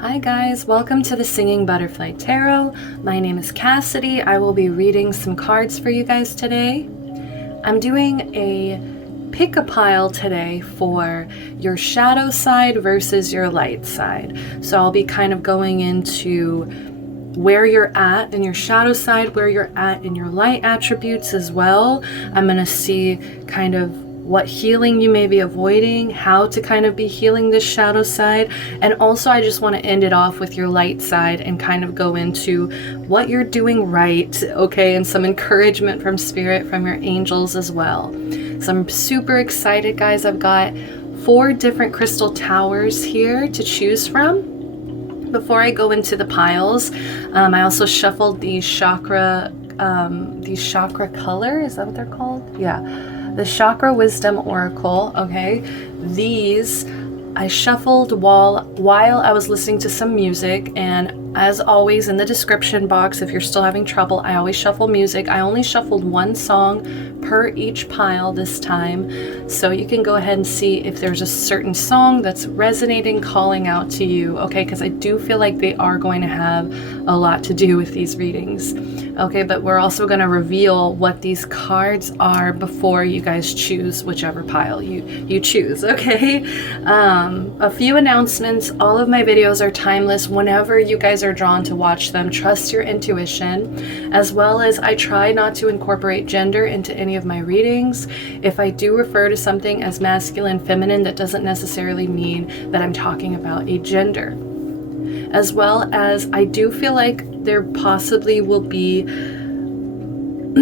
Hi guys, welcome to the Singing Butterfly Tarot. My name is Cassidy. I will be reading some cards for you guys today. I'm doing a pick a pile today for your shadow side versus your light side. So I'll be kind of going into where you're at in your shadow side, where you're at in your light attributes as well. I'm going to see kind of what healing you may be avoiding, how to kind of be healing this shadow side, and also I just want to end it off with your light side and kind of go into what you're doing right, okay, and some encouragement from spirit, from your angels as well. So I'm super excited, guys. I've got 4 different crystal towers here to choose from. Before I go into the piles, I also shuffled these chakra color, is that what they're called? Yeah. The Chakra Wisdom Oracle, okay? These I shuffled while I was listening to some music, and as always in the description box, if you're still having trouble, I always shuffle music. I only shuffled 1 song per each pile this time, so you can go ahead and see if there's a certain song that's resonating, calling out to you, okay? Because I do feel like they are going to have a lot to do with these readings, okay? But we're also going to reveal what these cards are before you guys choose whichever pile you choose, okay? A few announcements. All of my videos are timeless whenever you guys are drawn to watch them. Trust your intuition, as well as I try not to incorporate gender into any of my readings. If I do refer to something as masculine, feminine, that doesn't necessarily mean that I'm talking about a gender. As well as I do feel like there possibly will be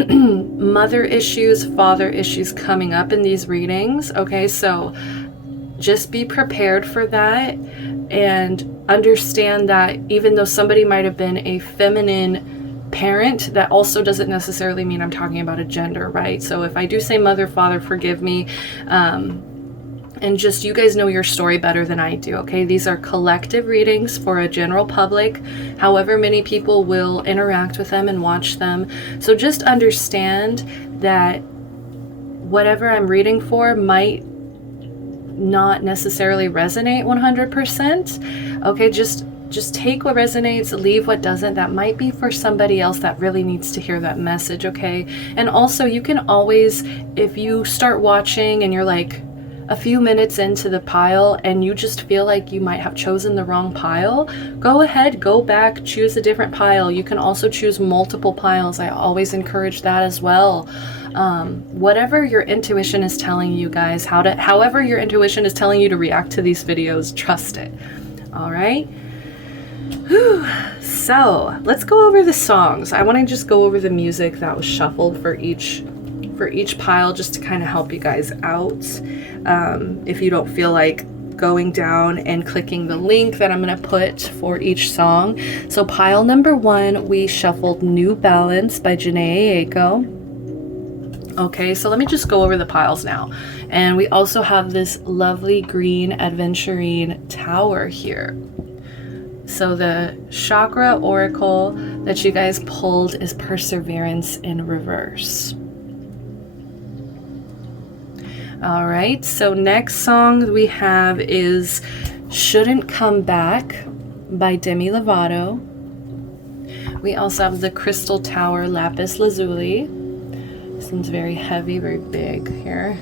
mother issues, father issues coming up in these readings, okay? So just be prepared for that and understand that even though somebody might have been a feminine parent, that also doesn't necessarily mean I'm talking about a gender, right? So if I do say mother, father, forgive me. And just, you guys know your story better than I do, okay? These are collective readings for a general public, however many people will interact with them and watch them. So just understand that whatever I'm reading for might not necessarily resonate 100%. Okay, just take what resonates, leave what doesn't. That might be for somebody else that really needs to hear that message, okay? And also, you can always, if you start watching and you're like a few minutes into the pile and you just feel like you might have chosen the wrong pile, go ahead, go back, choose a different pile. You can also choose multiple piles. I always encourage that as well. Whatever your intuition is telling you guys, however your intuition is telling you to react to these videos, trust it. All right. Whew. So let's go over the songs. I want to just go over the music that was shuffled for each pile, just to kind of help you guys out. If you don't feel like going down and clicking the link that I'm going to put for each song. So pile number 1, we shuffled New Balance by Janae Aiko. Okay, so let me just go over the piles now. And we also have this lovely green adventurine tower here. So the chakra oracle that you guys pulled is Perseverance in reverse. All right, so next song we have is Shouldn't Come Back by Demi Lovato. We also have the Crystal Tower Lapis Lazuli. This one's very heavy, very big here.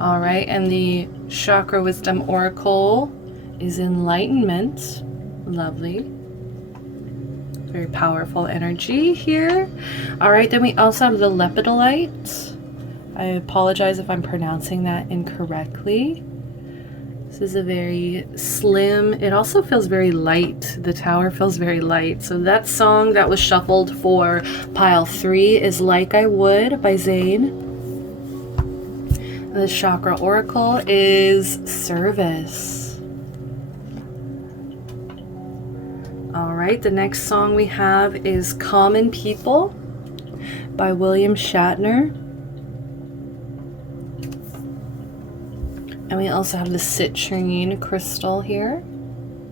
All right, and the Chakra Wisdom Oracle is Enlightenment. Lovely. Very powerful energy here. All right, then we also have the Lepidolite. I apologize if I'm pronouncing that incorrectly. This is a very slim, it also feels very light. The tower feels very light. So that song that was shuffled for pile 3 is Like I Would by Zayn. The chakra oracle is Service. All right, the next song we have is Common People by William Shatner. And we also have the citrine crystal here.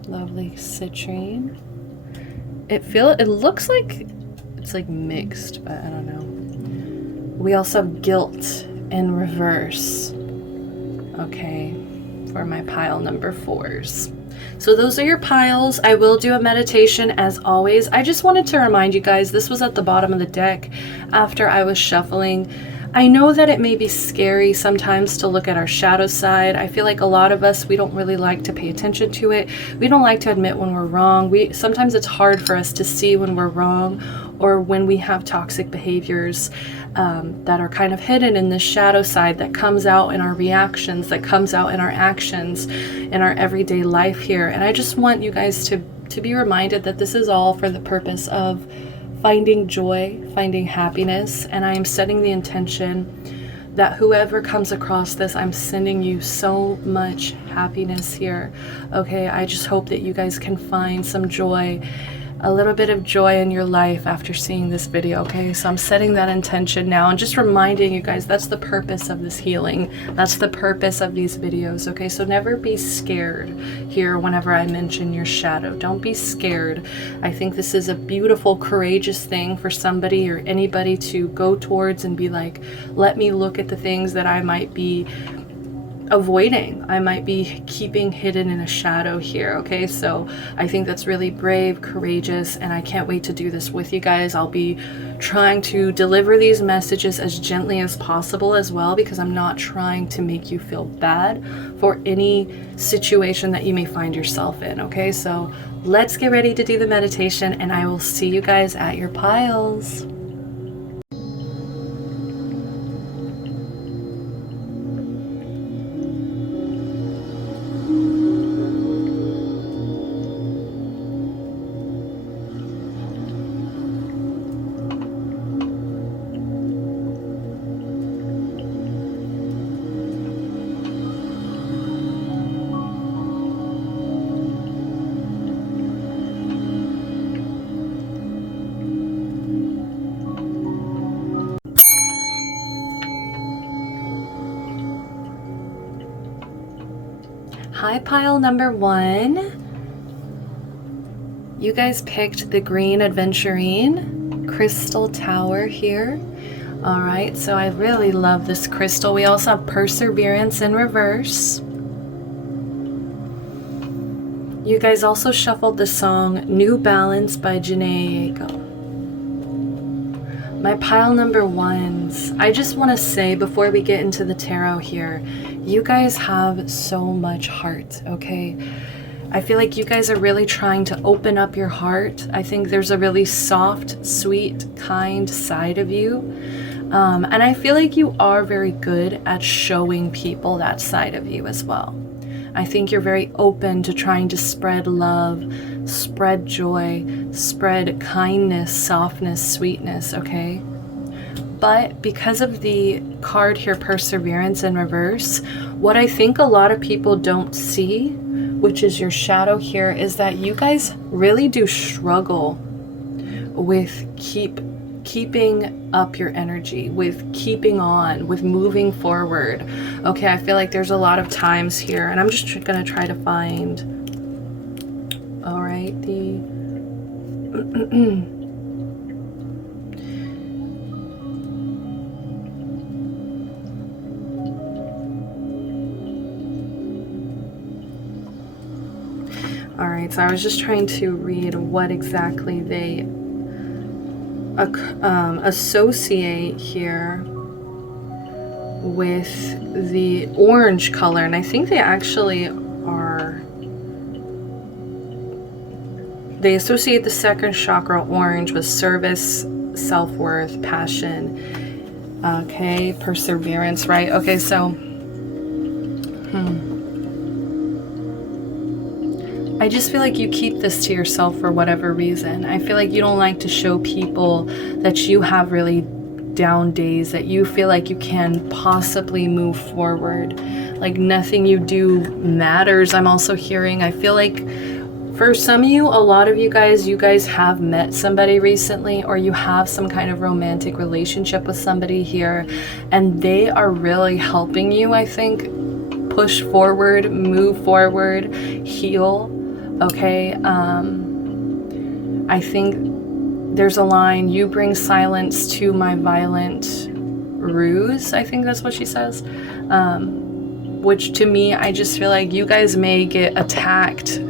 Lovely citrine. It looks like it's like mixed, but I don't know. We also have Guilt in reverse. Okay, for my pile number 4s. So those are your piles. I will do a meditation as always. I just wanted to remind you guys, this was at the bottom of the deck after I was shuffling. I know that it may be scary sometimes to look at our shadow side. I feel like a lot of us, we don't really like to pay attention to it. We don't like to admit when we're wrong. Sometimes it's hard for us to see when we're wrong, or when we have toxic behaviors that are kind of hidden in this shadow side that comes out in our reactions, that comes out in our actions, in our everyday life here. And I just want you guys to be reminded that this is all for the purpose of finding joy, finding happiness. And I am setting the intention that whoever comes across this, I'm sending you so much happiness here. Okay, I just hope that you guys can find some joy, a little bit of joy in your life after seeing this video. Okay, so I'm setting that intention now and just reminding you guys that's the purpose of this healing. That's the purpose of these videos. Okay, so never be scared here whenever I mention your shadow. Don't be scared. I think this is a beautiful, courageous thing for somebody or anybody to go towards and be like, let me look at the things that I might be avoiding, I might be keeping hidden in a shadow here. Okay, so I think that's really brave, courageous, and I can't wait to do this with you guys. I'll be trying to deliver these messages as gently as possible as well, because I'm not trying to make you feel bad for any situation that you may find yourself in. Okay, so let's get ready to do the meditation, and I will see you guys at your piles. Hi, pile number 1. You guys picked the green aventurine crystal tower here. All right, so I really love this crystal. We also have perseverance in reverse. You guys also shuffled the song New Balance by Janae Aiko. My pile number 1s, I just want to say before we get into the tarot here, you guys have so much heart, okay? I feel like you guys are really trying to open up your heart. I think there's a really soft, sweet, kind side of you. And I feel like you are very good at showing people that side of you as well. I think you're very open to trying to spread love, spread joy, spread kindness, softness, sweetness, okay? But because of the card here, Perseverance in reverse, what I think a lot of people don't see, which is your shadow here, is that you guys really do struggle with keeping up your energy, with keeping on, with moving forward. Okay, I feel like there's a lot of times here, and I'm just gonna try to find, all right, all right, so I was just trying to read what exactly they associate here with the orange color, and I think they actually are, they associate the second chakra orange with service, self-worth, passion, okay, perseverance, right? Okay, so I just feel like you keep this to yourself for whatever reason. I feel like you don't like to show people that you have really down days, that you feel like you can possibly move forward. Like nothing you do matters. I'm also hearing, I feel like for some of you, a lot of you guys have met somebody recently, or you have some kind of romantic relationship with somebody here, and they are really helping you, I think, push forward, move forward, heal. Okay, I think there's a line, you bring silence to my violent ruse. I think that's what she says. which to me, I just feel like you guys may get attacked.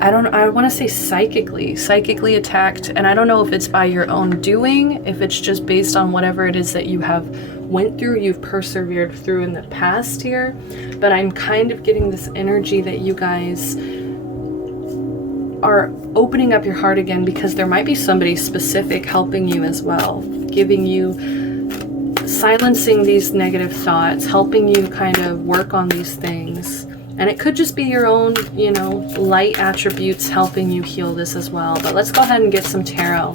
I want to say psychically attacked. And I don't know if it's by your own doing, if it's just based on whatever it is that you have went through, you've persevered through in the past here. But I'm kind of getting this energy that you guys are opening up your heart again, because there might be somebody specific helping you as well, giving you, silencing these negative thoughts, helping you kind of work on these things. And it could just be your own, you know, light attributes helping you heal this as well. But let's go ahead and get some tarot.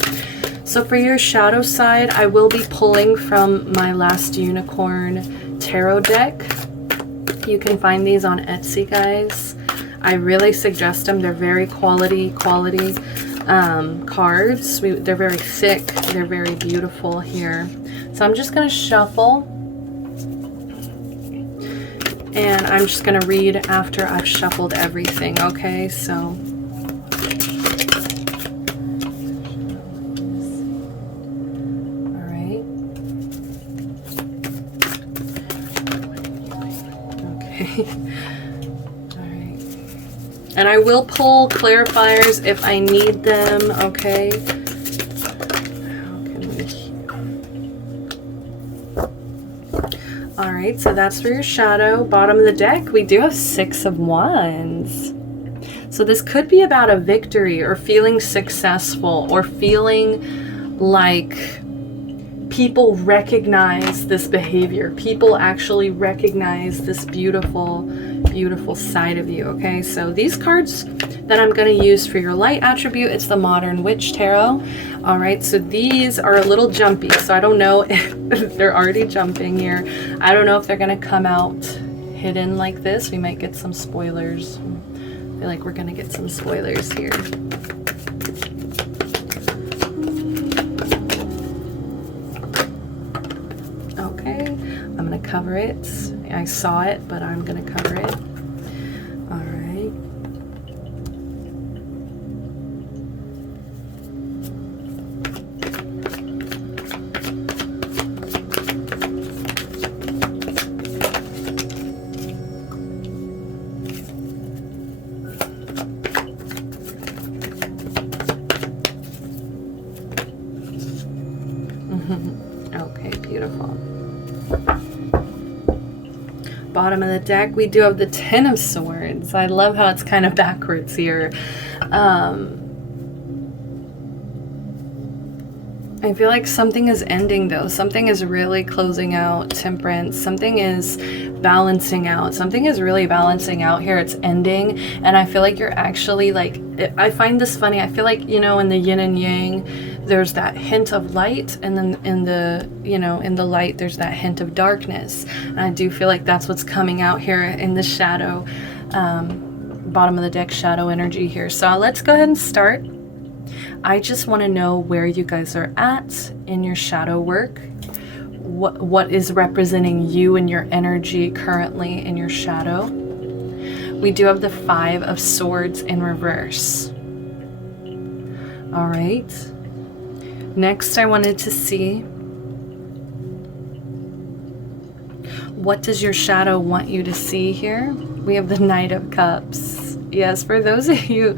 So for your shadow side, I will be pulling from my Last Unicorn tarot deck. You can find these on Etsy, guys. I really suggest them. They're very quality cards. They're very thick. They're very beautiful here. So I'm just going to shuffle. And I'm just going to read after I've shuffled everything, okay? So, all right. Okay. All right. And I will pull clarifiers if I need them, okay? Alright, so that's for your shadow. Bottom of the deck, we do have 6 of Wands. So this could be about a victory, or feeling successful, or feeling like people recognize this behavior. People actually recognize this beautiful, beautiful side of you, okay? So these cards that I'm going to use for your light attribute, it's the Modern Witch Tarot. All right, so these are a little jumpy, so I don't know if they're already jumping here. I don't know if they're going to come out hidden like this. We might get some spoilers. I feel like we're going to get some spoilers here. Okay, I'm going to cover it. I saw it, but I'm going to cover it. All right. Okay, beautiful. Bottom of the deck, we do have the Ten of Swords. I love how it's kind of backwards here. I feel like something is ending though. Something is really closing out. Temperance. Something is balancing out. Something is really balancing out here. It's ending. And I feel like you're actually like, I find this funny. I feel like, you know, in the yin and yang, there's that hint of light, and then in the, you know, in the light, there's that hint of darkness. And I do feel like that's what's coming out here in the shadow, bottom of the deck shadow energy here. So let's go ahead and start. I just want to know where you guys are at in your shadow work. What is representing you and your energy currently in your shadow. We do have the Five of Swords in reverse. All right. Next, I wanted to see, what does your shadow want you to see here? We have the Knight of Cups. Yes, for those of you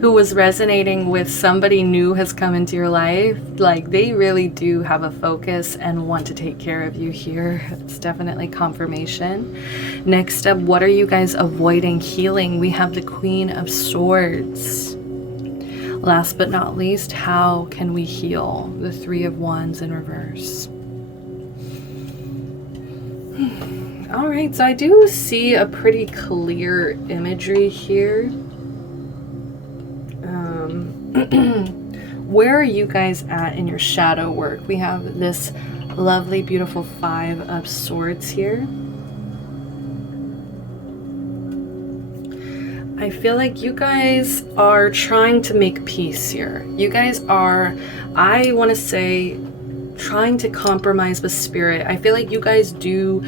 who was resonating with somebody new has come into your life, like they really do have a focus and want to take care of you here. It's definitely confirmation. Next up, what are you guys avoiding healing? We have the Queen of Swords. Last but not least, how can we heal? The Three of Wands in reverse. All right, so I do see a pretty clear imagery here. Where are you guys at in your shadow work? We have this lovely, beautiful Five of Swords here. I feel like you guys are trying to make peace here. You guys are, I want to say, trying to compromise with spirit. I feel like you guys do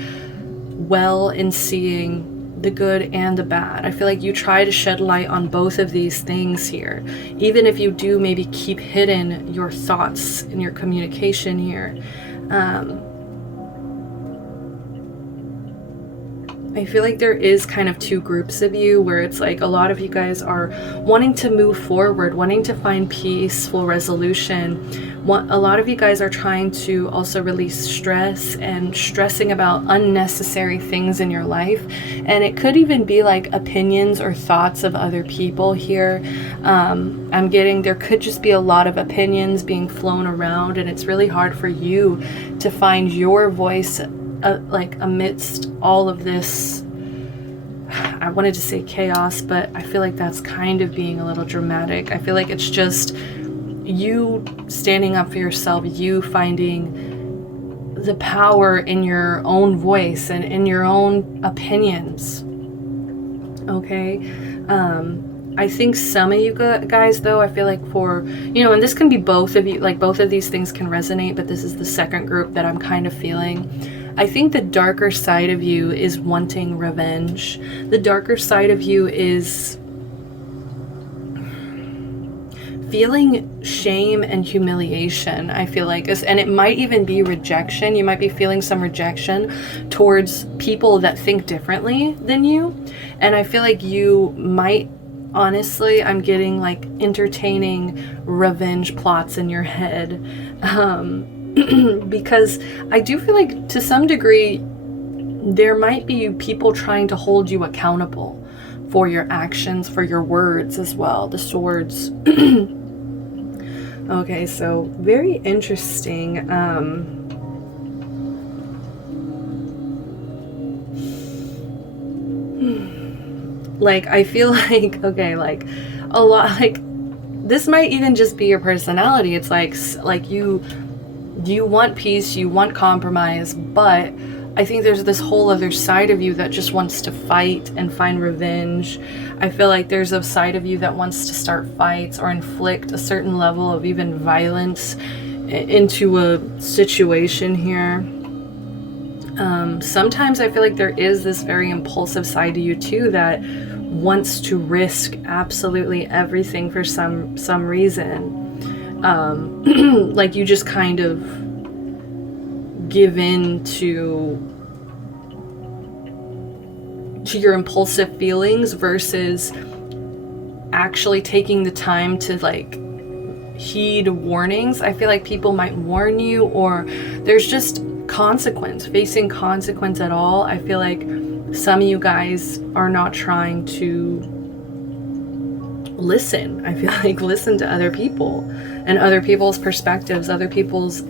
well in seeing the good and the bad. I feel like you try to shed light on both of these things here. Even if you do maybe keep hidden your thoughts and your communication here. I feel like there is kind of two groups of you, where it's like a lot of you guys are wanting to move forward, wanting to find peaceful resolution. A lot of you guys are trying to also release stress and stressing about unnecessary things in your life. And it could even be like opinions or thoughts of other people here. I'm getting there could just be a lot of opinions being flown around, and it's really hard for you to find your voice like amidst all of this. I wanted to say chaos, but I feel like that's kind of being a little dramatic. I feel like it's just you standing up for yourself, you finding the power in your own voice and in your own opinions. Okay. I think some of you guys, though, I feel like for, you know, and this can be both of you, like both of these things can resonate, but this is the second group that I'm kind of feeling. I think the darker side of you is wanting revenge. The darker side of you is feeling shame and humiliation, I feel like. And it might even be rejection. You might be feeling some rejection towards people that think differently than you. And I feel like you might, honestly, I'm getting like entertaining revenge plots in your head. Because I do feel like to some degree there might be people trying to hold you accountable for your actions, for your words as well. The swords. Okay, so very interesting. Like, I feel like, okay, like a lot, like this might even just be your personality. It's like you want peace, you want compromise, but I think there's this whole other side of you that just wants to fight and find revenge. I feel like there's a side of you that wants to start fights or inflict a certain level of even violence into a situation here. Sometimes I feel like there is this very impulsive side to you too that wants to risk absolutely everything for some reason. Like you just kind of give in to your impulsive feelings versus actually taking the time to like heed warnings. I feel like people might warn you, or there's just facing consequence at all. I feel like some of you guys are not trying to listen. I feel like listen to other people and other people's perspectives, other people's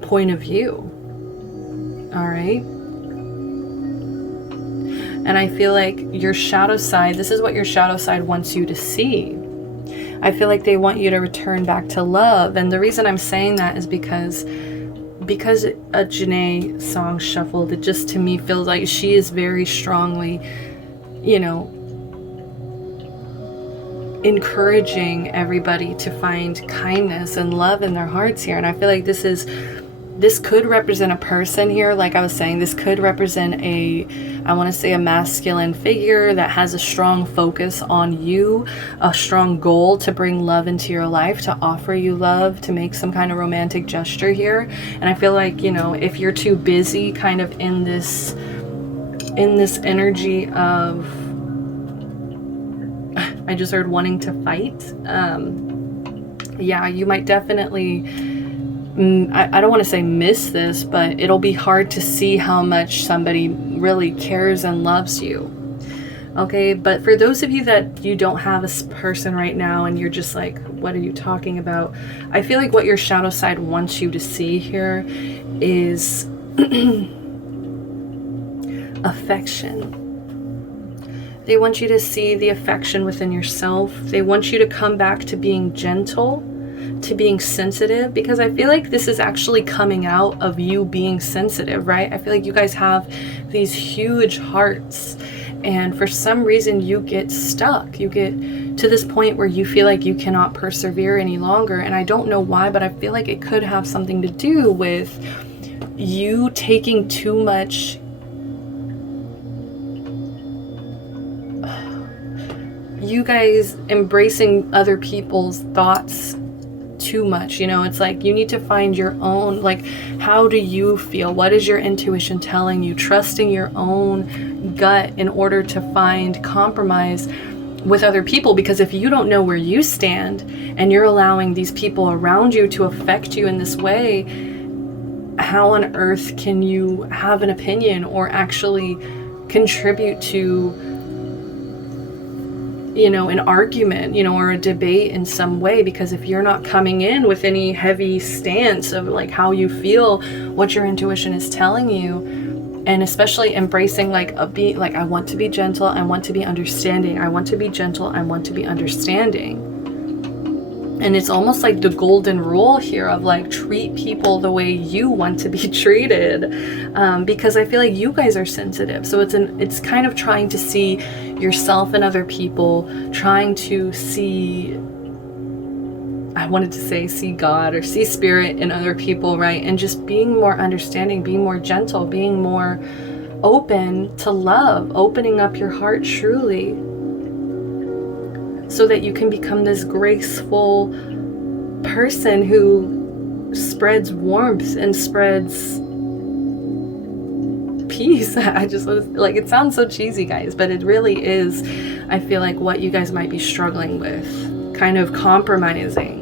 point of view. All right. And I feel like your shadow side, this is what your shadow side wants you to see. I feel like they want you to return back to love. And the reason I'm saying that is because a Janae song shuffled, it just to me feels like she is very strongly, you know, encouraging everybody to find kindness and love in their hearts here. And I feel like this could represent a person here. Like I was saying, this could represent I want to say a masculine figure that has a strong focus on you, a strong goal to bring love into your life, to offer you love, to make some kind of romantic gesture here. And I feel like, you know, if you're too busy kind of in this energy of, I just heard wanting to fight. Yeah, you might definitely, I don't want to say miss this, but it'll be hard to see how much somebody really cares and loves you. Okay, but for those of you that you don't have a person right now and you're just like, what are you talking about? I feel like what your shadow side wants you to see here is affection. They want you to see the affection within yourself. They want you to come back to being gentle, to being sensitive, because I feel like this is actually coming out of you being sensitive, right? I feel like you guys have these huge hearts, and for some reason you get stuck. You get to this point where you feel like you cannot persevere any longer, and I don't know why, but I feel like it could have something to do with you taking too much you guys embracing other people's thoughts too much. You know, it's like you need to find your own, like, how do you feel? What is your intuition telling you? Trusting your own gut in order to find compromise with other people. Because if you don't know where you stand and you're allowing these people around you to affect you in this way, how on earth can you have an opinion or actually contribute to, you know, an argument, you know, or a debate in some way? Because if you're not coming in with any heavy stance of like how you feel, what your intuition is telling you, and especially embracing like I want to be gentle, I want to be understanding, I want to be gentle, I want to be understanding. And it's almost like the golden rule here of like, treat people the way you want to be treated, because I feel like you guys are sensitive. So it's kind of trying to see yourself and other people, trying to see, I wanted to say see God or see spirit in other people, right? And just being more understanding, being more gentle, being more open to love, opening up your heart truly, so that you can become this graceful person who spreads warmth and spreads peace. I just like, it sounds so cheesy, guys, but it really is, I feel like, what you guys might be struggling with, kind of compromising.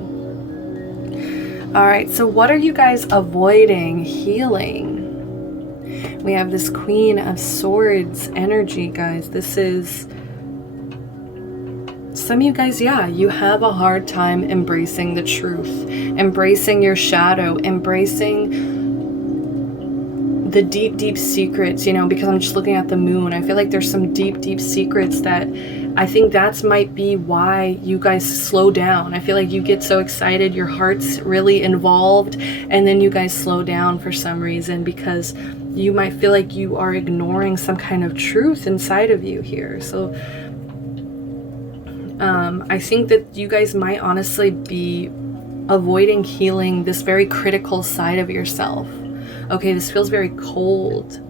All right, so what are you guys avoiding healing? We have this Queen of Swords energy, guys. This is some of you guys, yeah, you have a hard time embracing the truth, embracing your shadow, embracing the deep, deep secrets, you know, because I'm just looking at the moon. I feel like there's some deep, deep secrets that I think that's might be why you guys slow down. I feel like you get so excited, your heart's really involved, and then you guys slow down for some reason because you might feel like you are ignoring some kind of truth inside of you here. So I think that you guys might honestly be avoiding healing this very critical side of yourself. Okay, this feels very cold.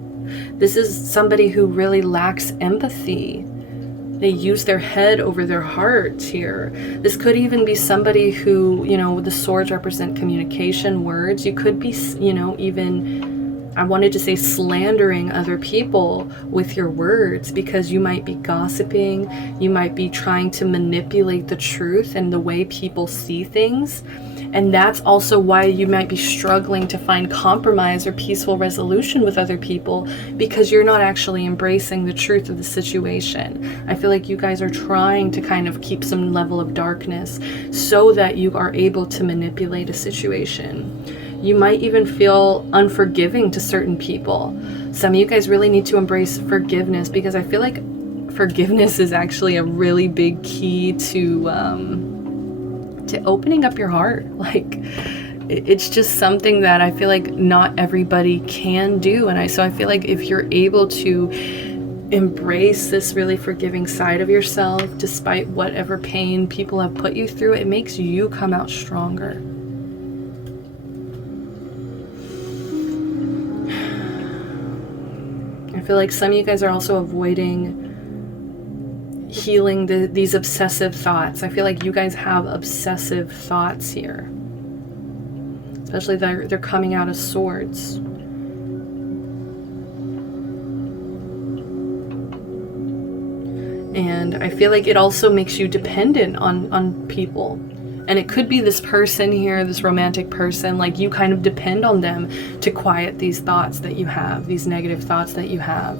This is somebody who really lacks empathy. They use their head over their heart here. This could even be somebody who, you know, the swords represent communication, words. You could be, you know, even, I wanted to say, slandering other people with your words, because you might be gossiping, you might be trying to manipulate the truth and the way people see things. And that's also why you might be struggling to find compromise or peaceful resolution with other people, because you're not actually embracing the truth of the situation. I feel like you guys are trying to kind of keep some level of darkness so that you are able to manipulate a situation. You might even feel unforgiving to certain people. Some of you guys really need to embrace forgiveness, because I feel like forgiveness is actually a really big key to opening up your heart. Like, it's just something that I feel like not everybody can do. And so I feel like if you're able to embrace this really forgiving side of yourself, despite whatever pain people have put you through, it makes you come out stronger. I feel like some of you guys are also avoiding healing these obsessive thoughts. I feel like you guys have obsessive thoughts here, especially they're coming out as swords. And I feel like it also makes you dependent on people. And it could be this person here, this romantic person, like you kind of depend on them to quiet these thoughts that you have, these negative thoughts that you have.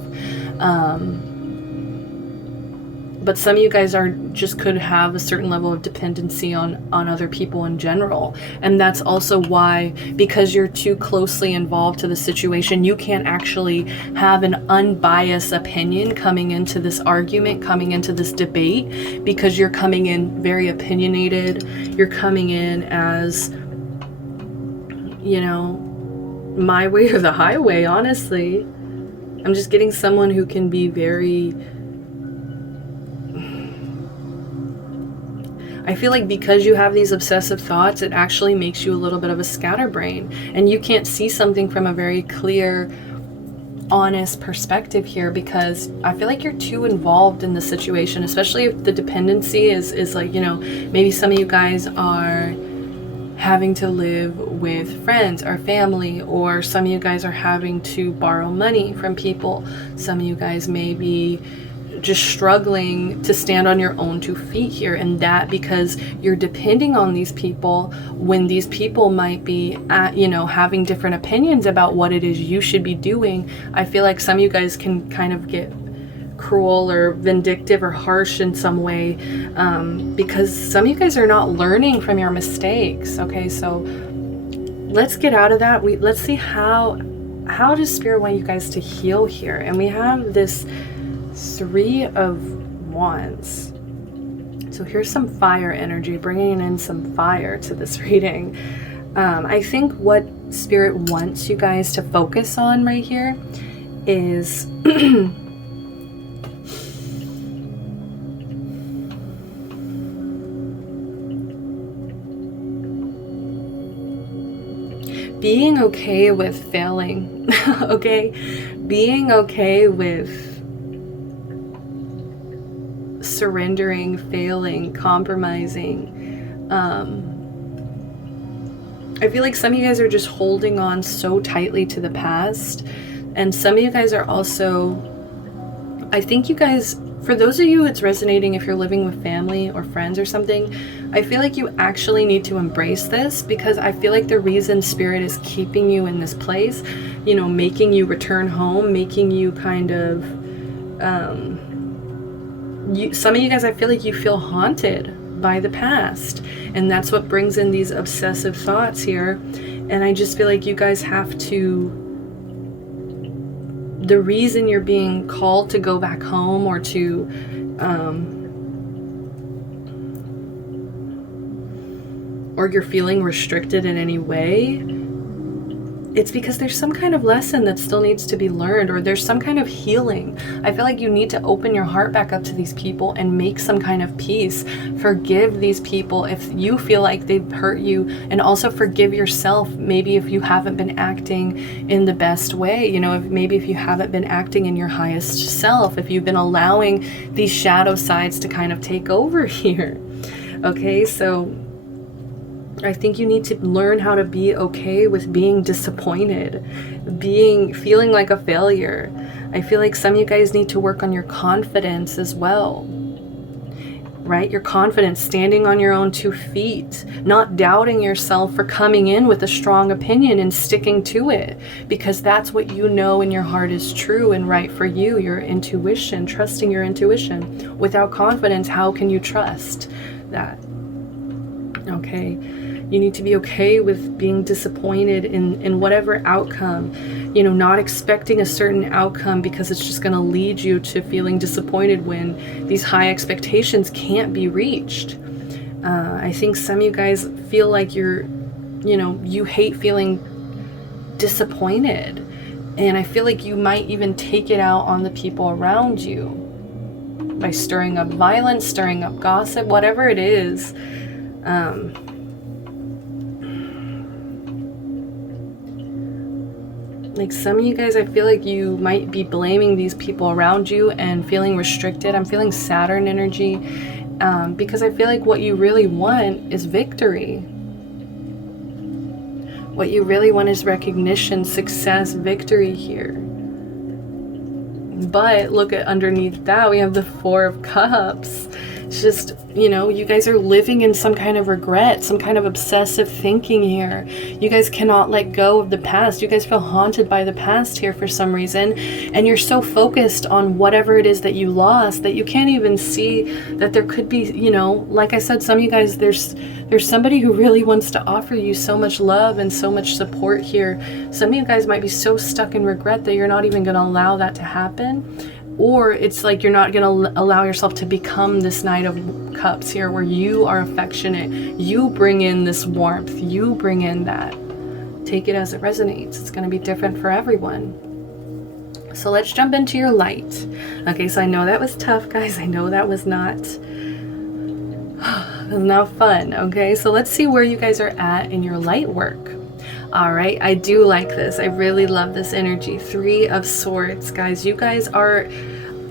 But some of you guys could have a certain level of dependency on other people in general. And that's also why, because you're too closely involved to the situation, you can't actually have an unbiased opinion coming into this argument, coming into this debate, because you're coming in very opinionated. You're coming in as, you know, my way or the highway, honestly. I'm just getting someone who can be very... I feel like because you have these obsessive thoughts, it actually makes you a little bit of a scatterbrain, and you can't see something from a very clear, honest perspective here, because I feel like you're too involved in the situation, especially if the dependency is like, you know, maybe some of you guys having to live with friends or family, or some of you guys are having to borrow money from people. Some of you guys may be just struggling to stand on your own 2 feet here, and that because you're depending on these people when these people might be having different opinions about what it is you should be doing. I feel like some of you guys can kind of get cruel or vindictive or harsh in some way, because some of you guys are not learning from your mistakes. Okay, so let's get out of that. Let's see how does Spirit want you guys to heal here. And we have this 3 of Wands. So here's some fire energy, bringing in some fire to this reading. I think what Spirit wants you guys to focus on right here is being okay with failing. Okay, being okay with surrendering, failing, compromising. I feel like some of you guys are just holding on so tightly to the past, and some of you guys are also, I think you guys, for those of you it's resonating, if you're living with family or friends or something, I feel like you actually need to embrace this, because I feel like the reason Spirit is keeping you in this place, making you return home, making you kind of some of you guys, I feel like you feel haunted by the past, and that's what brings in these obsessive thoughts here. And I just feel like you guys have to, the reason you're being called to go back home, or to or you're feeling restricted in any way, it's because there's some kind of lesson that still needs to be learned, or there's some kind of healing. I feel like you need to open your heart back up to these people and make some kind of peace. Forgive these people if you feel like they've hurt you, and also forgive yourself maybe if you haven't been acting in the best way. If you haven't been acting in your highest self, if you've been allowing these shadow sides to kind of take over here. Okay, so I think you need to learn how to be okay with being disappointed, feeling like a failure. I feel like some of you guys need to work on your confidence as well, right? Your confidence, standing on your own 2 feet, not doubting yourself for coming in with a strong opinion and sticking to it, because that's what you know in your heart is true and right for you, your intuition, trusting your intuition. Without confidence, how can you trust that? Okay, you need to be okay with being disappointed in whatever outcome, not expecting a certain outcome, because it's just going to lead you to feeling disappointed when these high expectations can't be reached. I think some of you guys feel like you hate feeling disappointed, and I feel like you might even take it out on the people around you by stirring up violence, stirring up gossip, whatever it is. Like some of you guys, I feel like you might be blaming these people around you and feeling restricted. I'm feeling Saturn energy, because I feel like what you really want is victory. What you really want is recognition, success, victory here. But look at underneath that, we have the 4 of Cups. It's just, you guys are living in some kind of regret, some kind of obsessive thinking here. You guys cannot let go of the past. You guys feel haunted by the past here for some reason. And you're so focused on whatever it is that you lost that you can't even see that there could be, like I said, some of you guys, there's somebody who really wants to offer you so much love and so much support here. Some of you guys might be so stuck in regret that you're not even going to allow that to happen. Or it's like you're not going to allow yourself to become this Knight of Cups here, where you are affectionate. You bring in this warmth. You bring in that. Take it as it resonates. It's going to be different for everyone. So let's jump into your light. Okay, so I know that was tough, guys. I know that was not fun. Okay, so let's see where you guys are at in your light work. All right, I do like this. I really love this energy. 3 of Swords, guys. You guys are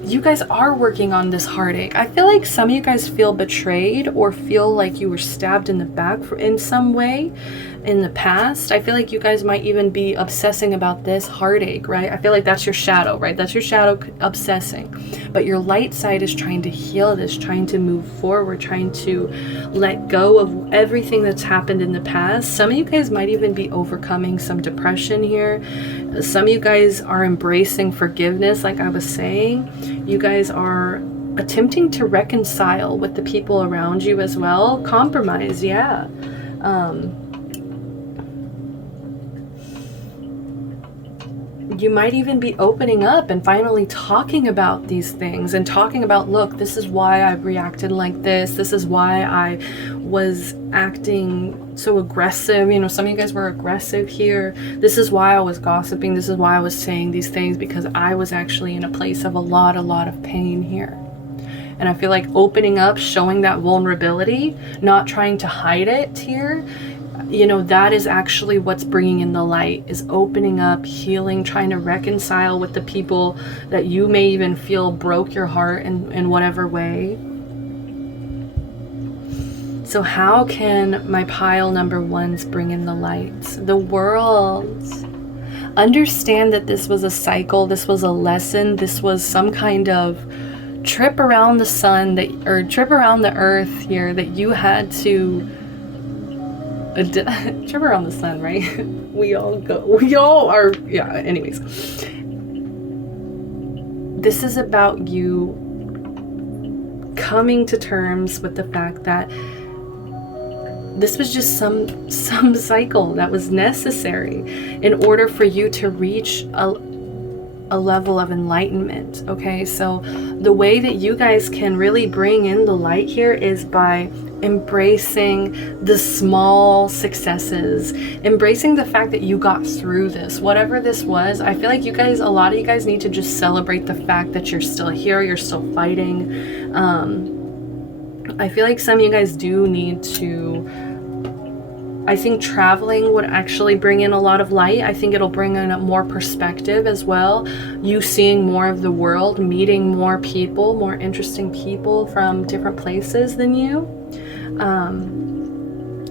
you guys are working on this heartache. I feel like some of you guys feel betrayed or feel like you were stabbed in the back in some way in the past. I feel like you guys might even be obsessing about this heartache, right? I feel like that's your shadow, right? That's your shadow obsessing. But your light side is trying to heal this, trying to move forward, trying to let go of everything that's happened in the past. Some of you guys might even be overcoming some depression here. Some of you guys are embracing forgiveness, like I was saying. You guys are attempting to reconcile with the people around you as well. Compromise, yeah. You might even be opening up and finally talking about these things and talking about, look, this is why I reacted like this. This is why I was acting so aggressive. You know, some of you guys were aggressive here. This is why I was gossiping. This is why I was saying these things, because I was actually in a place of a lot of pain here. And I feel like opening up, showing that vulnerability, not trying to hide it here, you know, that is actually what's bringing in the light, is opening up, healing, trying to reconcile with the people that you may even feel broke your heart in whatever way. So how can my pile number ones bring in the light? The world. Understand that this was a cycle, this was a lesson, this was some kind of trip around the sun, or trip around the earth here, that you had to trip around the sun, right? We all are, yeah, anyways. This is about you coming to terms with the fact that this was just some cycle that was necessary in order for you to reach a level of enlightenment. Okay, so the way that you guys can really bring in the light here is by embracing the small successes, embracing the fact that you got through this, whatever this was. I feel like you guys, a lot of you guys need to just celebrate the fact that you're still here, you're still fighting. I feel like some of you guys do need to, I think traveling would actually bring in a lot of light. I think it'll bring in more perspective as well. You seeing more of the world, meeting more people, more interesting people from different places than you.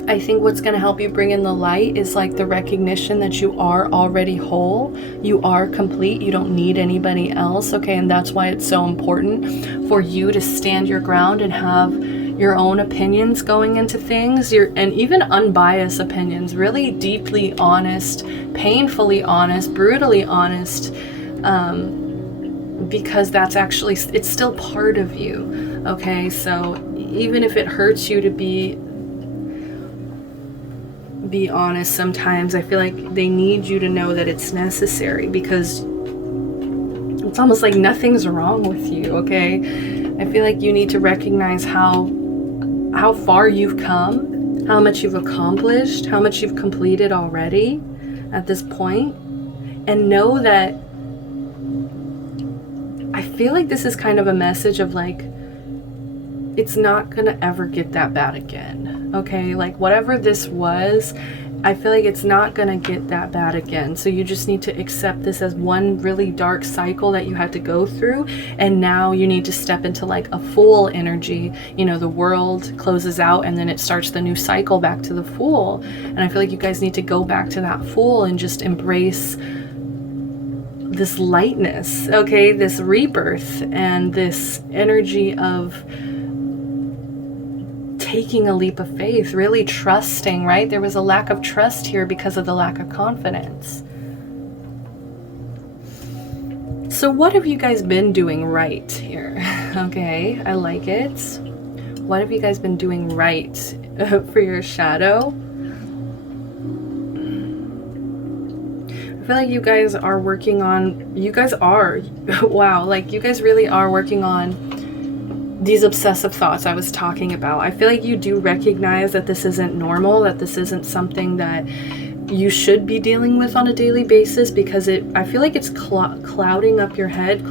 I think what's going to help you bring in the light is like the recognition that you are already whole. You are complete. You don't need anybody else. Okay. And that's why it's so important for you to stand your ground and have your own opinions going into things, and even unbiased opinions, really deeply honest, painfully honest, brutally honest, because that's actually, it's still part of you. Okay. So even if it hurts you to be honest sometimes, I feel like they need you to know that it's necessary, because it's almost like nothing's wrong with you. Okay. I feel like you need to recognize how far you've come, how much you've accomplished, how much you've completed already at this point, and know that I feel like this is kind of a message of like, it's not gonna ever get that bad again. Okay, like whatever this was, I feel like it's not gonna get that bad again. So you just need to accept this as one really dark cycle that you had to go through, and now you need to step into like a Fool energy. You know, the world closes out and then it starts the new cycle back to the Fool. And I feel like you guys need to go back to that Fool and just embrace this lightness, okay, this rebirth and this energy of taking a leap of faith, really trusting, right? There was a lack of trust here because of the lack of confidence. So what have you guys been doing right here? Okay, I like it. What have you guys been doing right for your shadow? I feel like you guys are working on, wow, like you guys really are working on these obsessive thoughts I was talking about. I feel like you do recognize that this isn't normal, that this isn't something that you should be dealing with on a daily basis, because I feel like it's clogging up your head.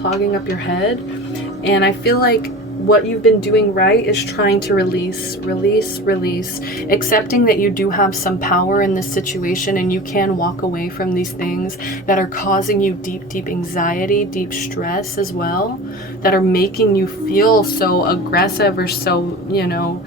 And I feel like what you've been doing right is trying to release, accepting that you do have some power in this situation and you can walk away from these things that are causing you deep anxiety, deep stress as well, that are making you feel so aggressive or so, you know,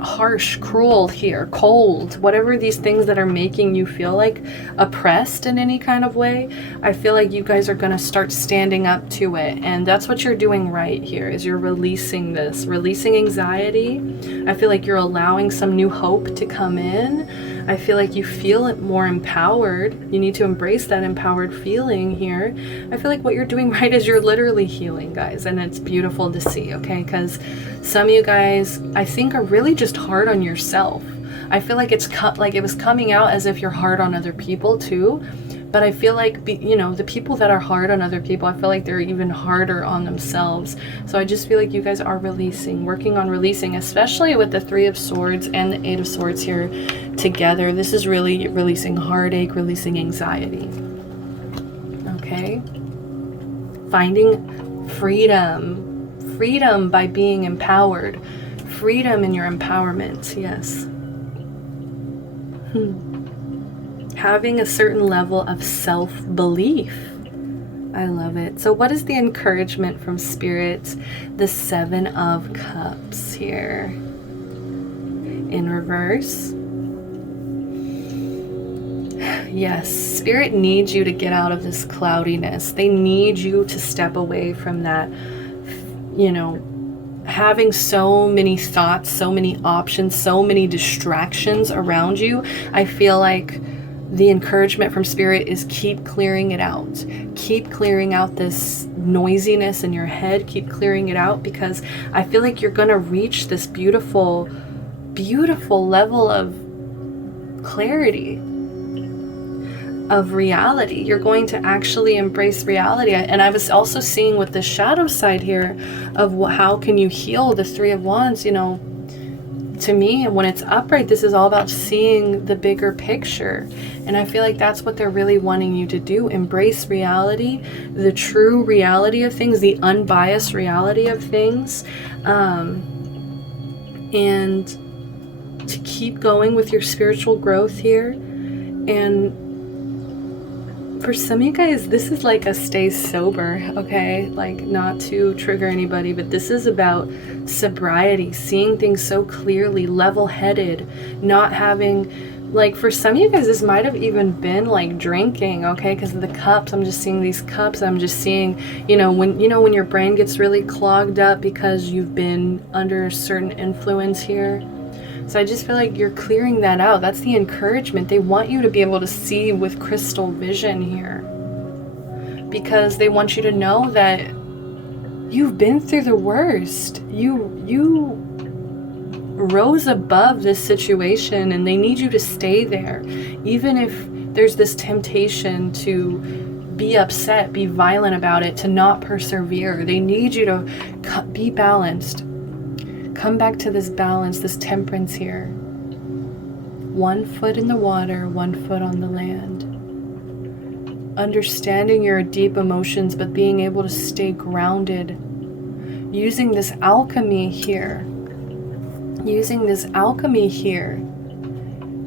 harsh, cruel here, cold, whatever these things that are making you feel like oppressed in any kind of way. I feel like you guys are going to start standing up to it, and that's what you're doing right here, is you're releasing this, releasing anxiety. I feel like you're allowing some new hope to come in. I feel like you feel it more empowered. You need to embrace that empowered feeling here. I feel like what you're doing right is you're literally healing, guys, and it's beautiful to see, okay? Because some of you guys, I think, are really just hard on yourself. I feel like it's like it was coming out as if you're hard on other people too, but I feel like, you know, the people that are hard on other people, I feel like they're even harder on themselves. So I just feel like you guys are releasing, working on releasing, especially with the Three of Swords and the Eight of Swords here together. This is really releasing heartache, releasing anxiety. Okay? Finding freedom by being empowered. Freedom in your empowerment, yes. Having a certain level of self-belief. I love it. So what is the encouragement from Spirit? The Seven of Cups here. In reverse. Yes, Spirit needs you to get out of this cloudiness. They need you to step away from that, you know, having so many thoughts, so many options, so many distractions around you. I feel like the encouragement from Spirit is keep clearing it out. Keep clearing out this noisiness in your head. Keep clearing it out, because I feel like you're going to reach this beautiful, beautiful level of clarity, of reality. You're going to actually embrace reality. And I was also seeing with the shadow side here of how can you heal the Three of Wands, you know. To me, when it's upright, this is all about seeing the bigger picture. And I feel like that's what they're really wanting you to do. Embrace reality, the true reality of things, the unbiased reality of things. And to keep going with your spiritual growth here. And for some of you guys, this is like a stay sober, okay? Like, not to trigger anybody, but this is about sobriety, seeing things so clearly, level-headed, not having, like, for some of you guys, this might have even been like drinking, okay? Because of the cups, I'm just seeing these cups. I'm just seeing, when your brain gets really clogged up because you've been under a certain influence here. So I just feel like you're clearing that out. That's the encouragement. They want you to be able to see with crystal vision here, because they want you to know that you've been through the worst. You rose above this situation, and they need you to stay there. Even if there's this temptation to be upset, be violent about it, to not persevere, they need you to be balanced. Come back to this balance, this temperance here. 1 foot in the water, 1 foot on the land. Understanding your deep emotions, but being able to stay grounded. Using this alchemy here.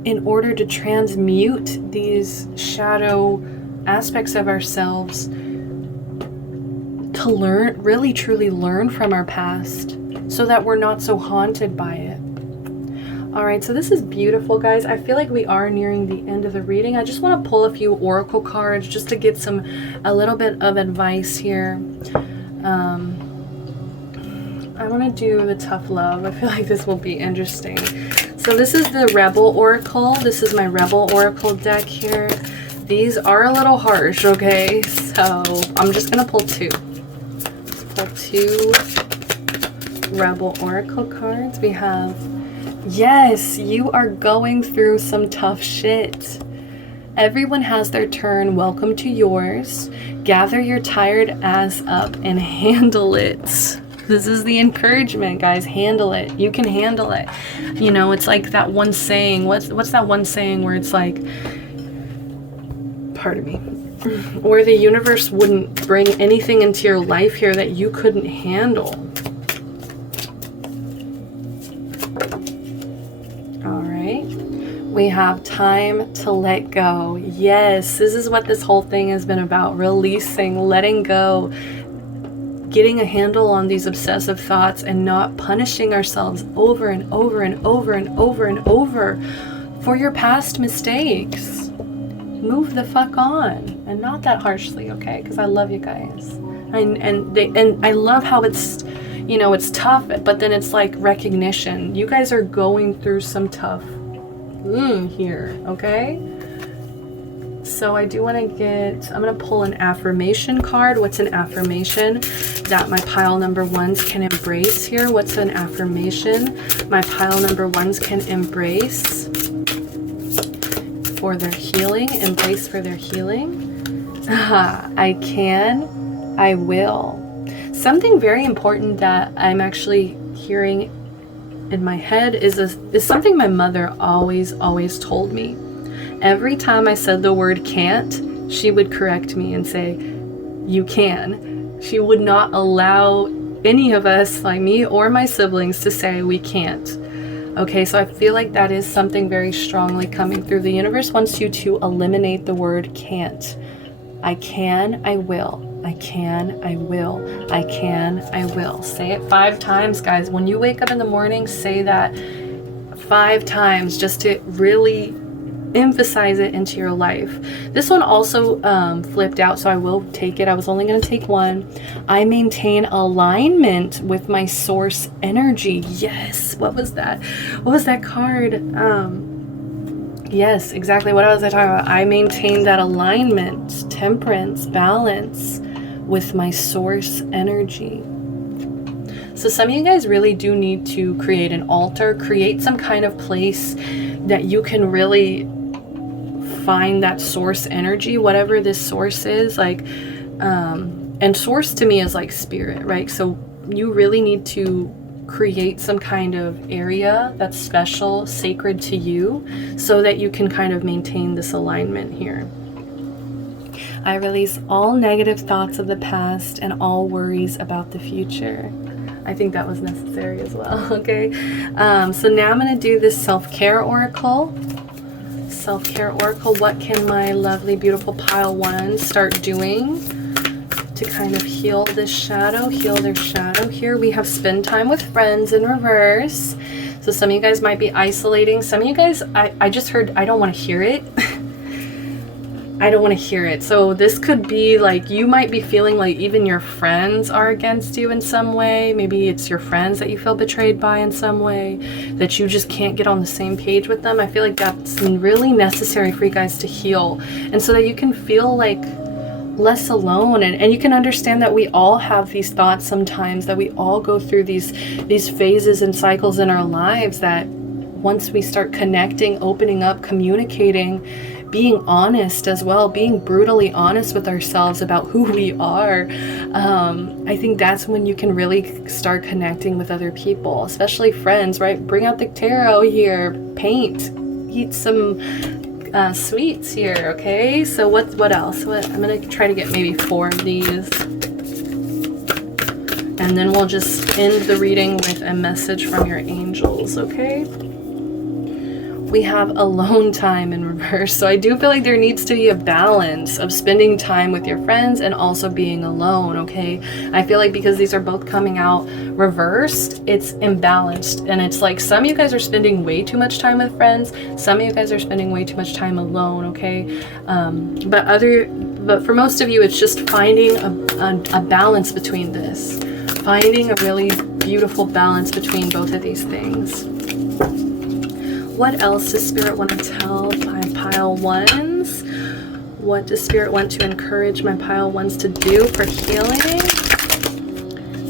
In order to transmute these shadow aspects of ourselves. To learn, really truly learn from our past, so that we're not so haunted by it. All right, so this is beautiful, guys. I feel like we are nearing the end of the reading. I just want to pull a few oracle cards just to get a little bit of advice here. I want to do the tough love. I feel like this will be interesting. So this is the Rebel Oracle. This is my Rebel Oracle deck here. These are a little harsh, okay? So I'm just going to pull two. Pull two Rebel Oracle cards. We have, yes, you are going through some tough shit. Everyone has their turn. Welcome to yours. Gather your tired ass up and handle it. This is the encouragement, guys. Handle it. You can handle it. It's like that one saying. What's that one saying where it's like, pardon me. or the universe wouldn't bring anything into your life here that you couldn't handle. All right. We have time to let go. Yes, this is what this whole thing has been about. Releasing, letting go, getting a handle on these obsessive thoughts and not punishing ourselves over and over and over and over and over for your past mistakes. Move the fuck on, and not that harshly, okay? Because I love you guys, and I love how it's, you know, it's tough, but then it's like recognition. You guys are going through some tough here, okay? So I do want to get, I'm going to pull an affirmation card. What's an affirmation that my pile number ones can embrace here? What's an affirmation my pile number ones can embrace for their healing? Embrace for their healing. I can, I will. Something very important that I'm actually hearing in my head is something my mother always told me. Every time I said the word can't, she would correct me and say, you can. She would not allow any of us, like me or my siblings, to say we can't. Okay, so I feel like that is something very strongly coming through. The universe wants you to eliminate the word can't. I can, I will. I can, I will. I can, I will. Say it 5 times, guys. When you wake up in the morning, say that 5 times just to really emphasize it into your life. This one also flipped out, so I will take it. I was only going to take one. I maintain alignment with my source energy. Yes. What was that? What was that card? Yes, exactly. What was I talking about? I maintain that alignment, temperance, balance with my source energy. So some of you guys really do need to create an altar, create some kind of place that you can really find that source energy, whatever this source is, like, and source to me is like spirit, right? So you really need to create some kind of area that's special, sacred to you, so that you can kind of maintain this alignment here. I release all negative thoughts of the past and all worries about the future. I think that was necessary as well, okay? So now I'm going to do this self-care oracle. Self-care oracle. What can my lovely, beautiful pile one start doing to kind of heal this shadow, heal their shadow here? We have spend time with friends in reverse. So some of you guys might be isolating. Some of you guys, I just heard, I don't want to hear it. I don't want to hear it. So this could be like, you might be feeling like even your friends are against you in some way. Maybe it's your friends that you feel betrayed by in some way, that you just can't get on the same page with them. I feel like that's really necessary for you guys to heal. And so that you can feel like less alone, and you can understand that we all have these thoughts sometimes, that we all go through these phases and cycles in our lives, that once we start connecting, opening up, communicating, being honest as well, being brutally honest with ourselves about who we are, I think that's when you can really start connecting with other people, especially friends, right? Bring out the tarot here, paint, eat some sweets here, okay? So what else? I'm gonna try to get maybe 4 of these, and then we'll just end the reading with a message from your angels, okay? We have alone time in reverse. So I do feel like there needs to be a balance of spending time with your friends and also being alone, okay? I feel like because these are both coming out reversed, it's imbalanced. And it's like some of you guys are spending way too much time with friends. Some of you guys are spending way too much time alone, okay? But for most of you, it's just finding a balance between this. Finding a really beautiful balance between both of these things. What else does Spirit want to tell my pile ones? What does Spirit want to encourage my pile ones to do for healing?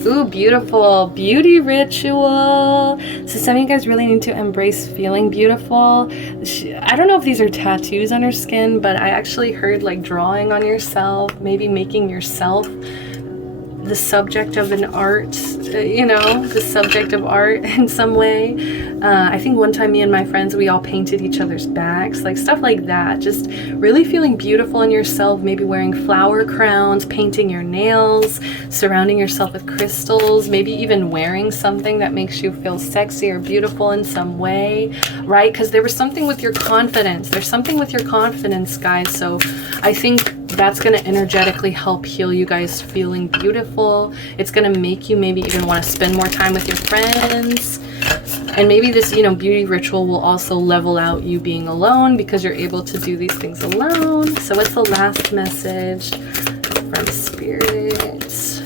Ooh, beautiful. Beauty ritual. So some of you guys really need to embrace feeling beautiful. I don't know if these are tattoos on your skin, but I actually heard like drawing on yourself, maybe making yourself the subject of an art, the subject of art in some way. I think one time me and my friends, we all painted each other's backs, like stuff like that. Just really feeling beautiful in yourself, maybe wearing flower crowns, painting your nails, surrounding yourself with crystals, maybe even wearing something that makes you feel sexy or beautiful in some way, right? Because there was something with your confidence. There's something with your confidence, guys. So I think that's going to energetically help heal you guys feeling beautiful. It's going to make you maybe even want to spend more time with your friends. And maybe this, beauty ritual will also level out you being alone because you're able to do these things alone. So what's the last message from Spirit?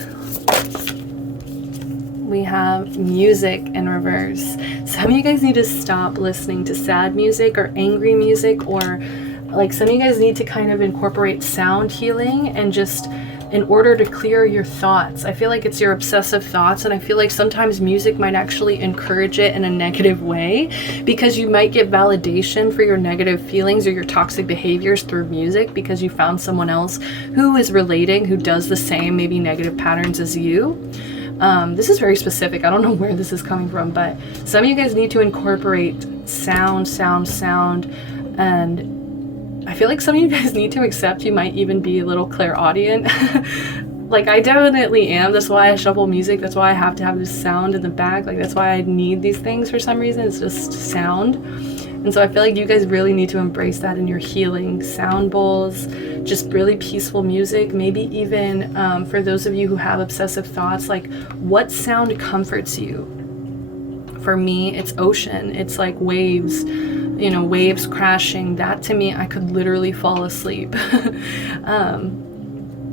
We have music in reverse. Some of you guys need to stop listening to sad music or angry music, or like some of you guys need to kind of incorporate sound healing and just in order to clear your thoughts. I feel like it's your obsessive thoughts, and I feel like sometimes music might actually encourage it in a negative way because you might get validation for your negative feelings or your toxic behaviors through music because you found someone else who is relating, who does the same, maybe negative patterns as you. This is very specific. I don't know where this is coming from, but some of you guys need to incorporate sound, and I feel like some of you guys need to accept you might even be a little clairaudient. Like I definitely am. That's why I shuffle music. That's why I have to have this sound in the back. Like that's why I need these things for some reason. It's just sound. And so I feel like you guys really need to embrace that in your healing. Sound bowls, just really peaceful music. Maybe even for those of you who have obsessive thoughts, like what sound comforts you? For me, it's ocean. It's like waves, waves crashing. That to me, I could literally fall asleep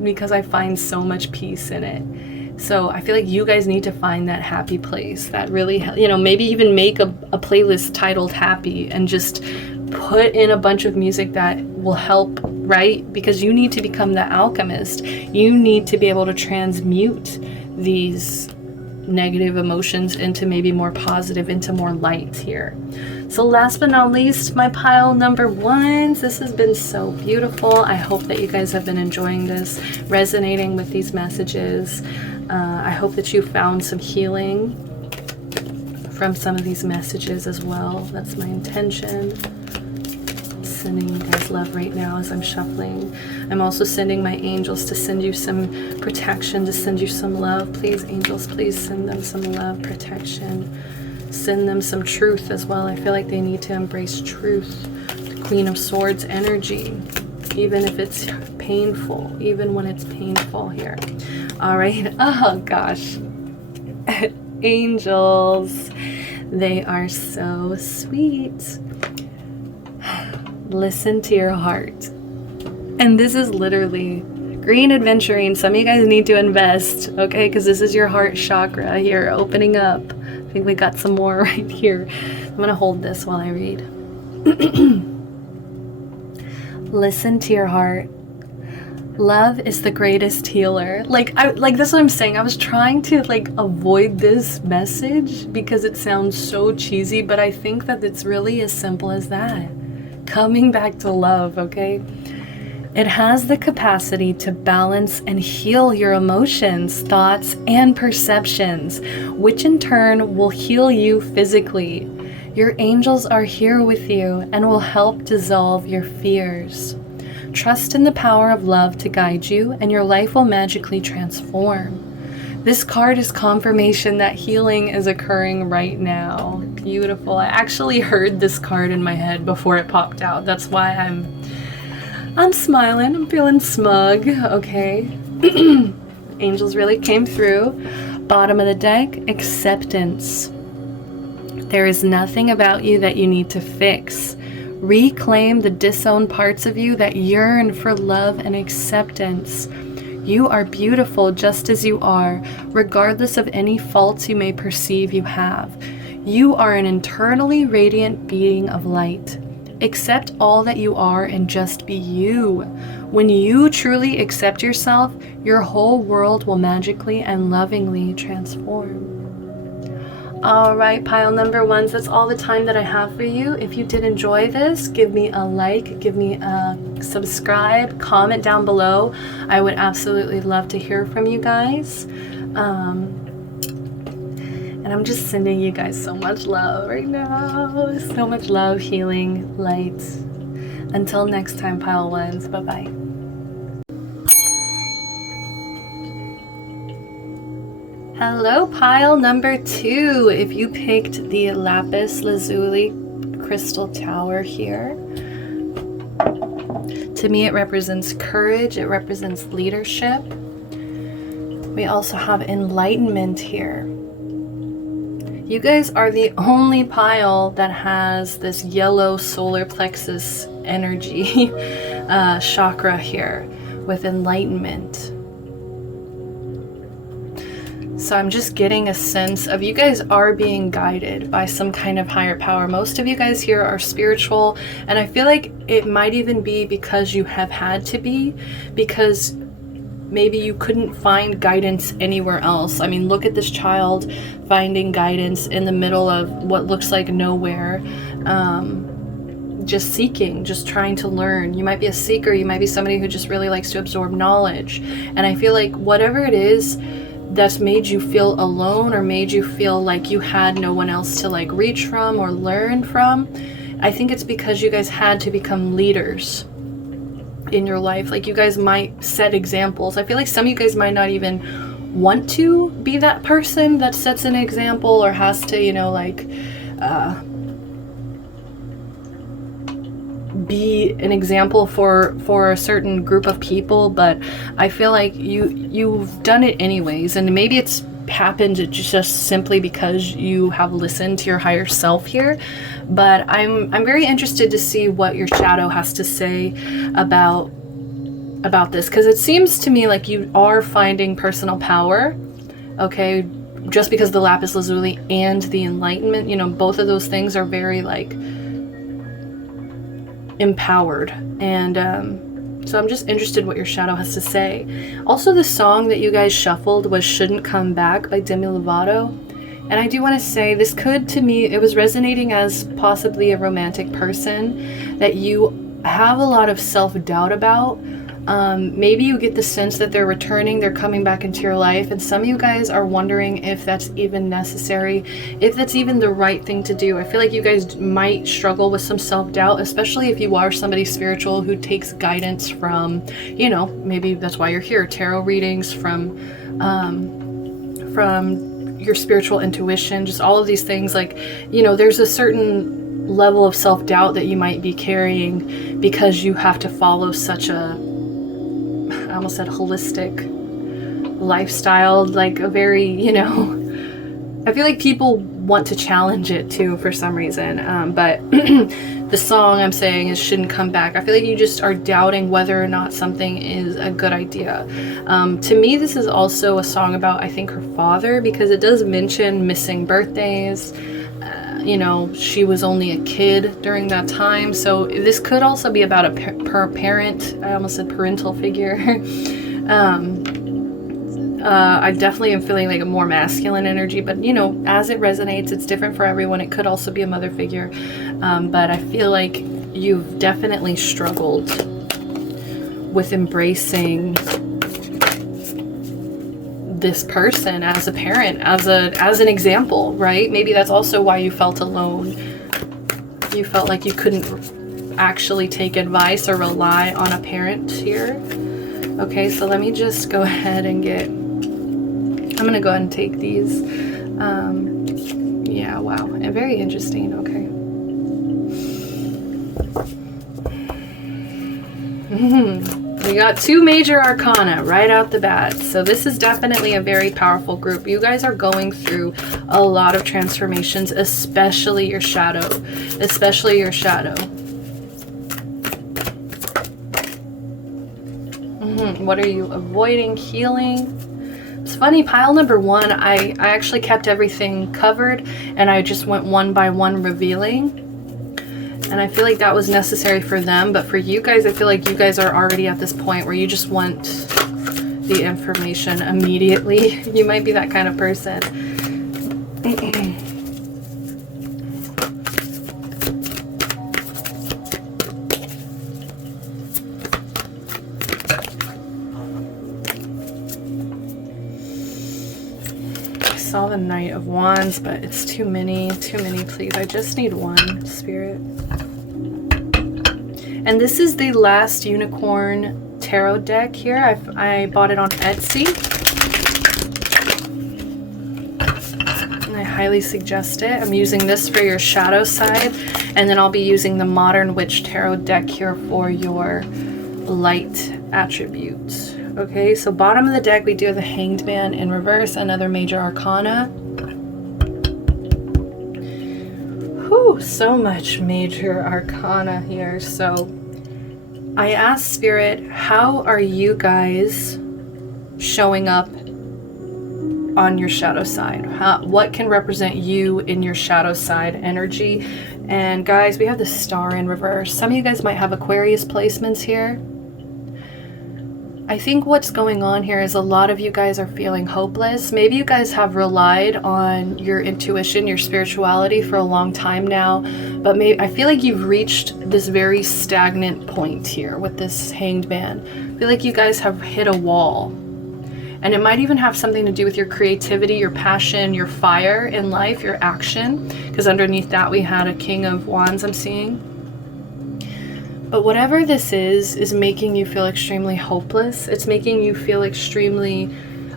because I find so much peace in it. So I feel like you guys need to find that happy place that really, maybe even make a playlist titled Happy and just put in a bunch of music that will help, right? Because you need to become the alchemist. You need to be able to transmute these negative emotions into maybe more positive, into more light here. So last but not least, my pile number ones. This has been so beautiful. I hope that you guys have been enjoying this, resonating with these messages. I hope that you found some healing from some of these messages as well. That's my intention. Sending you guys love right now as I'm shuffling. I'm also sending my angels to send you some protection, to send you some love. Please, angels, please send them some love, protection. Send them some truth as well. I feel like they need to embrace truth. The Queen of Swords energy, even if it's painful, even when it's painful here. All right. Oh gosh. Angels. They are so sweet. Listen to your heart. And this is literally green adventuring. Some of you guys need to invest, okay? Because this is your heart chakra here opening up. I think we got some more right here. I'm going to hold this while I read. Listen to your heart. Love is the greatest healer. Like that's what I'm saying. I was trying to avoid this message because it sounds so cheesy, but I think that it's really as simple as that. Coming back to love, okay? It has the capacity to balance and heal your emotions, thoughts, and perceptions, which in turn will heal you physically. Your angels are here with you and will help dissolve your fears. Trust in the power of love to guide you, and your life will magically transform. This card is confirmation that healing is occurring right now. Beautiful. I actually heard this card in my head before it popped out. That's why I'm smiling. I'm feeling smug. Okay. Angels really came through. Bottom of the deck, acceptance. There is nothing about you that you need to fix. Reclaim the disowned parts of you that yearn for love and acceptance. You are beautiful just as you are, regardless of any faults you may perceive you have. You are an internally radiant being of light. Accept all that you are and just be you. When you truly accept yourself, your whole world will magically and lovingly transform. All right, pile number ones, that's all the time that I have for you. If you did enjoy this, give me a like, give me a subscribe, comment down below. I would absolutely love to hear from you guys. And I'm just sending you guys so much love right now. So much love, healing, light. Until next time, pile ones. Bye-bye. Hello, pile number 2. If you picked the lapis lazuli crystal tower here, to me it represents courage, it represents leadership. We also have enlightenment here. You guys are the only pile that has this yellow solar plexus energy chakra here with enlightenment. So I'm just getting a sense of you guys are being guided by some kind of higher power. Most of you guys here are spiritual, and I feel like it might even be because you have had to be, because maybe you couldn't find guidance anywhere else. I mean, look at this child finding guidance in the middle of what looks like nowhere. Just seeking, just trying to learn. You might be a seeker, you might be somebody who just really likes to absorb knowledge. And I feel like whatever it is that's made you feel alone or made you feel like you had no one else to like reach from or learn from, I think it's because you guys had to become leaders in your life. Like you guys might set examples. I feel like some of you guys might not even want to be that person that sets an example or has to, you know, like be an example for a certain group of people, but I feel like you've done it anyways, and maybe it's happened just simply because you have listened to your higher self here. But I'm very interested to see what your shadow has to say about this, because it seems to me like you are finding personal power, okay, just because the lapis lazuli and the enlightenment, you know, both of those things are very like empowered. And so I'm just interested what your shadow has to say. Also, the song that you guys shuffled was Shouldn't Come Back by Demi Lovato. And I do want to say this could, to me, it was resonating as possibly a romantic person that you have a lot of self-doubt about. Maybe you get the sense that they're returning, they're coming back into your life, and some of you guys are wondering if that's even necessary, if that's even the right thing to do. I feel like you guys might struggle with some self-doubt, especially if you are somebody spiritual who takes guidance from, you know, maybe that's why you're here, tarot readings, from your spiritual intuition, just all of these things. Like, you know, there's a certain level of self-doubt that you might be carrying because you have to follow such a, I almost said holistic lifestyle, like a very, you know, I feel like people want to challenge it too for some reason. But the song I'm saying is Shouldn't Come Back. I feel like you just are doubting whether or not something is a good idea. To me, this is also a song about, I think, her father, because it does mention missing birthdays. You know, she was only a kid during that time. So this could also be about a parent. I almost said parental figure. I definitely am feeling like a more masculine energy, but you know, as it resonates, it's different for everyone. It could also be a mother figure. But I feel like you've definitely struggled with embracing this person as a parent, as an example, right? Maybe that's also why you felt alone. You felt like you couldn't actually take advice or rely on a parent here. Okay, so let me just go ahead and I'm gonna go ahead and take these. Yeah, wow, and very interesting. Okay. We got 2 major arcana right out the bat. So this is definitely a very powerful group. You guys are going through a lot of transformations, especially your shadow. Especially your shadow. What are you avoiding? Healing. It's funny, pile number 1, I actually kept everything covered and I just went one by one revealing. And I feel like that was necessary for them, but for you guys, I feel like you guys are already at this point where you just want the information immediately. You might be that kind of person. saw the Knight of Wands, but it's too many, please. I just need one, Spirit. And this is the last unicorn tarot deck here. I bought it on Etsy. And I highly suggest it. I'm using this for your shadow side, and then I'll be using the Modern Witch tarot deck here for your light attributes. Okay, so bottom of the deck we do have the Hanged Man in reverse, another major arcana. Whew, so much major arcana here. So I asked Spirit, how are you guys showing up on your shadow side? What can represent you in your shadow side energy? And guys, we have the Star in reverse. Some of you guys might have Aquarius placements here. I think what's going on here is a lot of you guys are feeling hopeless. Maybe you guys have relied on your intuition, your spirituality for a long time now, but I feel like you've reached this very stagnant point here with this Hanged Man. I feel like you guys have hit a wall. And it might even have something to do with your creativity, your passion, your fire in life, your action, because underneath that we had a King of Wands I'm seeing. But whatever this is making you feel extremely hopeless. It's making you feel extremely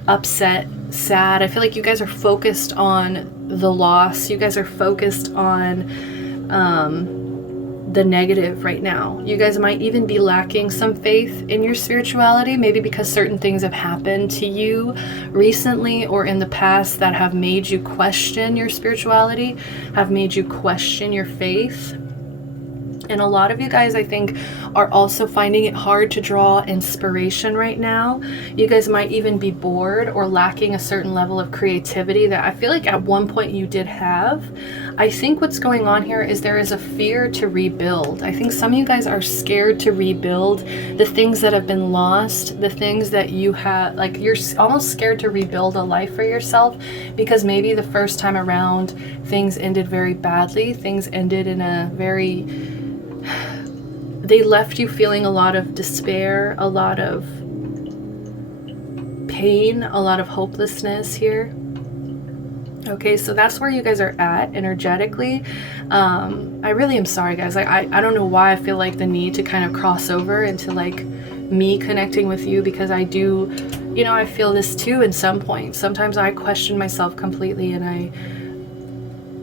upset, sad. I feel like you guys are focused on the loss. You guys are focused on the negative right now. You guys might even be lacking some faith in your spirituality, maybe because certain things have happened to you recently or in the past that have made you question your spirituality, have made you question your faith. And a lot of you guys, I think, are also finding it hard to draw inspiration right now. You guys might even be bored or lacking a certain level of creativity that I feel like at one point you did have. I think what's going on here is there is a fear to rebuild. I think some of you guys are scared to rebuild the things that have been lost, the things that you have, like you're almost scared to rebuild a life for yourself because maybe the first time around things ended very badly. Things ended in a very... They left you feeling a lot of despair, a lot of pain, a lot of hopelessness here. Okay, so that's where you guys are at energetically. I really am sorry, guys. I don't know why I feel like the need to kind of cross over into like me connecting with you, because I do, you know, I feel this too in some points. Sometimes I question myself completely, and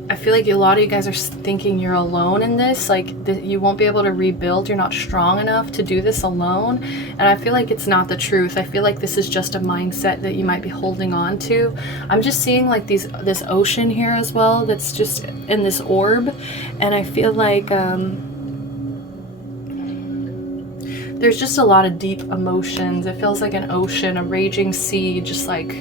I feel like a lot of you guys are thinking you're alone in this, like you won't be able to rebuild, you're not strong enough to do this alone. And I feel like it's not the truth. I feel like this is just a mindset that you might be holding on to. I'm just seeing like this ocean here as well that's just in this orb, and I feel like there's just a lot of deep emotions. It feels like an ocean, a raging sea, just like,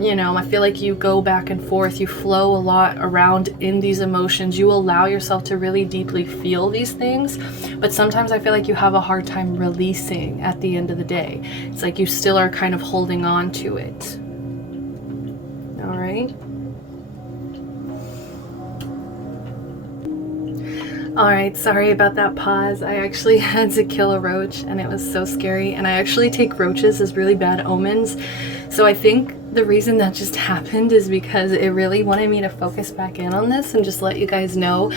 you know, I feel like you go back and forth, you flow a lot around in these emotions, you allow yourself to really deeply feel these things, but sometimes I feel like you have a hard time releasing at the end of the day. It's like you still are kind of holding on to it. All right. Alright, sorry about that pause. I actually had to kill a roach and it was so scary, and I actually take roaches as really bad omens. So I think the reason that just happened is because it really wanted me to focus back in on this and just let you guys know.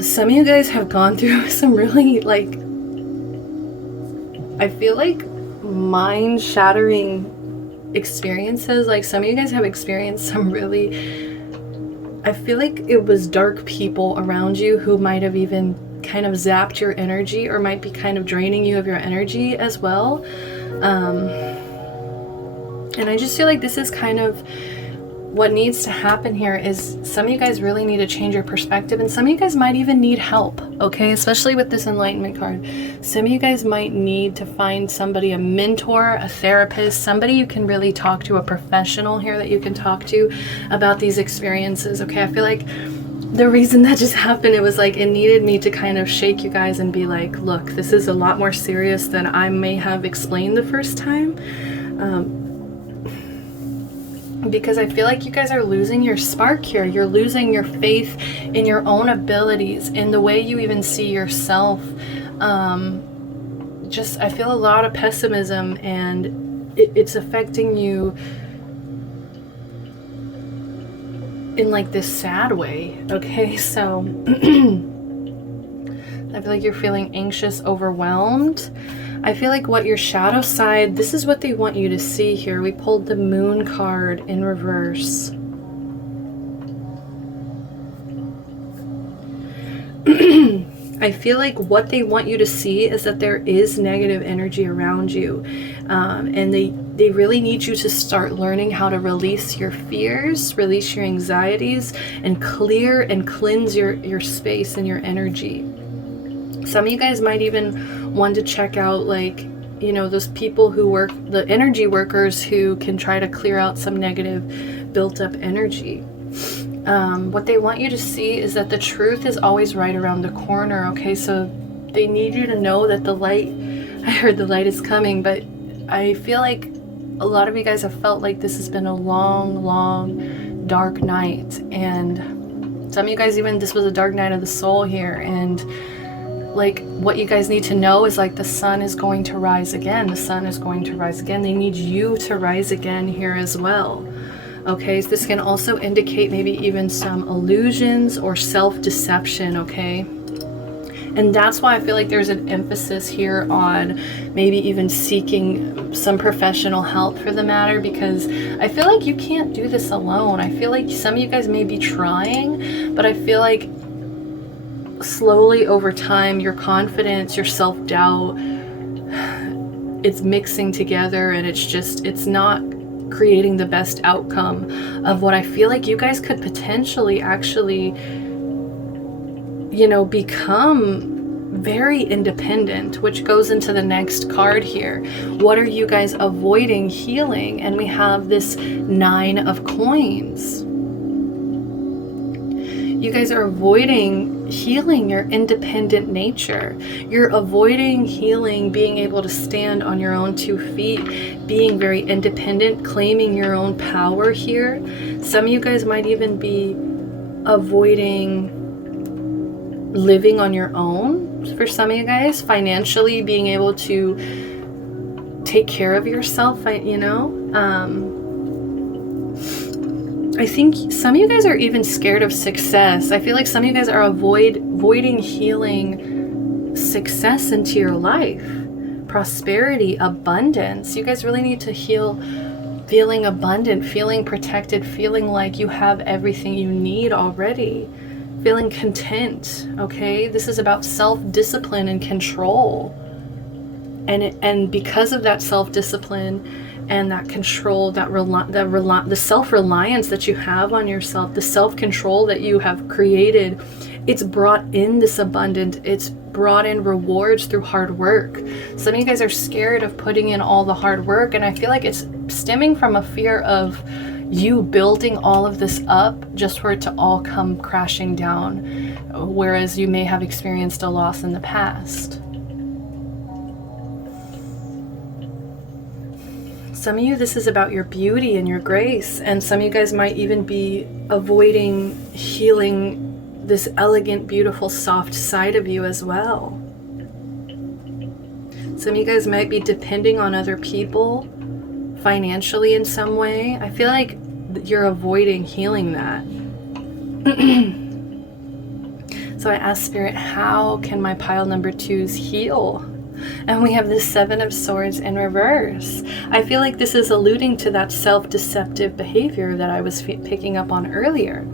Some of you guys have gone through some really, like, I feel like mind-shattering experiences. Like, some of you guys have experienced some really, I feel like it was dark people around you who might have even kind of zapped your energy or might be kind of draining you of your energy as well. And I just feel like this is kind of what needs to happen here is some of you guys really need to change your perspective, and some of you guys might even need help, okay? Especially with this Enlightenment card. Some of you guys might need to find somebody, a mentor, a therapist, somebody you can really talk to, a professional here that you can talk to about these experiences, okay? I feel like the reason that just happened, it was like it needed me to kind of shake you guys and be like, look, this is a lot more serious than I may have explained the first time. Because I feel like you guys are losing your spark here. You're losing your faith in your own abilities, in the way you even see yourself. Just, I feel a lot of pessimism, and it's affecting you in like this sad way. Okay, so I feel like you're feeling anxious, overwhelmed. I feel like what your shadow side, this is what they want you to see here. We pulled the Moon card in reverse. I feel like what they want you to see is that there is negative energy around you. And they really need you to start learning how to release your fears, release your anxieties, and clear and cleanse your space and your energy. Some of you guys might even want to check out, like, you know, those people who work, the energy workers who can try to clear out some negative built up energy. What they want you to see is that the truth is always right around the corner, okay? So they need you to know that the light, I heard the light is coming, but I feel like a lot of you guys have felt like this has been a long, long, dark night. And some of you guys, even this was a dark night of the soul here. And like, what you guys need to know is like the sun is going to rise again. The sun is going to rise again. They need you to rise again here as well. Okay, so this can also indicate maybe even some illusions or self-deception, okay? And that's why I feel like there's an emphasis here on maybe even seeking some professional help for the matter, because I feel like you can't do this alone. I feel like some of you guys may be trying, but I feel like slowly over time, your confidence, your self-doubt, it's mixing together, and it's not creating the best outcome of what I feel like you guys could potentially actually, you know, become very independent, which goes into the next card here. What are you guys avoiding healing? And we have this 9 of coins. You guys are avoiding healing your independent nature. You're avoiding healing, being able to stand on your own 2 feet, being very independent, claiming your own power here. Some of you guys might even be avoiding living on your own. For some of you guys, financially being able to take care of yourself, you know. I think some of you guys are even scared of success. I feel like some of you guys are avoiding healing success into your life, prosperity, abundance. You guys really need to heal feeling abundant, feeling protected, feeling like you have everything you need already, feeling content, okay? This is about self-discipline and control. And because of that self-discipline and that control, the self-reliance that you have on yourself, the self-control that you have created, it's brought in this abundance. It's brought in rewards through hard work. Some of you guys are scared of putting in all the hard work, and I feel like it's stemming from a fear of you building all of this up just for it to all come crashing down, whereas you may have experienced a loss in the past. Some of you, this is about your beauty and your grace, and some of you guys might even be avoiding healing this elegant, beautiful, soft side of you as well. Some of you guys might be depending on other people financially in some way. I feel like you're avoiding healing that. So I asked Spirit, how can my pile number 2s heal? And we have the 7 of Swords in reverse. I feel like this is alluding to that self-deceptive behavior that I was picking up on earlier.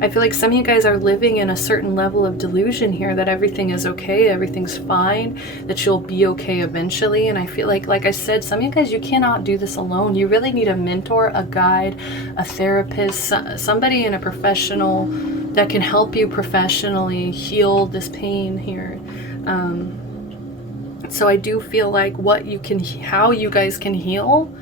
I feel like some of you guys are living in a certain level of delusion here that everything is okay, everything's fine, that you'll be okay eventually. And I feel like I said, some of you guys, you cannot do this alone. You really need a mentor, a guide, a therapist, somebody in a professional that can help you professionally heal this pain here. So I do feel like how you guys can heal,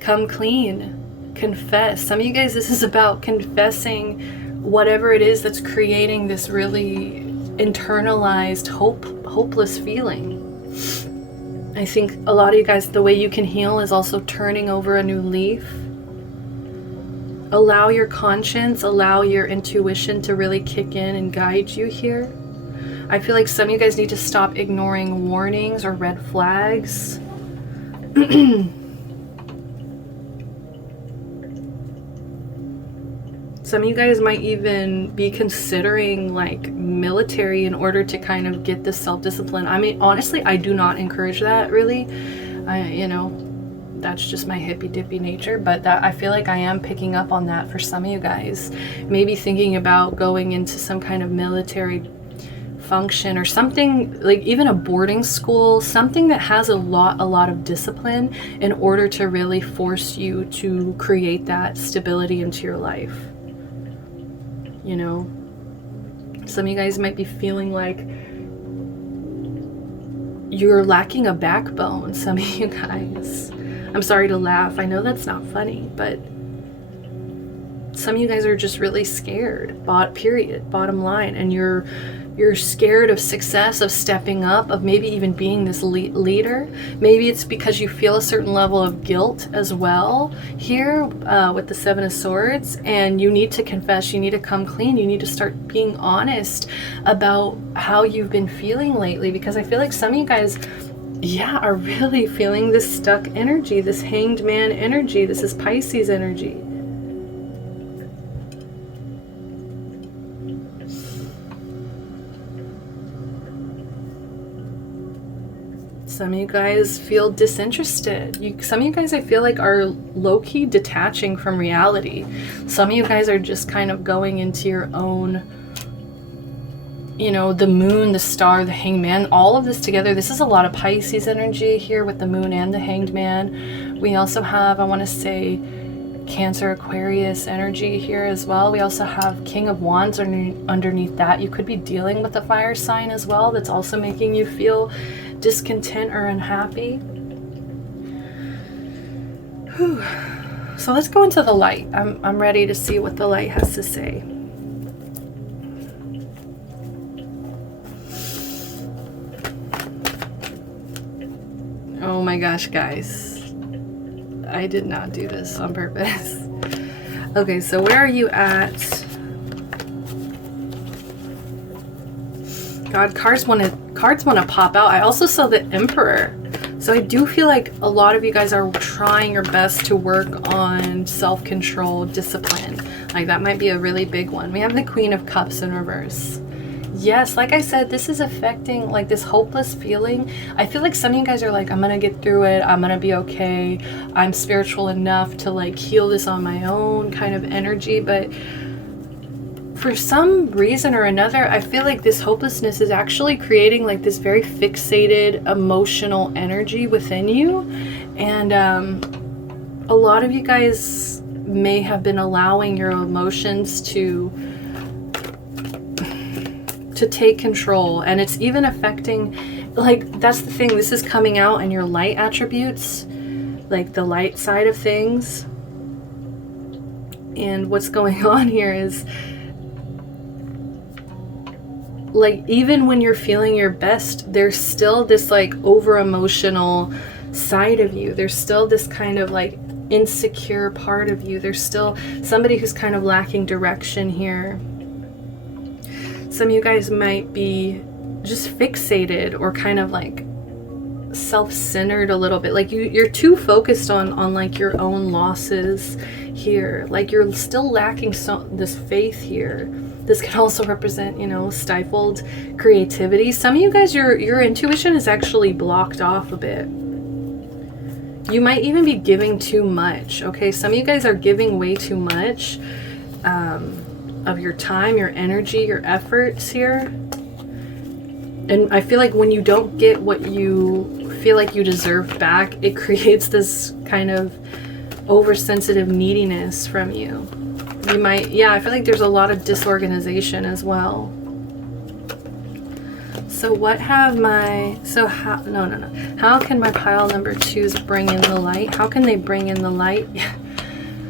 come clean, confess. Some of you guys, this is about confessing whatever it is that's creating this really internalized hopeless feeling. I think a lot of you guys, the way you can heal is also turning over a new leaf. Allow your conscience, allow your intuition to really kick in and guide you here. I feel like some of you guys need to stop ignoring warnings or red flags. Some of you guys might even be considering like military in order to kind of get this self-discipline. I mean, honestly, I do not encourage that really. You know, that's just my hippy dippy nature, but that I feel like I am picking up on that for some of you guys. Maybe thinking about going into some kind of military function or something, like even a boarding school, something that has a lot of discipline in order to really force you to create that stability into your life. You know, some of you guys might be feeling like you're lacking a backbone. Some of you guys, I'm sorry to laugh, I know that's not funny, but some of you guys are just really scared, period, bottom line, and you're scared of success, of stepping up, of maybe even being this leader. Maybe it's because you feel a certain level of guilt as well here with the Seven of Swords, and you need to confess, you need to come clean, you need to start being honest about how you've been feeling lately, because I feel like some of you guys, yeah, are really feeling this stuck energy, this hanged man energy. This is Pisces energy. Some of you guys feel disinterested. Some of you guys, I feel like, are low-key detaching from reality. Some of you guys are just kind of going into your own, you know, the moon, the star, the hanged man, all of this together. This is a lot of Pisces energy here with the moon and the hanged man. We also have, I want to say, Cancer, Aquarius energy here as well. We also have King of Wands underneath that. You could be dealing with a fire sign as well that's also making you feel discontent or unhappy. Whew. So let's go into the light. I'm ready to see what the light has to say. Oh my gosh, guys. I did not do this on purpose. Okay, so where are you at? God, cards want to pop out. I also saw the Emperor. So I do feel like a lot of you guys are trying your best to work on self-control, discipline. Like that might be a really big one. We have the Queen of Cups in reverse. Yes, like I said, this is affecting like this hopeless feeling. I feel like some of you guys are like, I'm gonna get through it, I'm gonna be okay, I'm spiritual enough to like heal this on my own kind of energy. But for some reason or another, I feel like this hopelessness is actually creating like this very fixated emotional energy within you. And a lot of you guys may have been allowing your emotions to take control, and it's even affecting, like, that's the thing, this is coming out in your light attributes, like the light side of things. And what's going on here is, like, even when you're feeling your best, there's still this like over emotional side of you. There's still this kind of like insecure part of you. There's still somebody who's kind of lacking direction here. Some of you guys might be just fixated or kind of like self-centered a little bit. Like you're too focused on like your own losses here. Like you're still lacking this faith here. This can also represent, you know, stifled creativity. Some of you guys, your intuition is actually blocked off a bit. You might even be giving too much. Okay, some of you guys are giving way too much of your time, your energy, your efforts here. And I feel like when you don't get what you feel like you deserve back, it creates this kind of oversensitive neediness from you. You might, yeah, I feel like there's a lot of disorganization as well. So what have my, so how, no. How can my pile number twos bring in the light? How can they bring in the light?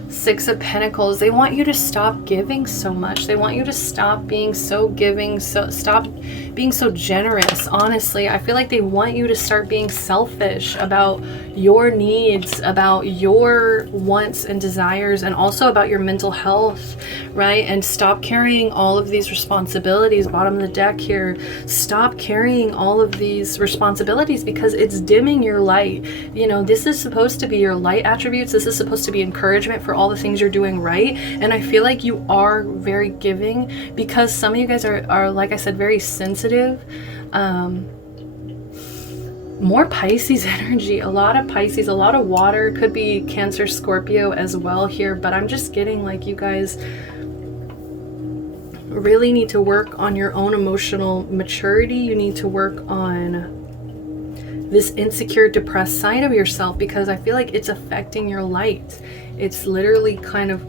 Six of Pentacles. They want you to stop giving so much. They want you to stop being so giving, stop being so generous. Honestly, I feel like they want you to start being selfish about your needs, about your wants and desires, and also about your mental health, right? And stop carrying all of these responsibilities. Bottom of the deck here. Stop carrying all of these responsibilities because it's dimming your light. You know, this is supposed to be your light attributes. This is supposed to be encouragement for all the things you're doing right. And I feel like you are very giving, because some of you guys are like I said, very sensitive. More Pisces energy, a lot of Pisces, a lot of water, could be Cancer, Scorpio as well here, but I'm just getting like you guys really need to work on your own emotional maturity. You need to work on this insecure, depressed side of yourself, because I feel like it's affecting your light. It's literally kind of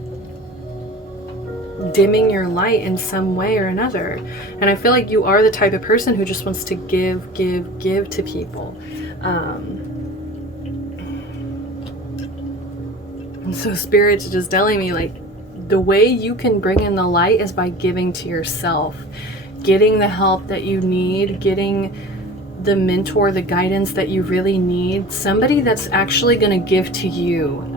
dimming your light in some way or another. And I feel like you are the type of person who just wants to give to people. And so Spirit's just telling me, like, the way you can bring in the light is by giving to yourself, getting the help that you need, getting the mentor, the guidance that you really need, somebody that's actually going to give to you.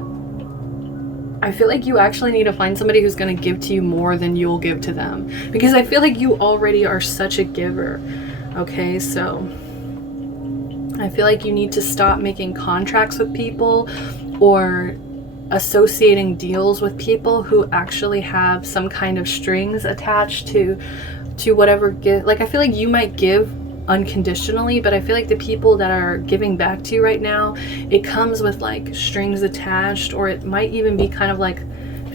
I feel like you actually need to find somebody who's going to give to you more than you'll give to them, because I feel like you already are such a giver. Okay, so I feel like you need to stop making contracts with people or associating deals with people who actually have some kind of strings attached to whatever give. Like, I feel like you might give unconditionally, but I feel like the people that are giving back to you right now, it comes with like strings attached, or it might even be kind of like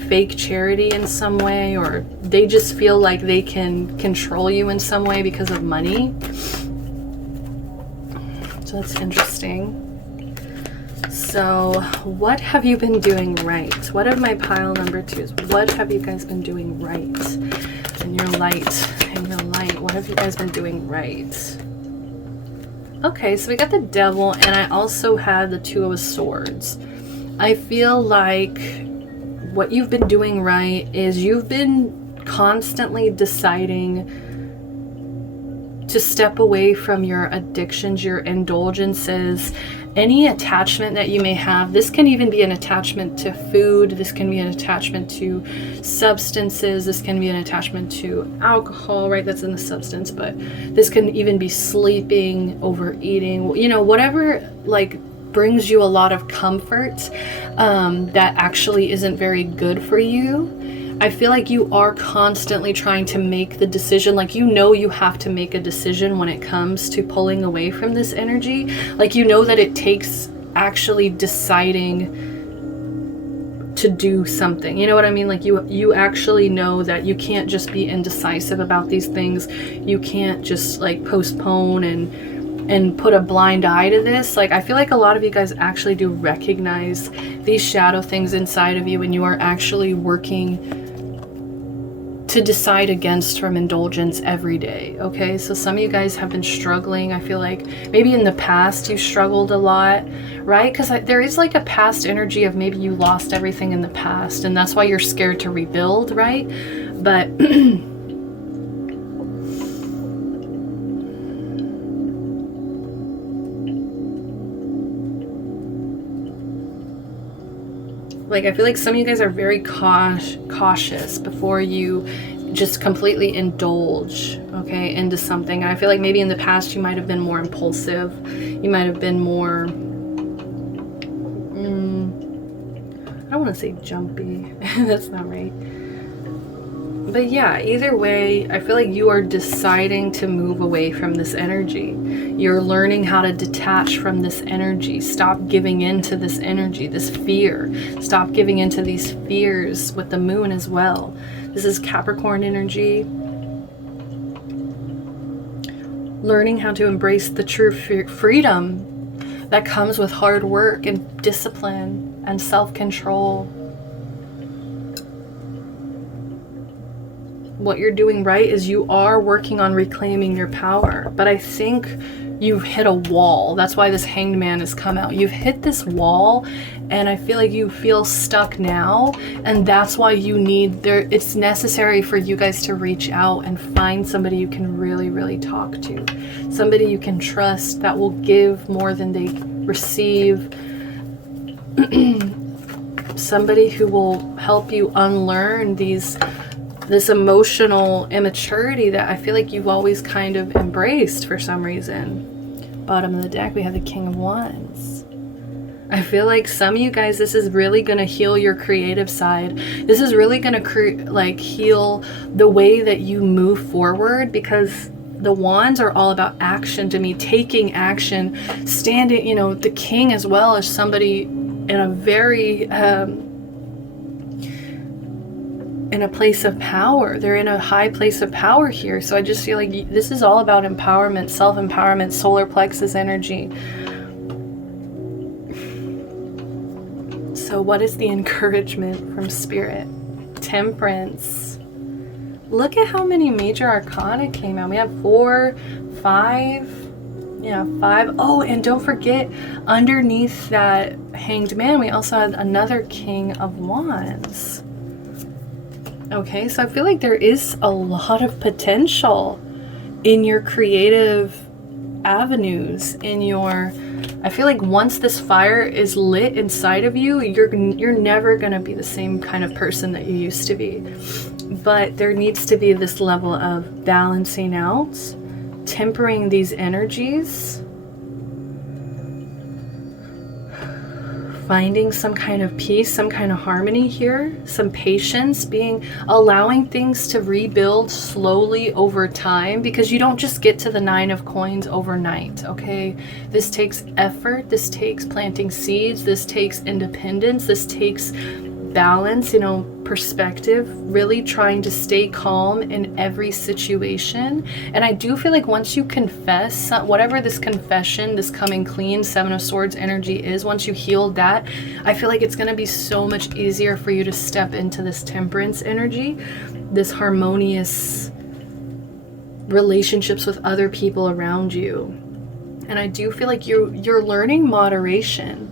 fake charity in some way, or they just feel like they can control you in some way because of money. So that's interesting. So what have you been doing right? What of my pile number 2s? What have you guys been doing right? In your light, in your light, what have you guys been doing right? Okay, so we got the Devil, and I also had the Two of Swords. I feel like what you've been doing right is you've been constantly deciding to step away from your addictions, your indulgences, any attachment that you may have. This can even be an attachment to food. This can be an attachment to substances. This can be an attachment to alcohol, right? That's in the substance, but this can even be sleeping, overeating, you know, whatever like brings you a lot of comfort that actually isn't very good for you. I feel like you are constantly trying to make the decision, like, you know, you have to make a decision when it comes to pulling away from this energy. Like, you know that it takes actually deciding to do something. You know what I mean? Like, you actually know that you can't just be indecisive about these things. You can't just like postpone and put a blind eye to this. Like, I feel like a lot of you guys actually do recognize these shadow things inside of you, and you are actually working to decide against from indulgence every day. Okay, so some of you guys have been struggling. I feel like maybe in the past you struggled a lot, right? Because there is like a past energy of maybe you lost everything in the past, and that's why you're scared to rebuild, right? But like, I feel like some of you guys are very cautious before you just completely indulge, okay, into something. And I feel like maybe in the past you might have been more impulsive. You might have been more, I don't want to say jumpy. That's not right. But yeah, either way, I feel like you are deciding to move away from this energy. You're learning how to detach from this energy. Stop giving into this energy, this fear. Stop giving into these fears with the moon as well. This is Capricorn energy. Learning how to embrace the true freedom that comes with hard work and discipline and self-control. What you're doing right is you are working on reclaiming your power, but I think you've hit a wall. That's why this Hanged Man has come out. You've hit this wall, and I feel like you feel stuck now, and that's why you need it's necessary for you guys to reach out and find somebody you can really, really talk to, somebody you can trust that will give more than they receive, somebody who will help you unlearn this emotional immaturity that I feel like you've always kind of embraced for some reason. Bottom of the deck, we have the King of Wands. I feel like some of you guys, this is really going to heal your creative side. This is really going to heal the way that you move forward, because the wands are all about action to me, taking action, standing, you know, the king as well as somebody in a very, in a place of power. They're in a high place of power here. So I just feel like this is all about empowerment, self-empowerment, solar plexus energy. So what is the encouragement from Spirit? Temperance. Look at how many major arcana came out. We have 4, 5. Yeah, 5. Oh, and don't forget, underneath that Hanged Man, we also had another King of Wands. Okay, so I feel like there is a lot of potential in your creative avenues, in your... I feel like once this fire is lit inside of you, you're never going to be the same kind of person that you used to be. But there needs to be this level of balancing out, tempering these energies, finding some kind of peace, some kind of harmony here, some patience, allowing things to rebuild slowly over time, because you don't just get to the 9 of Coins overnight, okay? This takes effort, this takes planting seeds, this takes independence, this takes balance, you know, perspective, really trying to stay calm in every situation. And I do feel like once you confess, whatever this confession, this coming clean 7 of Swords energy is, once you heal that, I feel like it's going to be so much easier for you to step into this temperance energy, this harmonious relationships with other people around you. And I do feel like you're learning moderation.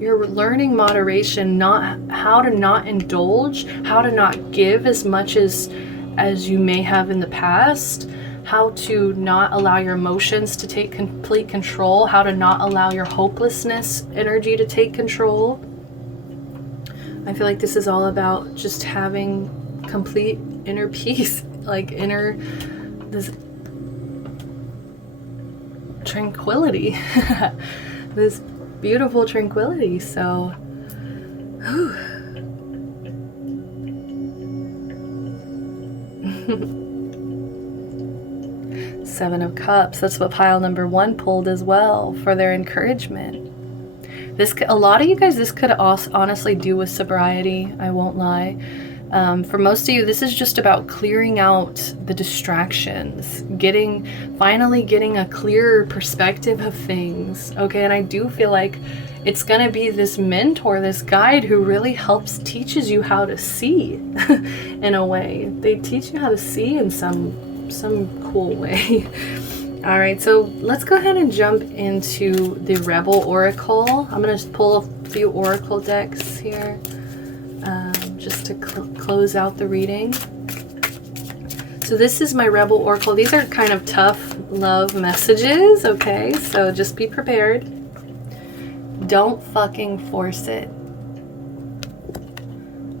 You're learning moderation, not how to not indulge, how to not give as much as you may have in the past, how to not allow your emotions to take complete control, how to not allow your hopelessness energy to take control. I feel like this is all about just having complete inner peace, like this tranquility, this beautiful tranquility. So Seven of Cups, that's what pile number 1 pulled as well for their encouragement. A lot of you guys, this could also honestly do with sobriety, I won't lie. For most of you, this is just about clearing out the distractions, finally getting a clearer perspective of things, okay? And I do feel like it's gonna be this mentor, this guide who really teaches you how to see in a way. They teach you how to see in some cool way. All right, so let's go ahead and jump into the Rebel Oracle. I'm gonna just pull a few Oracle decks here. Just to close out the reading. So this is my Rebel Oracle. These are kind of tough love messages, okay? So just be prepared. Don't fucking force it.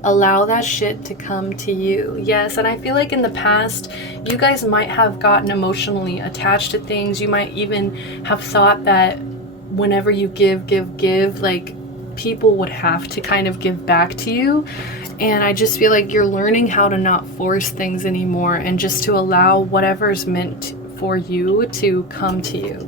Allow that shit to come to you. Yes, and I feel like in the past, you guys might have gotten emotionally attached to things. You might even have thought that whenever you give, like people would have to kind of give back to you. And I just feel like you're learning how to not force things anymore and just to allow whatever's meant for you to come to you.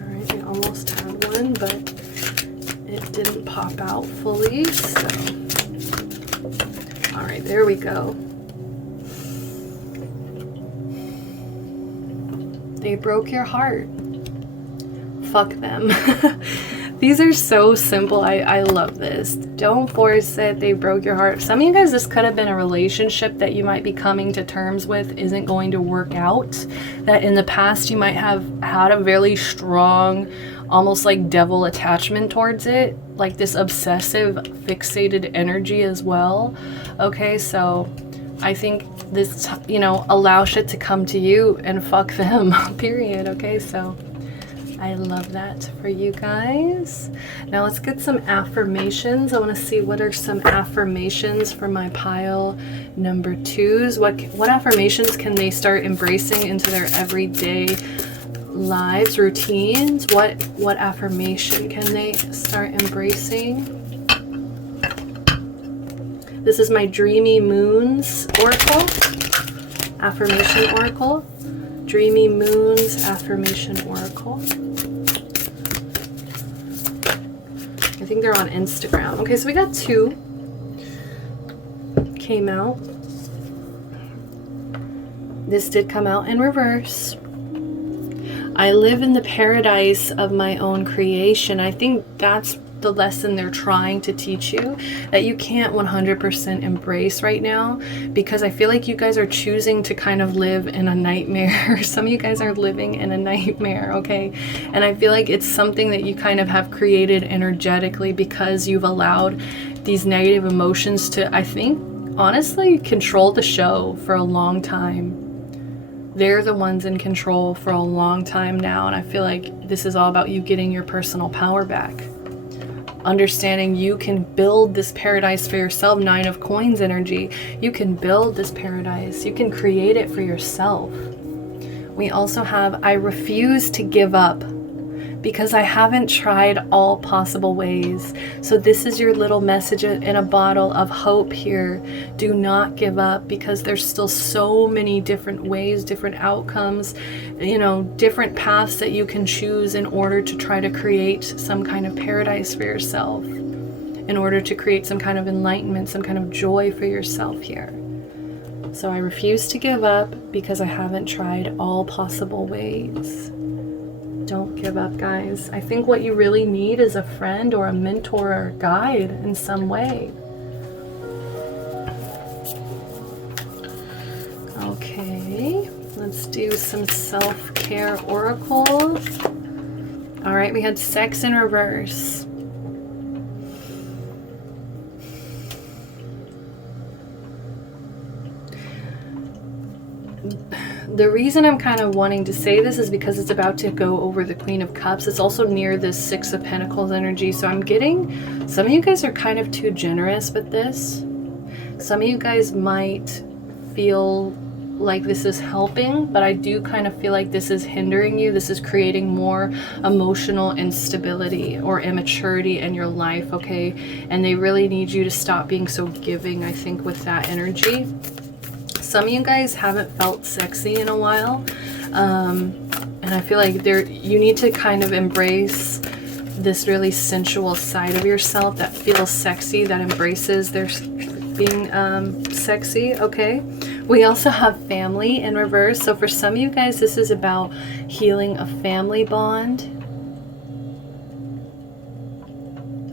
Alright, I almost had one, but it didn't pop out fully, so... Alright, there we go. They broke your heart. Fuck them. These are so simple. I love this. Don't force it. They broke your heart. Some of you guys, this could have been a relationship that you might be coming to terms with isn't going to work out. That in the past you might have had a very strong, almost like devil attachment towards it. Like this obsessive, fixated energy as well. Okay, so I think this, allow shit to come to you and fuck them, period. Okay, so I love that for you guys. Now let's get some affirmations. I want to see what are some affirmations for my pile number 2s. What affirmations can they start embracing into their everyday lives, routines? What affirmation can they start embracing? This is my Dreamy Moons Oracle, Affirmation Oracle. Dreamy Moons Affirmation Oracle. I think they're on Instagram. Okay, so we got 2 came out. This did come out in reverse. I live in the paradise of my own creation. I think that's the lesson they're trying to teach you, that you can't 100% embrace right now, because I feel like you guys are choosing to kind of live in a nightmare. Some of you guys are living in a nightmare, okay? And I feel like it's something that you kind of have created energetically because you've allowed these negative emotions to, I think, honestly, control the show for a long time. They're the ones in control for a long time now, and I feel like this is all about you getting your personal power back. Understanding you can build this paradise for yourself. 9 of Coins energy. You can build this paradise. You can create it for yourself. We also have, I refuse to give up because I haven't tried all possible ways. So this is your little message in a bottle of hope here. Do not give up, because there's still so many different ways, different outcomes, you know, different paths that you can choose in order to try to create some kind of paradise for yourself, in order to create some kind of enlightenment, some kind of joy for yourself here. So I refuse to give up because I haven't tried all possible ways. Don't give up, guys. I think what you really need is a friend or a mentor or a guide in some way. Okay, let's do some self-care oracle. All right, we had sex in reverse. The reason I'm kind of wanting to say this is because it's about to go over the Queen of Cups. It's also near the 6 of Pentacles energy. So I'm getting, some of you guys are kind of too generous with this. Some of you guys might feel like this is helping, but I do kind of feel like this is hindering you. This is creating more emotional instability or immaturity in your life, okay? And they really need you to stop being so giving, I think, with that energy. Some of you guys haven't felt sexy in a while, and I feel like you need to kind of embrace this really sensual side of yourself that feels sexy, that embraces their being sexy, okay? We also have family in reverse. So for some of you guys, this is about healing a family bond.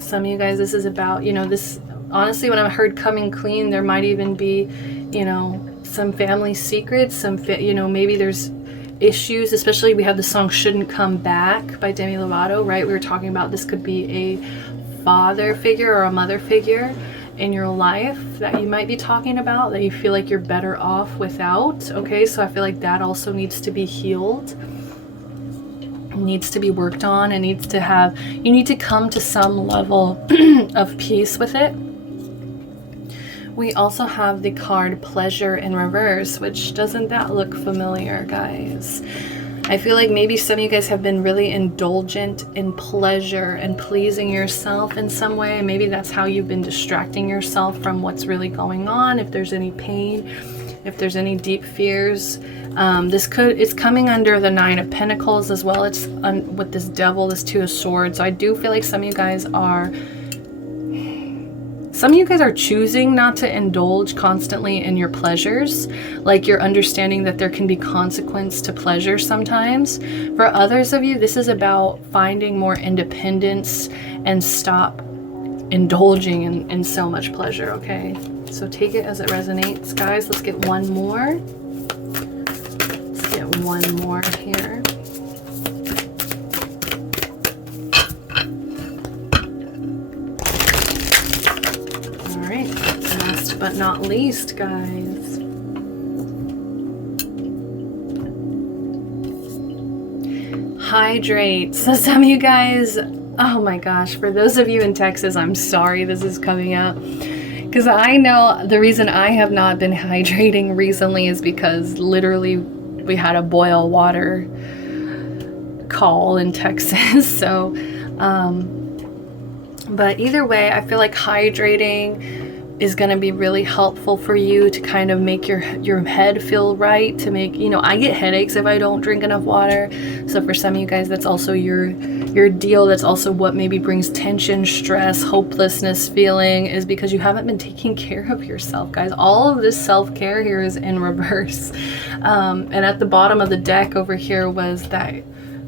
Some of you guys, this is about, you know, this, honestly, when I heard coming clean, there might even be, you know, some family secrets, you know, maybe there's issues, especially we have the song Shouldn't Come Back by Demi Lovato, right? We were talking about this could be a father figure or a mother figure in your life that you might be talking about, that you feel like you're better off without, okay? So I feel like that also needs to be healed, needs to be worked on, and needs to have, you need to come to some level of peace with it. We also have the card Pleasure in reverse, which doesn't that look familiar, guys? I feel like maybe some of you guys have been really indulgent in pleasure and pleasing yourself in some way. Maybe that's how you've been distracting yourself from what's really going on. If there's any pain, if there's any deep fears, it's coming under the 9 of Pentacles as well. It's with this Devil, this 2 of Swords. So I do feel like some of you guys are choosing not to indulge constantly in your pleasures. Like you're understanding that there can be consequence to pleasure sometimes. For others of you, this is about finding more independence and stop indulging in so much pleasure, okay? So take it as it resonates, guys. Let's get one more. Let's get one more here. But not least, guys, hydrate. So some of you guys, oh my gosh, for those of you in Texas, I'm sorry this is coming out. Because I know the reason I have not been hydrating recently is because literally we had a boil water call in Texas. So, but either way, I feel like hydrating is going to be really helpful for you to kind of make your head feel right, to make, you know, I get headaches if I don't drink enough water. So for some of you guys, that's also your deal. That's also what maybe brings tension, stress, hopelessness feeling, is because you haven't been taking care of yourself, guys. All of this self-care here is in reverse. And at the bottom of the deck over here was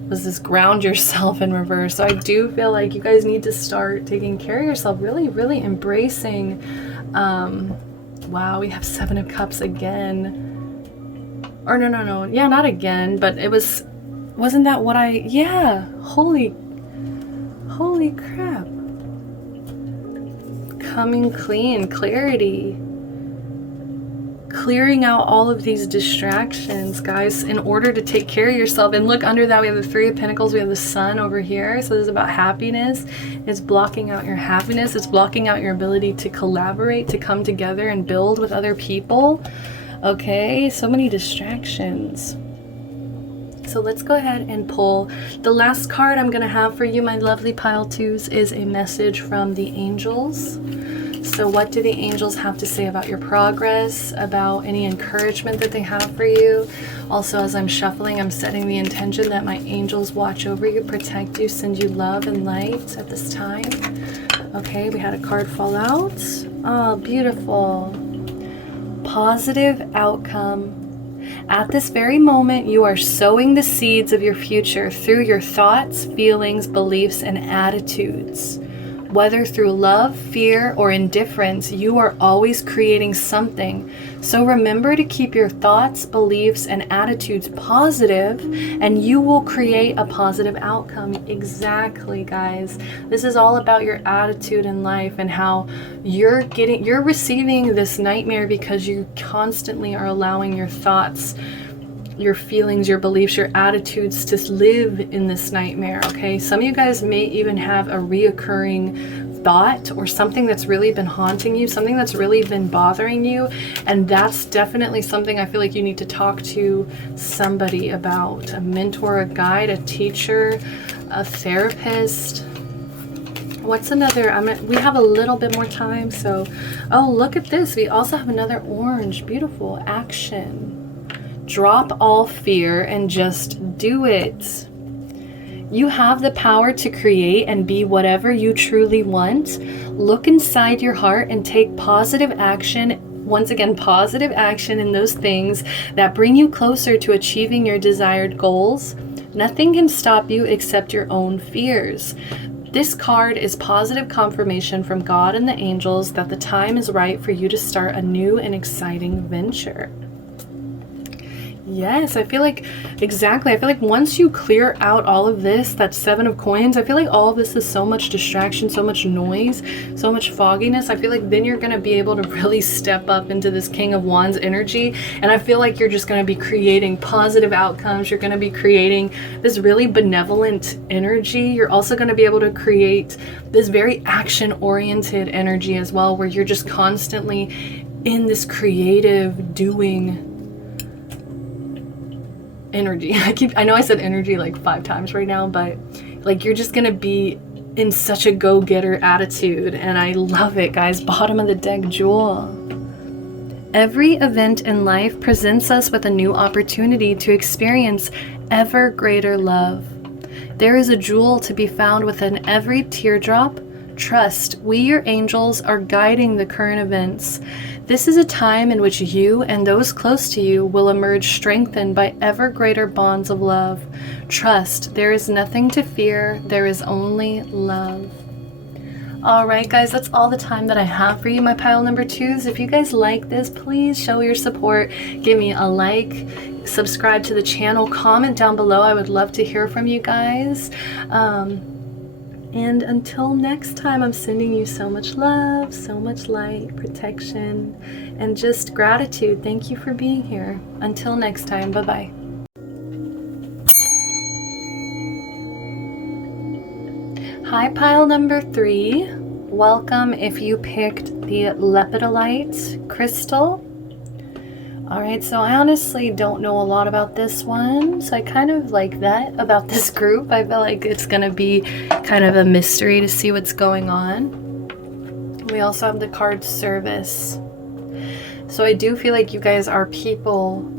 this ground yourself in reverse. So I do feel like you guys need to start taking care of yourself, really, really embracing. Wow, we have 7 of Cups again. Or no. Yeah, not again, but wasn't that what yeah, holy crap. Coming clean, clarity. Clearing out all of these distractions, guys, in order to take care of yourself. And look, under that we have the 3 of Pentacles, we have the Sun over here. So this is about happiness. It's blocking out your happiness. It's blocking out your ability to collaborate, to come together and build with other people. Okay, so many distractions. So let's go ahead and pull the last card I'm gonna have for you, my lovely pile twos, is a message from the angels. So what do the angels have to say about your progress, about any encouragement that they have for you? Also, as I'm shuffling, I'm setting the intention that my angels watch over you, protect you, send you love and light at this time. Okay, we had a card fall out. Oh, beautiful. Positive outcome. At this very moment, you are sowing the seeds of your future through your thoughts, feelings, beliefs, and attitudes. Whether through love, fear, or indifference, you are always creating something. So remember to keep your thoughts, beliefs, and attitudes positive, and you will create a positive outcome. Exactly, guys. This is all about your attitude in life and how you're receiving this nightmare because you constantly are allowing your thoughts, your feelings, your beliefs, your attitudes to live in this nightmare, okay? Some of you guys may even have a reoccurring thought or something that's really been haunting you, something that's really been bothering you, and that's definitely something I feel like you need to talk to somebody about, a mentor, a guide, a teacher, a therapist. What's another? We have a little bit more time, so, oh, look at this. We also have another orange. Beautiful. Action. Drop all fear and just do it. You have the power to create and be whatever you truly want. Look inside your heart and take positive action. Once again, positive action in those things that bring you closer to achieving your desired goals. Nothing can stop you except your own fears. This card is positive confirmation from God and the angels that the time is right for you to start a new and exciting venture. Yes, I feel like, exactly. I feel like once you clear out all of this, that 7 of coins, I feel like all of this is so much distraction, so much noise, so much fogginess. I feel like then you're going to be able to really step up into this King of Wands energy. And I feel like you're just going to be creating positive outcomes. You're going to be creating this really benevolent energy. You're also going to be able to create this very action-oriented energy as well, where you're just constantly in this creative doing energy. I know I said energy like 5 times right now, but like you're just gonna be in such a go-getter attitude, and I love it, guys. Bottom of the deck, Jewel. Every event in life presents us with a new opportunity to experience ever greater love. There is a jewel to be found within every teardrop. Trust, we, your angels, are guiding the current events. This is a time in which you and those close to you will emerge strengthened by ever greater bonds of love. Trust, there is nothing to fear, there is only love. Alright guys, that's all the time that I have for you, my pile number 2s. If you guys like this, please show your support. Give me a like, subscribe to the channel, comment down below. I would love to hear from you guys. And until next time, I'm sending you so much love, so much light, protection, and just gratitude. Thank you for being here. Until next time, bye-bye. Hi, pile number 3. Welcome if you picked the lepidolite crystal. All right, so I honestly don't know a lot about this one, so I kind of like that about this group. I feel like it's gonna be kind of a mystery to see what's going on. We also have the card service. So I do feel like you guys are people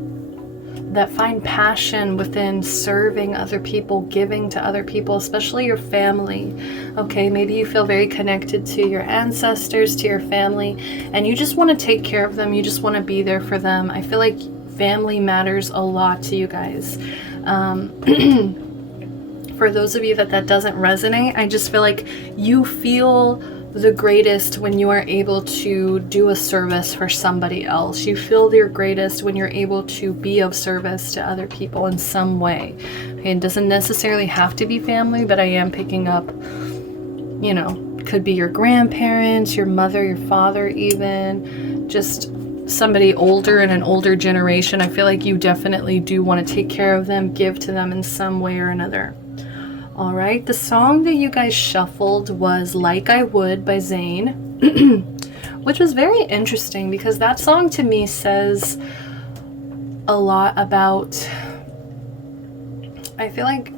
that find passion within serving other people, giving to other people, especially your family. Okay, maybe you feel very connected to your ancestors, to your family, and you just want to take care of them. You just want to be there for them. I feel like family matters a lot to you guys. For those of you that doesn't resonate, I just feel like you feel the greatest when you are able to do a service for somebody else. You feel your greatest when you're able to be of service to other people in some way. Okay, it doesn't necessarily have to be family, but I am picking up, you know, could be your grandparents, your mother, your father, even just somebody older in an older generation. I feel like you definitely do want to take care of them, give to them in some way or another. All right, the song that you guys shuffled was Like I Would by Zayn, which was very interesting because that song to me says a lot about, I feel like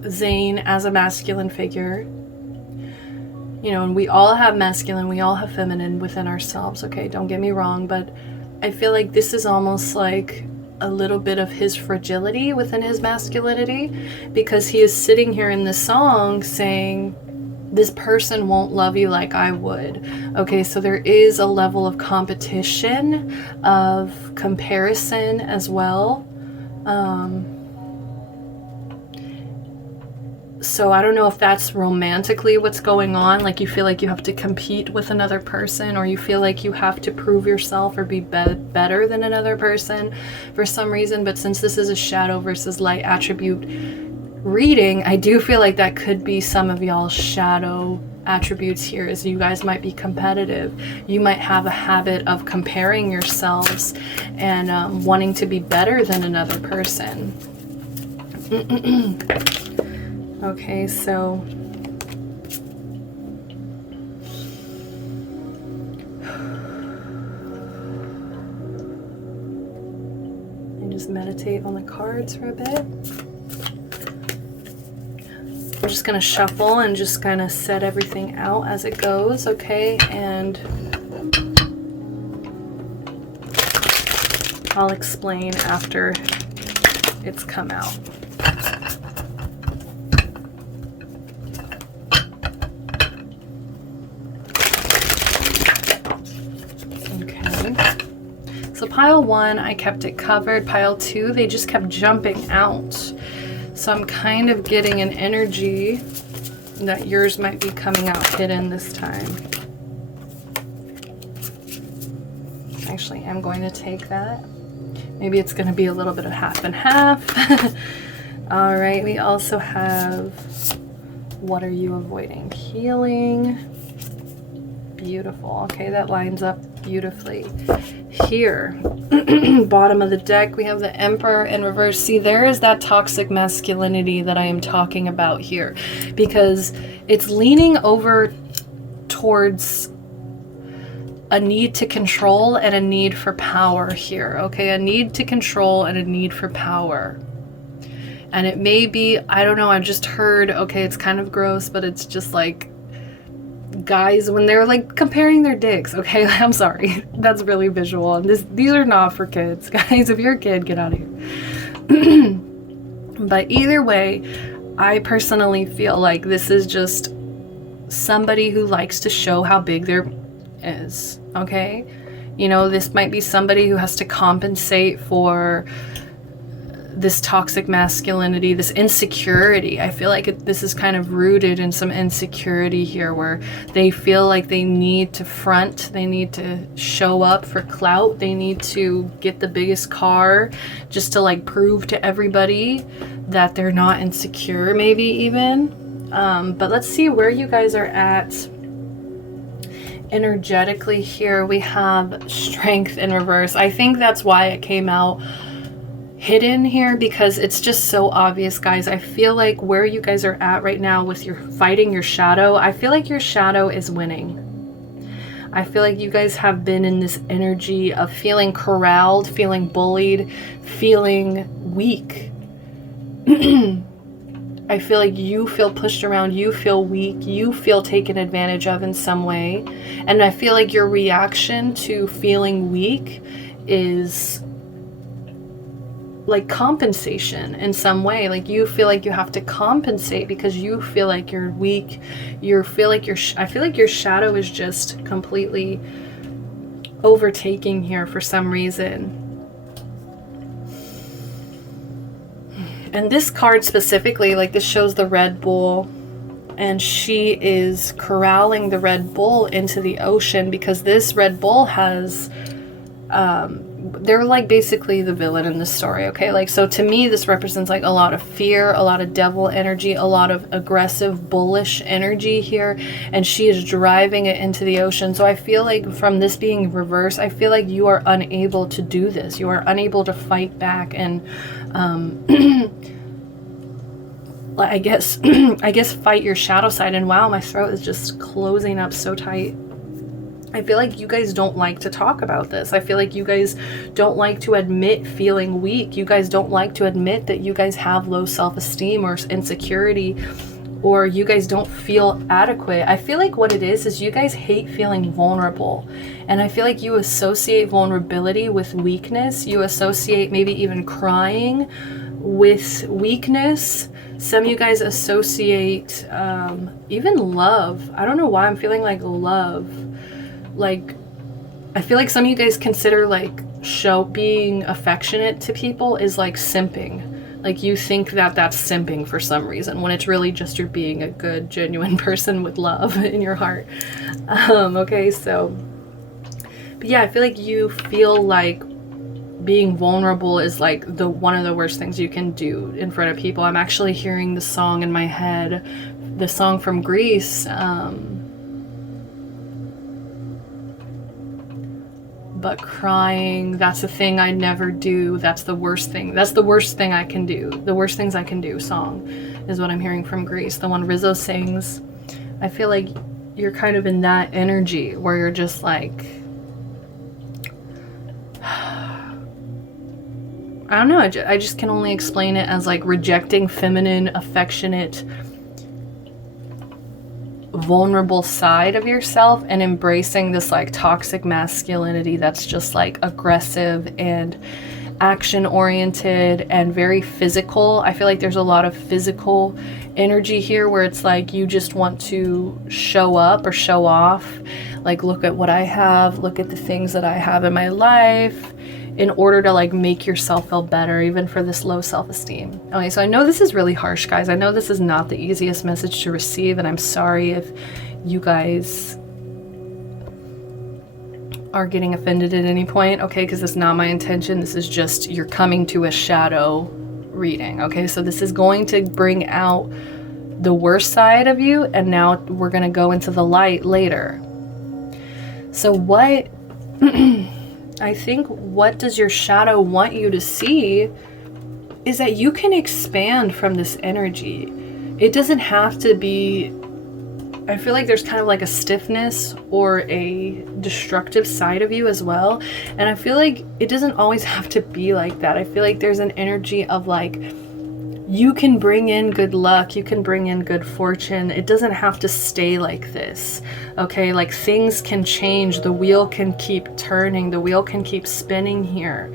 Zayn as a masculine figure, you know, and we all have masculine, we all have feminine within ourselves, okay, don't get me wrong, but I feel like this is almost like a little bit of his fragility within his masculinity, because he is sitting here in this song saying this person won't love you like I would. Okay, so there is a level of competition, of comparison as well. So I don't know if that's romantically what's going on, like you feel like you have to compete with another person, or you feel like you have to prove yourself or be better than another person for some reason. But since this is a shadow versus light attribute reading, I do feel like that could be some of y'all's shadow attributes here, is you guys might be competitive. You might have a habit of comparing yourselves and wanting to be better than another person. Okay, so and just meditate on the cards for a bit. I'm just gonna shuffle and just kind of set everything out as it goes, okay? And I'll explain after it's come out. So pile 1, I kept it covered. Pile 2, they just kept jumping out. So I'm kind of getting an energy that yours might be coming out hidden this time. Actually, I'm going to take that. Maybe it's going to be a little bit of half and half. All right, we also have, what are you avoiding? Healing. Beautiful. Okay, that lines up beautifully. Here, bottom of the deck, we have the Emperor in reverse. See, there is that toxic masculinity that I am talking about here, because it's leaning over towards a need to control and a need for power here, okay? A need to control and a need for power. And it may be, I don't know, I just heard, okay, it's kind of gross, but it's just like guys when they're like comparing their dicks, okay? I'm sorry, that's really visual, and these are not for kids, guys. If you're a kid, get out of here. But either way, I personally feel like this is just somebody who likes to show how big there is, okay? You know, this might be somebody who has to compensate for this toxic masculinity, this insecurity. I feel like this is kind of rooted in some insecurity here, where they feel like they need to front, they need to show up for clout, they need to get the biggest car just to like prove to everybody that they're not insecure, maybe even. But let's see where you guys are at energetically here. We have Strength in reverse. I think that's why it came out hidden here because it's just so obvious, guys. I feel like where you guys are at right now with your fighting your shadow, I feel like your shadow is winning. I feel like you guys have been in this energy of feeling corralled, feeling bullied, feeling weak. I feel like you feel pushed around, you feel weak, you feel taken advantage of in some way. And I feel like your reaction to feeling weak is like compensation in some way. Like you feel like you have to compensate because you feel like you're weak. I feel like your shadow is just completely overtaking here for some reason. And this card specifically, like this shows the Red Bull, and she is corralling the Red Bull into the ocean because this Red Bull has, they're like basically the villain in this story, okay? Like, so to me, this represents like a lot of fear, a lot of devil energy, a lot of aggressive, bullish energy here, and she is driving it into the ocean. So I feel like from this being reversed, I feel like you are unable to do this. You are unable to fight back and, I guess fight your shadow side. And wow, my throat is just closing up so tight. I feel like you guys don't like to talk about this. I feel like you guys don't like to admit feeling weak. You guys don't like to admit that you guys have low self-esteem or insecurity, or you guys don't feel adequate. I feel like what it is you guys hate feeling vulnerable. And I feel like you associate vulnerability with weakness. You associate maybe even crying with weakness. Some of you guys associate even love. I don't know why I'm feeling like love. Like, I feel like some of you guys consider like being affectionate to people is like simping. Like you think that that's simping for some reason, when it's really just you're being a good, genuine person with love in your heart. Okay, so, but yeah, I feel like you feel like being vulnerable is like one of the worst things you can do in front of people. I'm actually hearing the song in my head, the song from Greece, but crying, that's the thing I never do. That's the worst thing. That's the worst thing I can do. The worst things I can do song is what I'm hearing from Greece, the one Rizzo sings. I feel like you're kind of in that energy where you're just like, I don't know, I just can only explain it as like rejecting feminine, affectionate, vulnerable side of yourself and embracing this like toxic masculinity that's just like aggressive and action oriented and very physical. I feel like there's a lot of physical energy here where it's like you just want to show up or show off, like look at what I have, look at the things that I have in my life, in order to like make yourself feel better, even for this low self-esteem. Okay, so I know this is really harsh, guys. I know this is not the easiest message to receive, and I'm sorry if you guys are getting offended at any point, okay, because it's not my intention. This is just, you're coming to a shadow reading, okay? So this is going to bring out the worst side of you, and now we're gonna go into the light later. So what I think what does your shadow want you to see is that you can expand from this energy. It doesn't have to be, I feel like there's kind of like a stiffness or a destructive side of you as well. And I feel like it doesn't always have to be like that. I feel like there's an energy of like, you can bring in good luck, you can bring in good fortune. It doesn't have to stay like this, okay? Like things can change, the wheel can keep turning, the wheel can keep spinning here.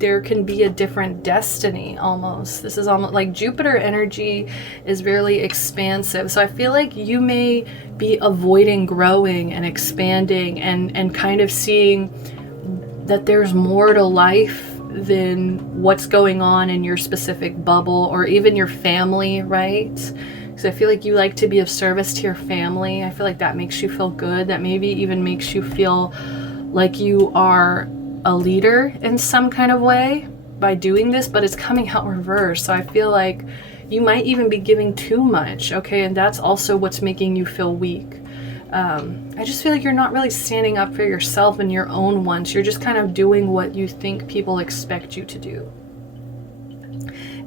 There can be a different destiny almost. This is almost like Jupiter energy is really expansive. So I feel like you may be avoiding growing and expanding and kind of seeing that there's more to life than what's going on in your specific bubble or even your family, right? So I feel like you like to be of service to your family. I feel like that makes you feel good. That maybe even makes you feel like you are a leader in some kind of way by doing this, but it's coming out reverse. So I feel like you might even be giving too much, okay? And that's also what's making you feel weak. I just feel like you're not really standing up for yourself and your own wants. You're just kind of doing what you think people expect you to do.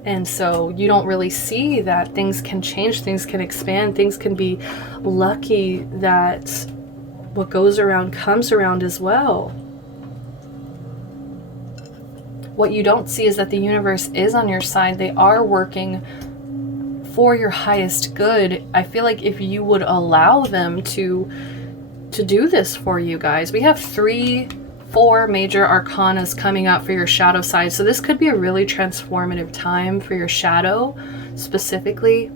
And so you don't really see that things can change, things can expand, things can be lucky, that what goes around comes around as well. What you don't see is that the universe is on your side. They are working for your highest good. I feel like if you would allow them to do this for you guys. We have 4 major arcanas coming out for your shadow side. So this could be a really transformative time for your shadow specifically.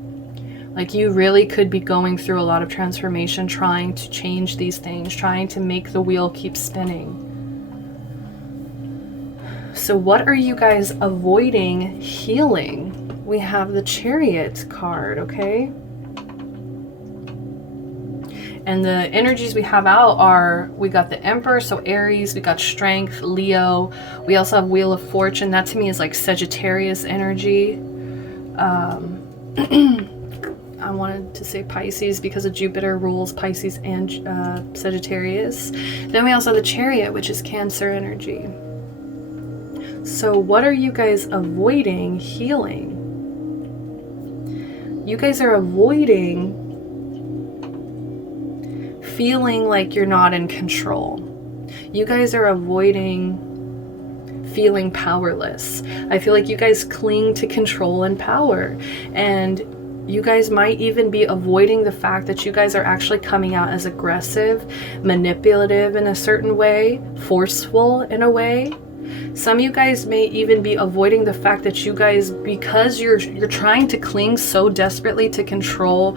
Like you really could be going through a lot of transformation, trying to change these things, trying to make the wheel keep spinning. So what are you guys avoiding healing? We have the Chariot card, okay? And the energies we have out are, we got the Emperor, so Aries, we got Strength, Leo. We also have Wheel of Fortune. That to me is like Sagittarius energy. I wanted to say Pisces because of Jupiter rules Pisces and Sagittarius. Then we also have the Chariot, which is Cancer energy. So what are you guys avoiding healing? You guys are avoiding feeling like you're not in control. You guys are avoiding feeling powerless. I feel like you guys cling to control and power. And you guys might even be avoiding the fact that you guys are actually coming out as aggressive, manipulative in a certain way, forceful in a way. Some of you guys may even be avoiding the fact that you guys, because you're trying to cling so desperately to control,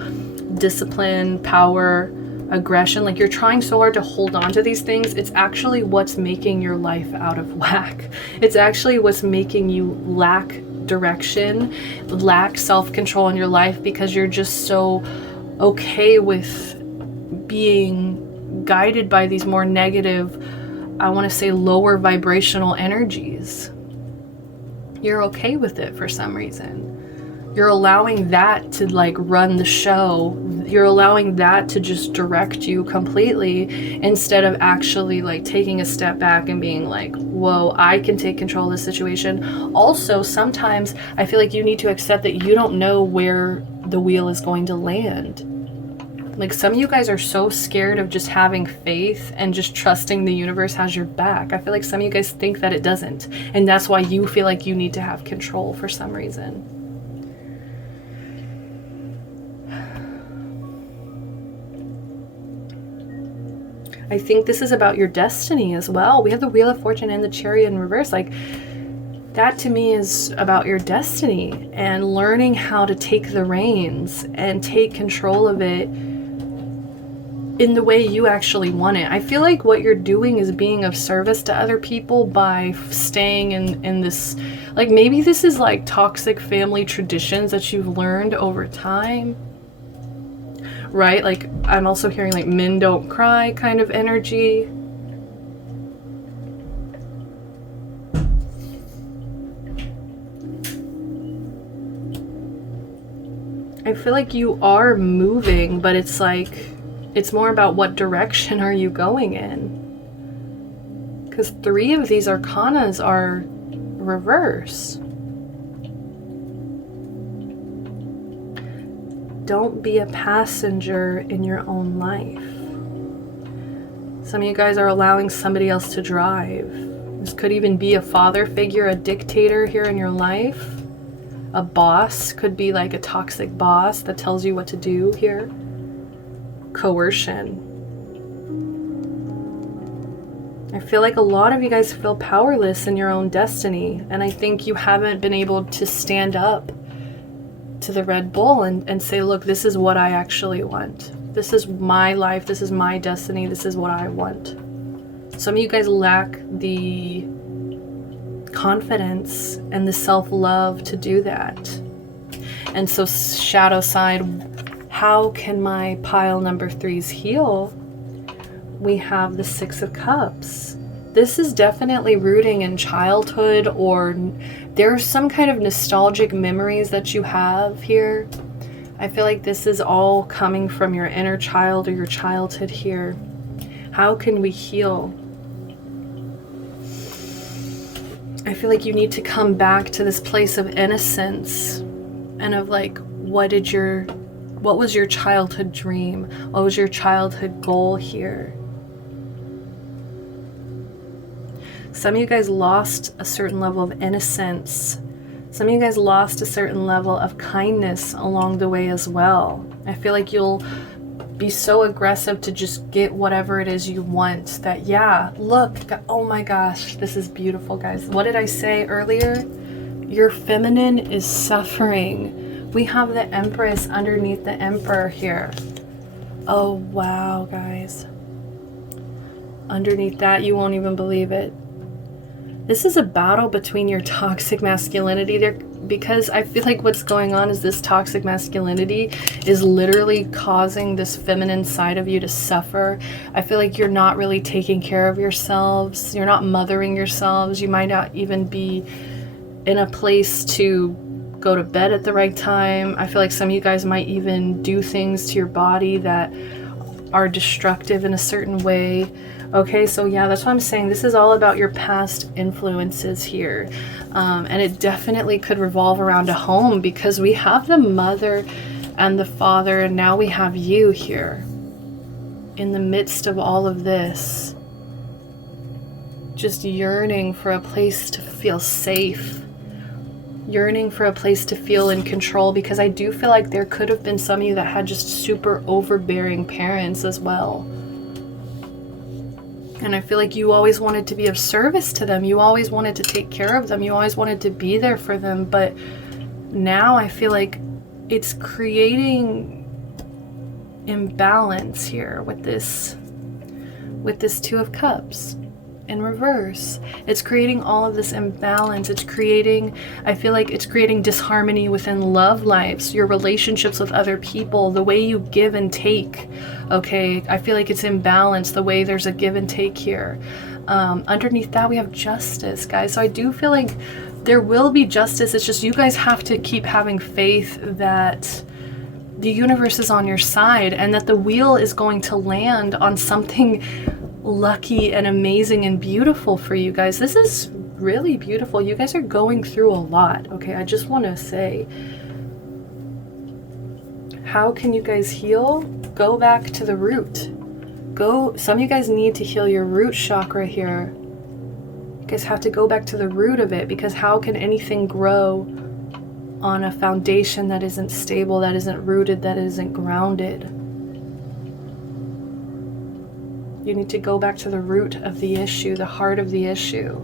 discipline, power, aggression, like you're trying so hard to hold on to these things, it's actually what's making your life out of whack. It's actually what's making you lack direction, lack self-control in your life, because you're just so okay with being guided by these more negative, I want to say lower vibrational energies. You're okay with it for some reason. You're allowing that to like run the show. You're allowing that to just direct you completely, instead of actually like taking a step back and being like, whoa, I can take control of this situation. Also, sometimes I feel like you need to accept that you don't know where the wheel is going to land. Like some of you guys are so scared of just having faith and just trusting the universe has your back. I feel like some of you guys think that it doesn't. And that's why you feel like you need to have control for some reason. I think this is about your destiny as well. We have the Wheel of Fortune and the Chariot in reverse. Like that to me is about your destiny and learning how to take the reins and take control of it in the way you actually want it. I feel like what you're doing is being of service to other people by staying in this, like maybe this is like toxic family traditions that you've learned over time, right? Like I'm also hearing like men don't cry kind of energy. I feel like you are moving, but it's like, it's more about what direction are you going in? Because 3 of these arcanas are reverse. Don't be a passenger in your own life. Some of you guys are allowing somebody else to drive. This could even be a father figure, a dictator here in your life. A boss could be like a toxic boss that tells you what to do here. Coercion. I feel like a lot of you guys feel powerless in your own destiny, and I think you haven't been able to stand up to the Red Bull and say, look, this is what I actually want. This is my life, this is my destiny, this is what I want. Some of you guys lack the confidence and the self-love to do that. And so shadow side, how can my pile number 3s heal? We have the 6 of Cups. This is definitely rooting in childhood, or there's some kind of nostalgic memories that you have here I feel like this is all coming from your inner child or your childhood here. How can we heal? I feel like you need to come back to this place of innocence and of like, what was your childhood dream? What was your childhood goal here? Some of you guys lost a certain level of innocence. Some of you guys lost a certain level of kindness along the way as well. I feel like you'll be so aggressive to just get whatever it is you want that, yeah, look, oh my gosh, this is beautiful, guys. What did I say earlier? Your feminine is suffering. We have the Empress underneath the Emperor here. Oh, wow, guys. Underneath that, you won't even believe it. This is a battle between your toxic masculinity there, because I feel like what's going on is this toxic masculinity is literally causing this feminine side of you to suffer. I feel like you're not really taking care of yourselves. You're not mothering yourselves. You might not even be in a place to go to bed at the right time. I feel like some of you guys might even do things to your body that are destructive in a certain way. Okay, so yeah, that's what I'm saying. This is all about your past influences here. And it definitely could revolve around a home, because we have the mother and the father, and now we have you here in the midst of all of this. Just yearning for a place to feel safe. Yearning for a place to feel in control, because I do feel like there could have been some of you that had just super overbearing parents as well. And I feel like you always wanted to be of service to them. You always wanted to take care of them. You always wanted to be there for them. But now I feel like it's creating imbalance here with this Two of Cups in reverse. It's creating all of this imbalance. It's creating, I feel like it's creating disharmony within love lives, your relationships with other people, the way you give and take. Okay, I feel like it's imbalanced, the way there's a give and take here. Underneath that, we have justice, guys. So I do feel like there will be justice. It's just you guys have to keep having faith that the universe is on your side and that the wheel is going to land on something lucky and amazing and beautiful for you guys. This is really beautiful. You guys are going through a lot. Okay, I just want to say, how can you guys heal? Go back to the root. Some of you guys need to heal your root chakra here. You guys have to go back to the root of it, because how can anything grow on a foundation that isn't stable, that isn't rooted, that isn't grounded? You need to go back to the root of the issue, the heart of the issue.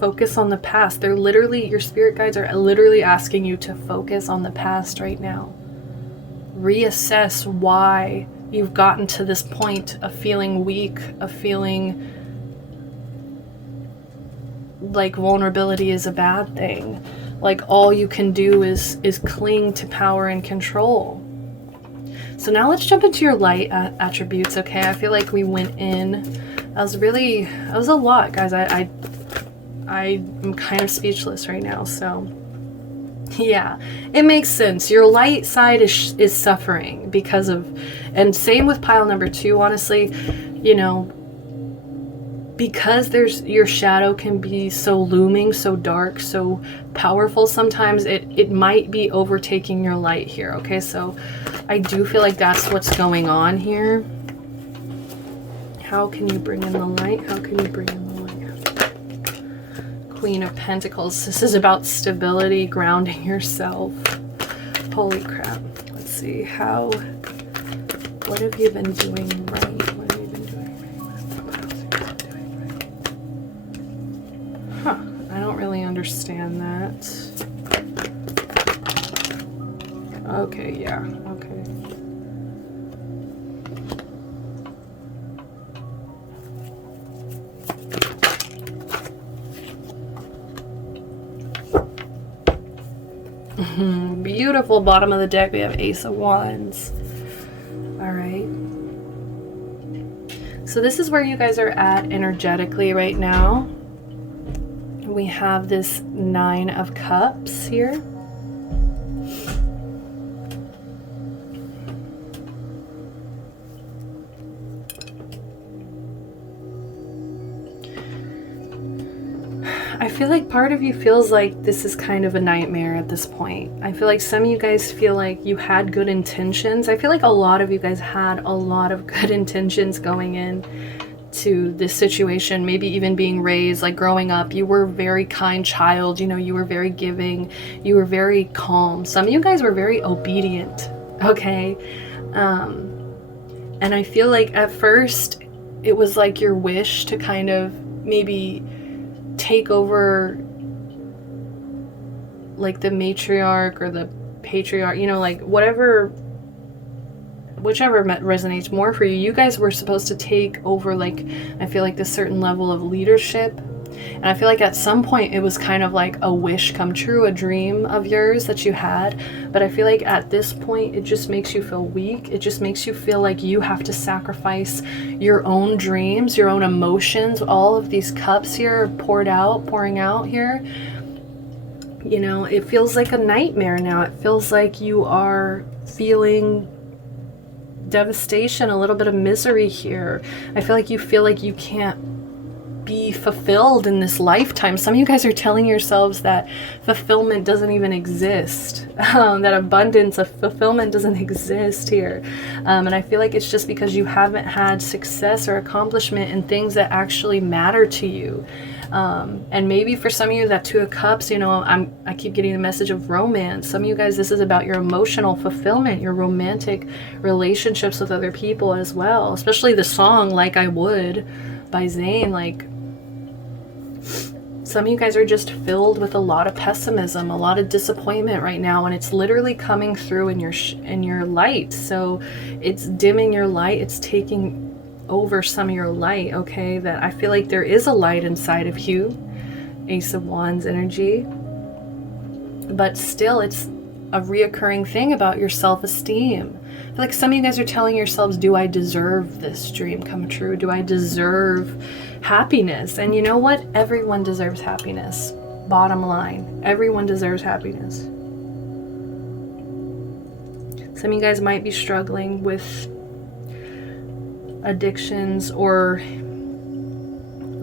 Focus on the past. They're literally, your spirit guides are literally asking you to focus on the past right now. Reassess why you've gotten to this point of feeling weak, of feeling like vulnerability is a bad thing. Like all you can do is cling to power and control. So now let's jump into your light attributes, okay? I feel like we went in. That was a lot, guys. I'm kind of speechless right now, so yeah, it makes sense. Your light side is suffering because of, and same with pile number 2, honestly, you know, because your shadow can be so looming, so dark, so powerful sometimes, it might be overtaking your light here, okay? So I do feel like that's what's going on here. How can you bring in the light? How can you bring in the light? Queen of Pentacles. This is about stability, grounding yourself. Holy crap. Let's see. What have you been doing right? What have you been doing right? Huh. I don't really understand that. Okay, yeah. Okay. Beautiful. Bottom of the deck, we have Ace of Wands. All right. So this is where you guys are at energetically right now. we have this 9 of Cups here. I feel like part of you feels like this is kind of a nightmare at this point. I feel like some of you guys feel like you had good intentions. I feel like a lot of you guys had a lot of good intentions going in to this situation, maybe even being raised, like growing up, you were a very kind child, you know, you were very giving, you were very calm. Some of you guys were very obedient, okay? And I feel like at first it was like your wish to kind of maybe take over like the matriarch or the patriarch, you know, like whichever resonates more for you. You guys were supposed to take over, like, I feel like this certain level of leadership. And I feel like at some point it was kind of like a wish come true, a dream of yours that you had. But I feel like at this point, it just makes you feel weak. It just makes you feel like you have to sacrifice your own dreams, your own emotions. All of these cups here pouring out here. You know, it feels like a nightmare now. It feels like you are feeling devastation, a little bit of misery here. I feel like you can't be fulfilled in this lifetime. Some of you guys are telling yourselves that fulfillment doesn't even exist, that abundance of fulfillment doesn't exist here. And I feel like it's just because you haven't had success or accomplishment in things that actually matter to you. And maybe for some of you, that 2 of Cups, you know, I keep getting the message of romance. Some of you guys, this is about your emotional fulfillment, your romantic relationships with other people as well. Especially the song Like I Would by Zayn. Like, some of you guys are just filled with a lot of pessimism, a lot of disappointment right now, and it's literally coming through in your light. So it's dimming your light. It's taking over some of your light, okay? That I feel like there is a light inside of you. Ace of Wands energy. But still, it's a reoccurring thing about your self-esteem. I feel like some of you guys are telling yourselves, do I deserve this dream come true? Do I deserve happiness? And you know what? Everyone deserves happiness. Bottom line, everyone deserves happiness. Some of you guys might be struggling with addictions or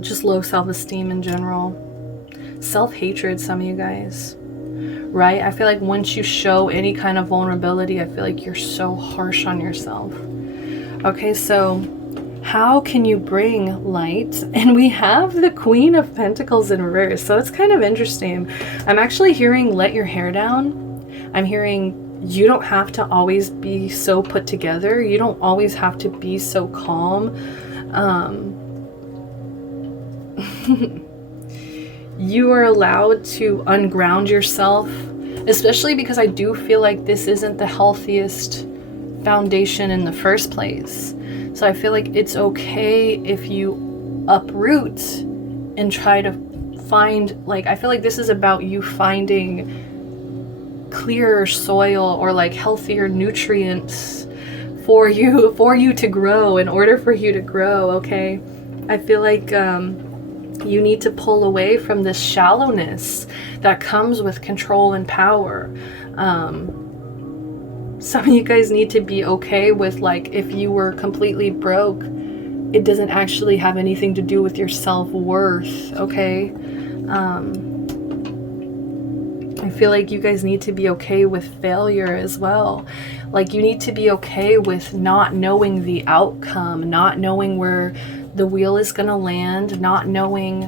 just low self-esteem in general. Self-hatred, some of you guys. Right? I feel like once you show any kind of vulnerability, I feel like you're so harsh on yourself. Okay, so how can you bring light? And we have the Queen of Pentacles in reverse, so it's kind of interesting. I'm actually hearing let your hair down. I'm hearing you don't have to always be so put together. You don't always have to be so calm. You are allowed to unground yourself, especially because I do feel like this isn't the healthiest foundation in the first place. So I feel like it's okay if you uproot and try to find, like, I feel like this is about you finding clearer soil or like healthier nutrients for you to grow, in order for you to grow, okay? I feel like you need to pull away from this shallowness that comes with control and power. Some of you guys need to be okay with, like, if you were completely broke, it doesn't actually have anything to do with your self-worth, okay? I feel like you guys need to be okay with failure as well. Like, you need to be okay with not knowing the outcome, not knowing where the wheel is going to land, not having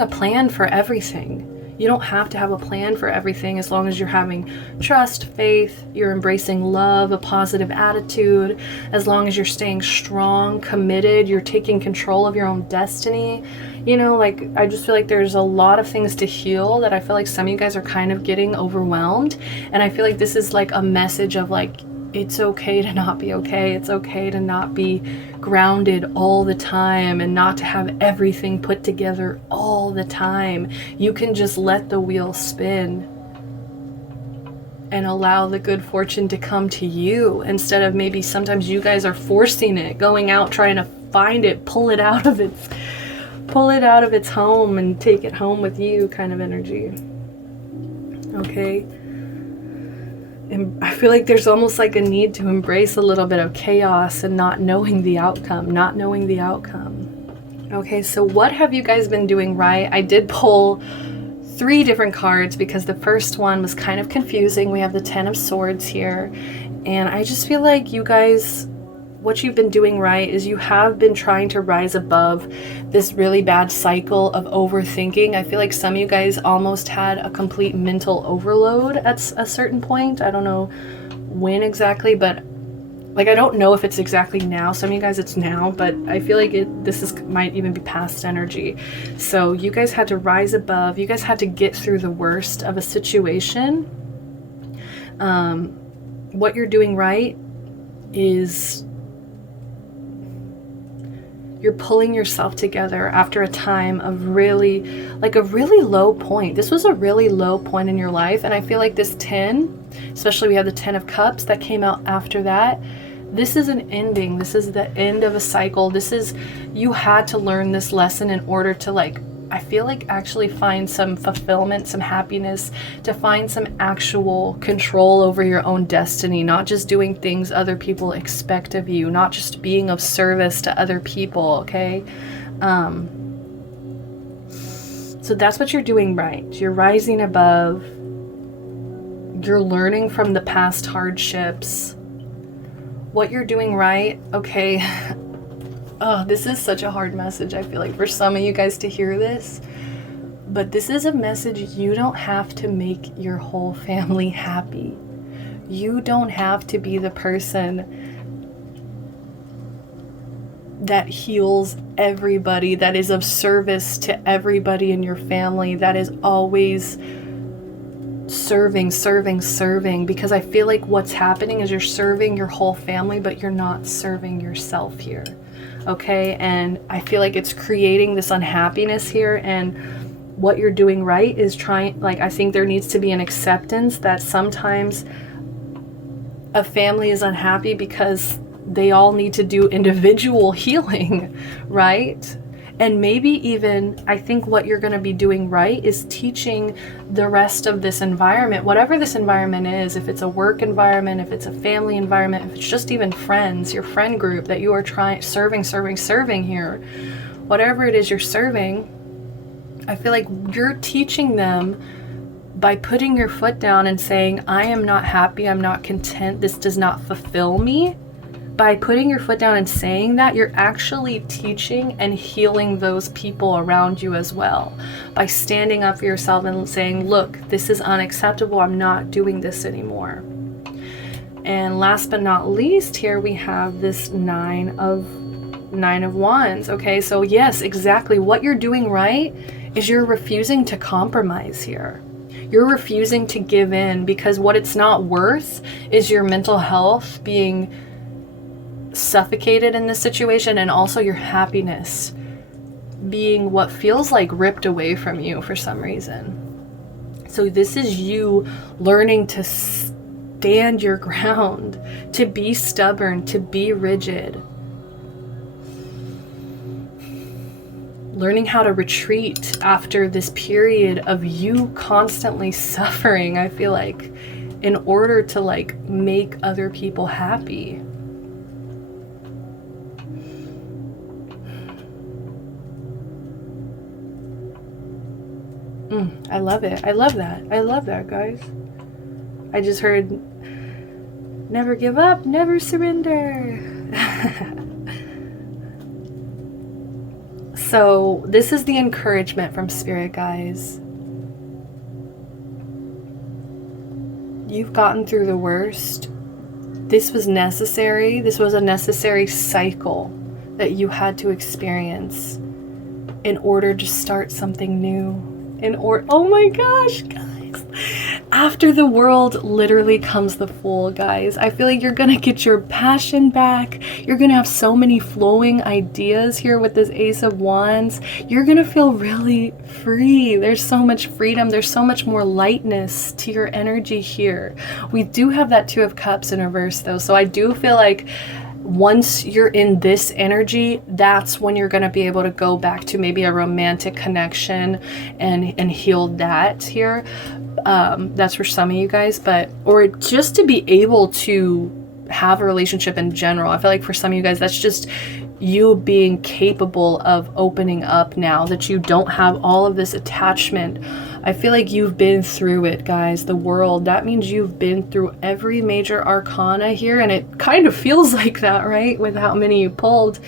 a plan for everything. You don't have to have a plan for everything, as long as you're having trust, faith, you're embracing love, a positive attitude, as long as you're staying strong, committed, you're taking control of your own destiny. You know, like, I just feel like there's a lot of things to heal that I feel like some of you guys are kind of getting overwhelmed. And I feel like this is like a message of, like, it's okay to not be okay. It's okay to not be grounded all the time and not to have everything put together all the time. You can just let the wheel spin and allow the good fortune to come to you, instead of maybe sometimes you guys are forcing it, going out, trying to find it, pull it out of pull it out of its home and take it home with you kind of energy. Okay. And I feel like there's almost like a need to embrace a little bit of chaos and not knowing the outcome, Okay, so what have you guys been doing right? I did pull 3 different cards because the first one was kind of confusing. We have the 10 of Swords here. And I just feel like you guys, what you've been doing right is you have been trying to rise above this really bad cycle of overthinking. I feel like some of you guys almost had a complete mental overload at a certain point. I don't know when exactly, but like, I don't know if it's exactly now. Some of you guys it's now, but I feel like might even be past energy. So you guys had to rise above. You guys had to get through the worst of a situation. What you're doing right is you're pulling yourself together after a time of really low point. This was a really low point in your life. And I feel like this 10, especially we have the 10 of Cups that came out after that. This is an ending. This is the end of a cycle. You had to learn this lesson in order to I feel like actually find some fulfillment, some happiness, to find some actual control over your own destiny, not just doing things other people expect of you, not just being of service to other people, okay? So that's what you're doing right. You're rising above. You're learning from the past hardships. What you're doing right, okay. Oh, this is such a hard message, I feel like, for some of you guys to hear this. But this is a message you don't have to make your whole family happy. You don't have to be the person that heals everybody, that is of service to everybody in your family, that is always serving, because I feel like what's happening is you're serving your whole family, but you're not serving yourself here. Okay, and I feel like it's creating this unhappiness here, and what you're doing right is I think there needs to be an acceptance that sometimes a family is unhappy because they all need to do individual healing, right? And maybe even, I think what you're going to be doing right is teaching the rest of this environment, whatever this environment is, if it's a work environment, if it's a family environment, if it's just even friends, your friend group that you are serving here, whatever it is you're serving, I feel like you're teaching them by putting your foot down and saying, I am not happy, I'm not content, this does not fulfill me. By putting your foot down and saying that, you're actually teaching and healing those people around you as well. By standing up for yourself and saying, look, this is unacceptable, I'm not doing this anymore. And last but not least, here we have this 9 of Wands. Okay, so yes, exactly. What you're doing right is you're refusing to compromise here. You're refusing to give in, because what it's not worth is your mental health being suffocated in this situation, and also your happiness being what feels like ripped away from you for some reason. So this is you learning to stand your ground, to be stubborn, to be rigid. Learning how to retreat after this period of you constantly suffering, I feel like, in order to make other people happy. I love it. I love that. I love that, guys. I just heard, never give up, never surrender. So this is the encouragement from Spirit, guys. You've gotten through the worst. This was necessary. This was a necessary cycle that you had to experience in order to start something new. Oh my gosh, guys. After the world literally comes the Fool, guys. I feel like you're gonna get your passion back. You're gonna have so many flowing ideas here with this Ace of Wands. You're gonna feel really free. There's so much freedom. There's so much more lightness to your energy here. We do have that 2 of Cups in reverse though. So I do feel like once you're in this energy, that's when you're going to be able to go back to maybe a romantic connection and heal that here. That's for some of you guys, or just to be able to have a relationship in general. I feel like for some of you guys, that's just you being capable of opening up now that you don't have all of this attachment. I feel like you've been through it, guys. The world, that means you've been through every major arcana here, and it kind of feels like that, right? With how many you pulled.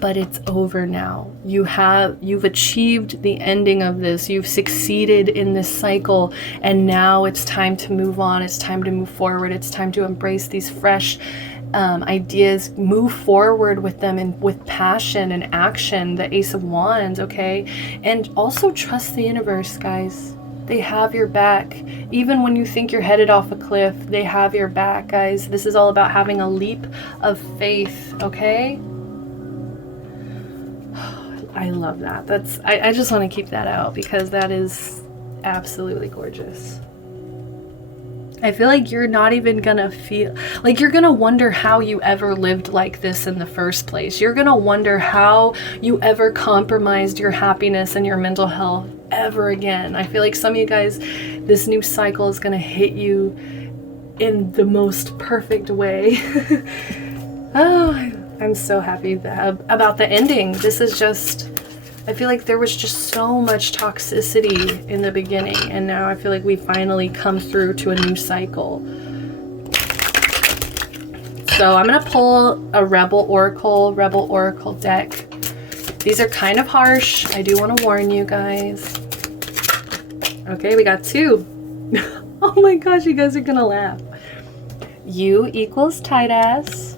But it's over now. You've achieved the ending of this. You've succeeded in this cycle, and now it's time to move on. It's time to move forward. It's time to embrace these fresh ideas, move forward with them and with passion and action. The Ace of Wands, okay? And also trust the universe, guys. They have your back. Even when you think you're headed off a cliff, they have your back, guys. This is all about having a leap of faith, okay? I love that. I just want to keep that out because that is absolutely gorgeous. I feel like you're not even gonna feel like you're gonna wonder how you ever lived like this in the first place. You're gonna wonder how you ever compromised your happiness and your mental health ever again. I feel like some of you guys, this new cycle is gonna hit you in the most perfect way. Oh, I'm so happy about the ending. This is just, I feel like there was just so much toxicity in the beginning, and now I feel like we finally come through to a new cycle. So I'm gonna pull a Rebel Oracle deck. These are kind of harsh. I do want to warn you guys. Okay, we got 2. Oh my gosh, you guys are gonna laugh. U equals tight ass.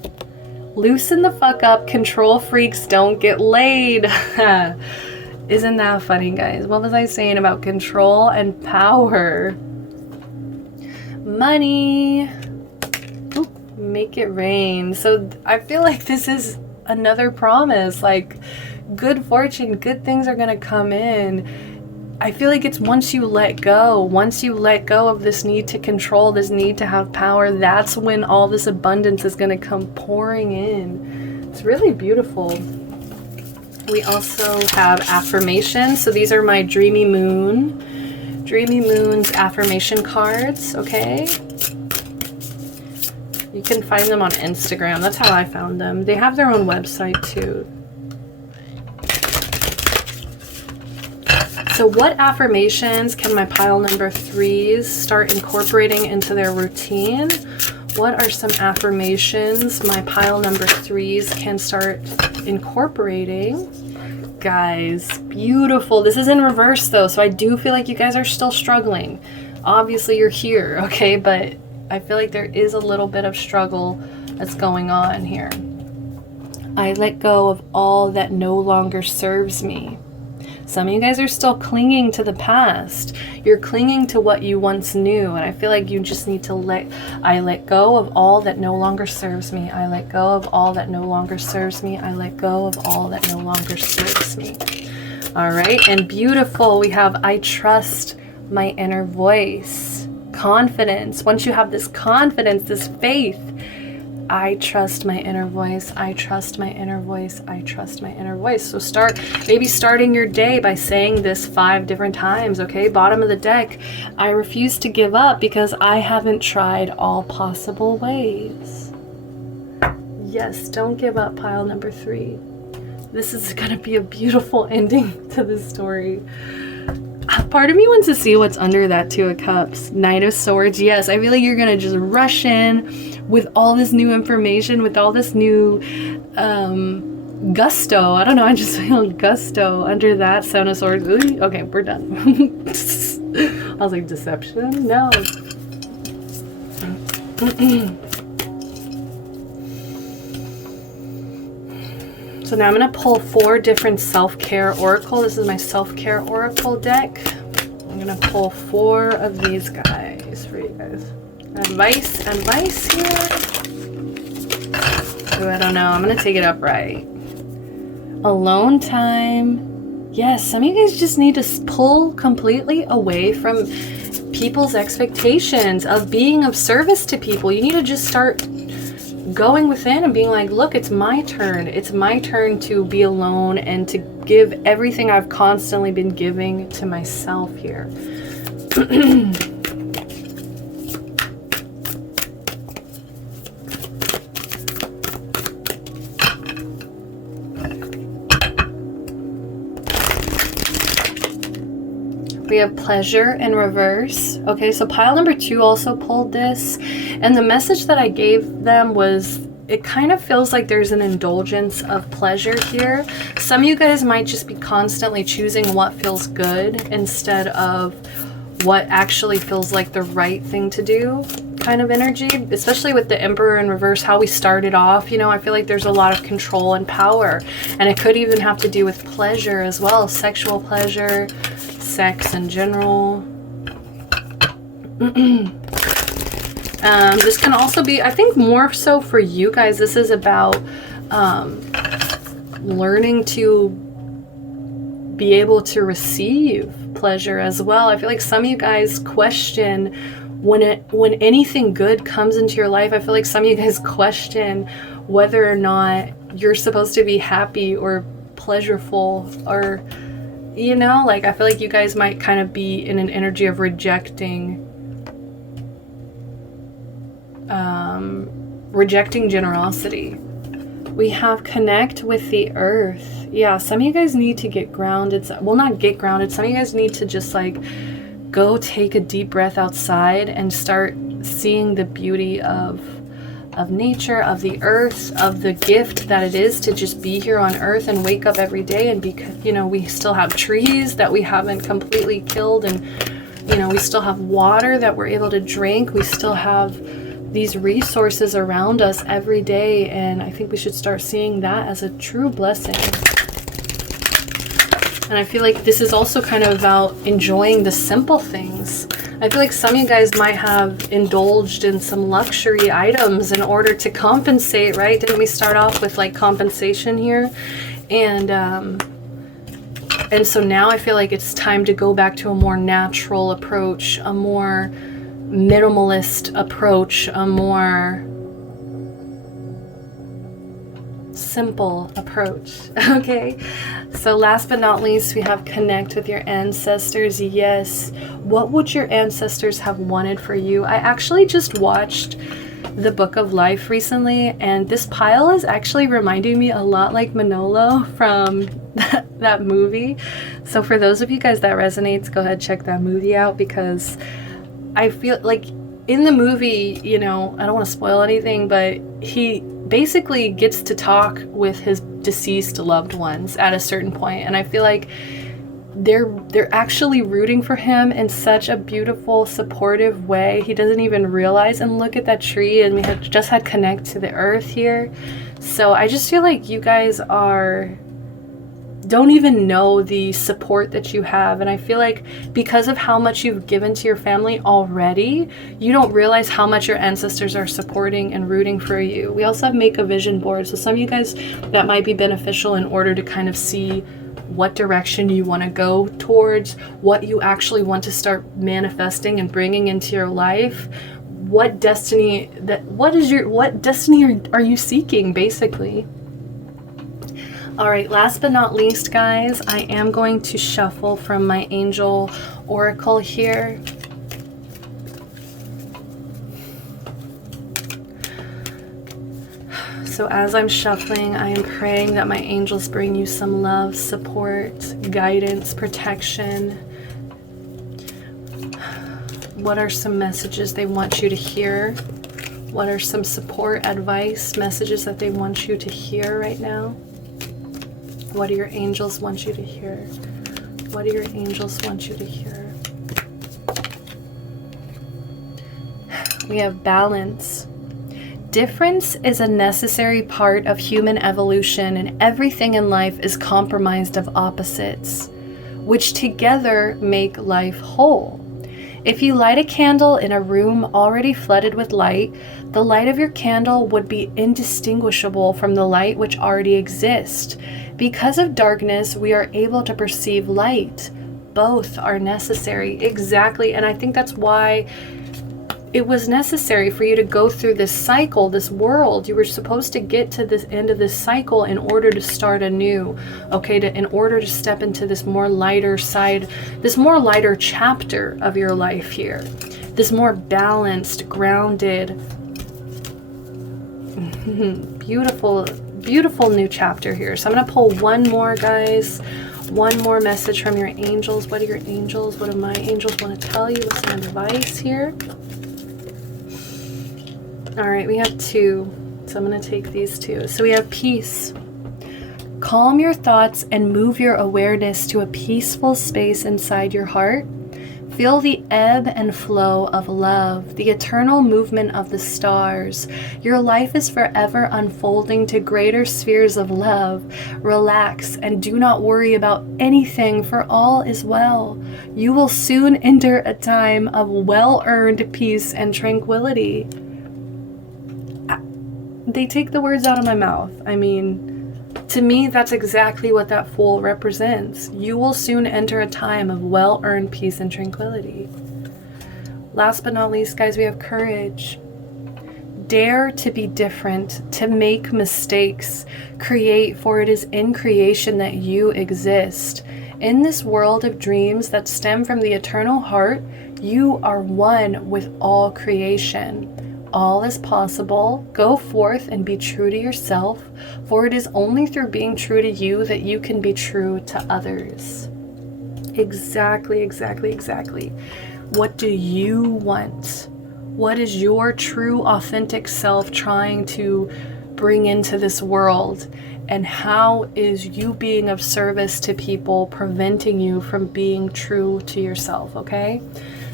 Loosen the fuck up, control freaks don't get laid. Isn't that funny, guys? What was I saying about control and power? Money. Ooh, make it rain. So I feel like this is another promise, like good fortune, good things are gonna come in. I feel like it's once you let go of this need to control, this need to have power, that's when all this abundance is going to come pouring in. It's really beautiful. We also have affirmations. So these are my Dreamy Moon's affirmation cards, okay? You can find them on Instagram. That's how I found them. They have their own website too. So what affirmations can my pile number 3s start incorporating into their routine? What are some affirmations my pile number 3s can start incorporating? Guys, beautiful. This is in reverse though, so I do feel like you guys are still struggling. Obviously you're here, okay? But I feel like there is a little bit of struggle that's going on here. I let go of all that no longer serves me. Some of you guys are still clinging to the past. You're clinging to what you once knew, and I feel like you just need to I let go of all that no longer serves me. I let go of all that no longer serves me. I let go of all that no longer serves me. All right, and beautiful, we have I trust my inner voice. Confidence. Once you have this confidence, this faith, I trust my inner voice. I trust my inner voice. I trust my inner voice. So maybe starting your day by saying this 5 different times, okay? Bottom of the deck, I refuse to give up because I haven't tried all possible ways. Yes, don't give up, pile number 3. This is gonna be a beautiful ending to this story. Part of me wants to see what's under that 2 of Cups. Knight of Swords. Yes, I feel like you're gonna just rush in with all this new information, with all this new gusto. I don't know, I just feel gusto under that. Seven of Swords. Ooh, okay, we're done. I was like, deception? No. So now I'm going to pull 4 different self-care oracle. This is my self-care oracle deck. I'm going to pull 4 of these guys for you guys. Advice here. Ooh, I don't know. I'm going to take it upright. Alone time. Yes, some of you guys just need to pull completely away from people's expectations of being of service to people. You need to just start going within and being like, look, it's my turn. It's my turn to be alone and to give everything I've constantly been giving to myself here. We have pleasure in reverse. Okay, so pile number 2 also pulled this. And the message that I gave them was, it kind of feels like there's an indulgence of pleasure here. Some of you guys might just be constantly choosing what feels good instead of what actually feels like the right thing to do kind of energy, especially with the Emperor in reverse, how we started off. You know, I feel like there's a lot of control and power, and it could even have to do with pleasure as well, sexual pleasure, sex in general. This can also be, I think more so for you guys, this is about learning to be able to receive pleasure as well. I feel like some of you guys question when anything good comes into your life. I feel like some of you guys question whether or not you're supposed to be happy or pleasureful, or, you know, like, I feel like you guys might kind of be in an energy of rejecting generosity. We have connect with the earth. Yeah, some of you guys need to get grounded. Well, not get grounded. Some of you guys need to just like go take a deep breath outside and start seeing the beauty of nature, of the earth, of the gift that it is to just be here on earth and wake up every day and be, you know, we still have trees that we haven't completely killed, and, you know, we still have water that we're able to drink. We still have these resources around us every day, and I think we should start seeing that as a true blessing. And I feel like this is also kind of about enjoying the simple things. I feel like some of you guys might have indulged in some luxury items in order to compensate, right? Didn't we start off with like compensation here? And so now I feel like it's time to go back to a more natural approach, a more minimalist approach, a more simple approach. Okay, so last but not least, we have connect with your ancestors. Yes, what would your ancestors have wanted for you? I actually just watched the Book of Life recently, and this pile is actually reminding me a lot like Manolo from that movie. So for those of you guys that resonates, go ahead, check that movie out, because I feel like in the movie, you know, I don't want to spoil anything, but he basically gets to talk with his deceased loved ones at a certain point, and I feel like they're actually rooting for him in such a beautiful, supportive way. He doesn't even realize. And look at that tree, and we had just had connect to the earth here. So I just feel like you guys don't even know the support that you have. And I feel like because of how much you've given to your family already, you don't realize how much your ancestors are supporting and rooting for you. We also have make a vision board. So some of you guys, that might be beneficial in order to kind of see what direction you want to go towards, what you actually want to start manifesting and bringing into your life. What destiny are you seeking, basically? All right, last but not least, guys, I am going to shuffle from my angel oracle here. So as I'm shuffling, I am praying that my angels bring you some love, support, guidance, protection. What are some messages they want you to hear? What are some support, advice, messages that they want you to hear right now? What do your angels want you to hear? What do your angels want you to hear? We have balance. Difference is a necessary part of human evolution, and everything in life is comprised of opposites, which together make life whole. If you light a candle in a room already flooded with light, the light of your candle would be indistinguishable from the light which already exists. Because of darkness, we are able to perceive light. Both are necessary. Exactly. And I think that's why it was necessary for you to go through this cycle, this world. You were supposed to get to this end of this cycle in order to start anew, okay? In order to step into this more lighter side, this more lighter chapter of your life here. This more balanced, grounded, beautiful, beautiful new chapter here. So I'm going to pull one more, guys. One more message from your angels. What do your angels, what do my angels want to tell you? What's some advice here? All right, we have 2. So I'm going to take these 2. So we have peace. Calm your thoughts and move your awareness to a peaceful space inside your heart. Feel the ebb and flow of love, the eternal movement of the stars. Your life is forever unfolding to greater spheres of love. Relax and do not worry about anything, for all is well. You will soon enter a time of well-earned peace and tranquility. They take the words out of my mouth. I mean, to me, that's exactly what that Fool represents. You will soon enter a time of well-earned peace and tranquility. Last but not least, guys, we have courage. Dare to be different, to make mistakes, create, for it is in creation that you exist. In this world of dreams that stem from the eternal heart, you are one with all creation. All is possible. Go forth and be true to yourself, for it is only through being true to you that you can be true to others. Exactly, exactly, exactly. What do you want? What is your true, authentic self trying to bring into this world? And how is you being of service to people preventing you from being true to yourself, okay?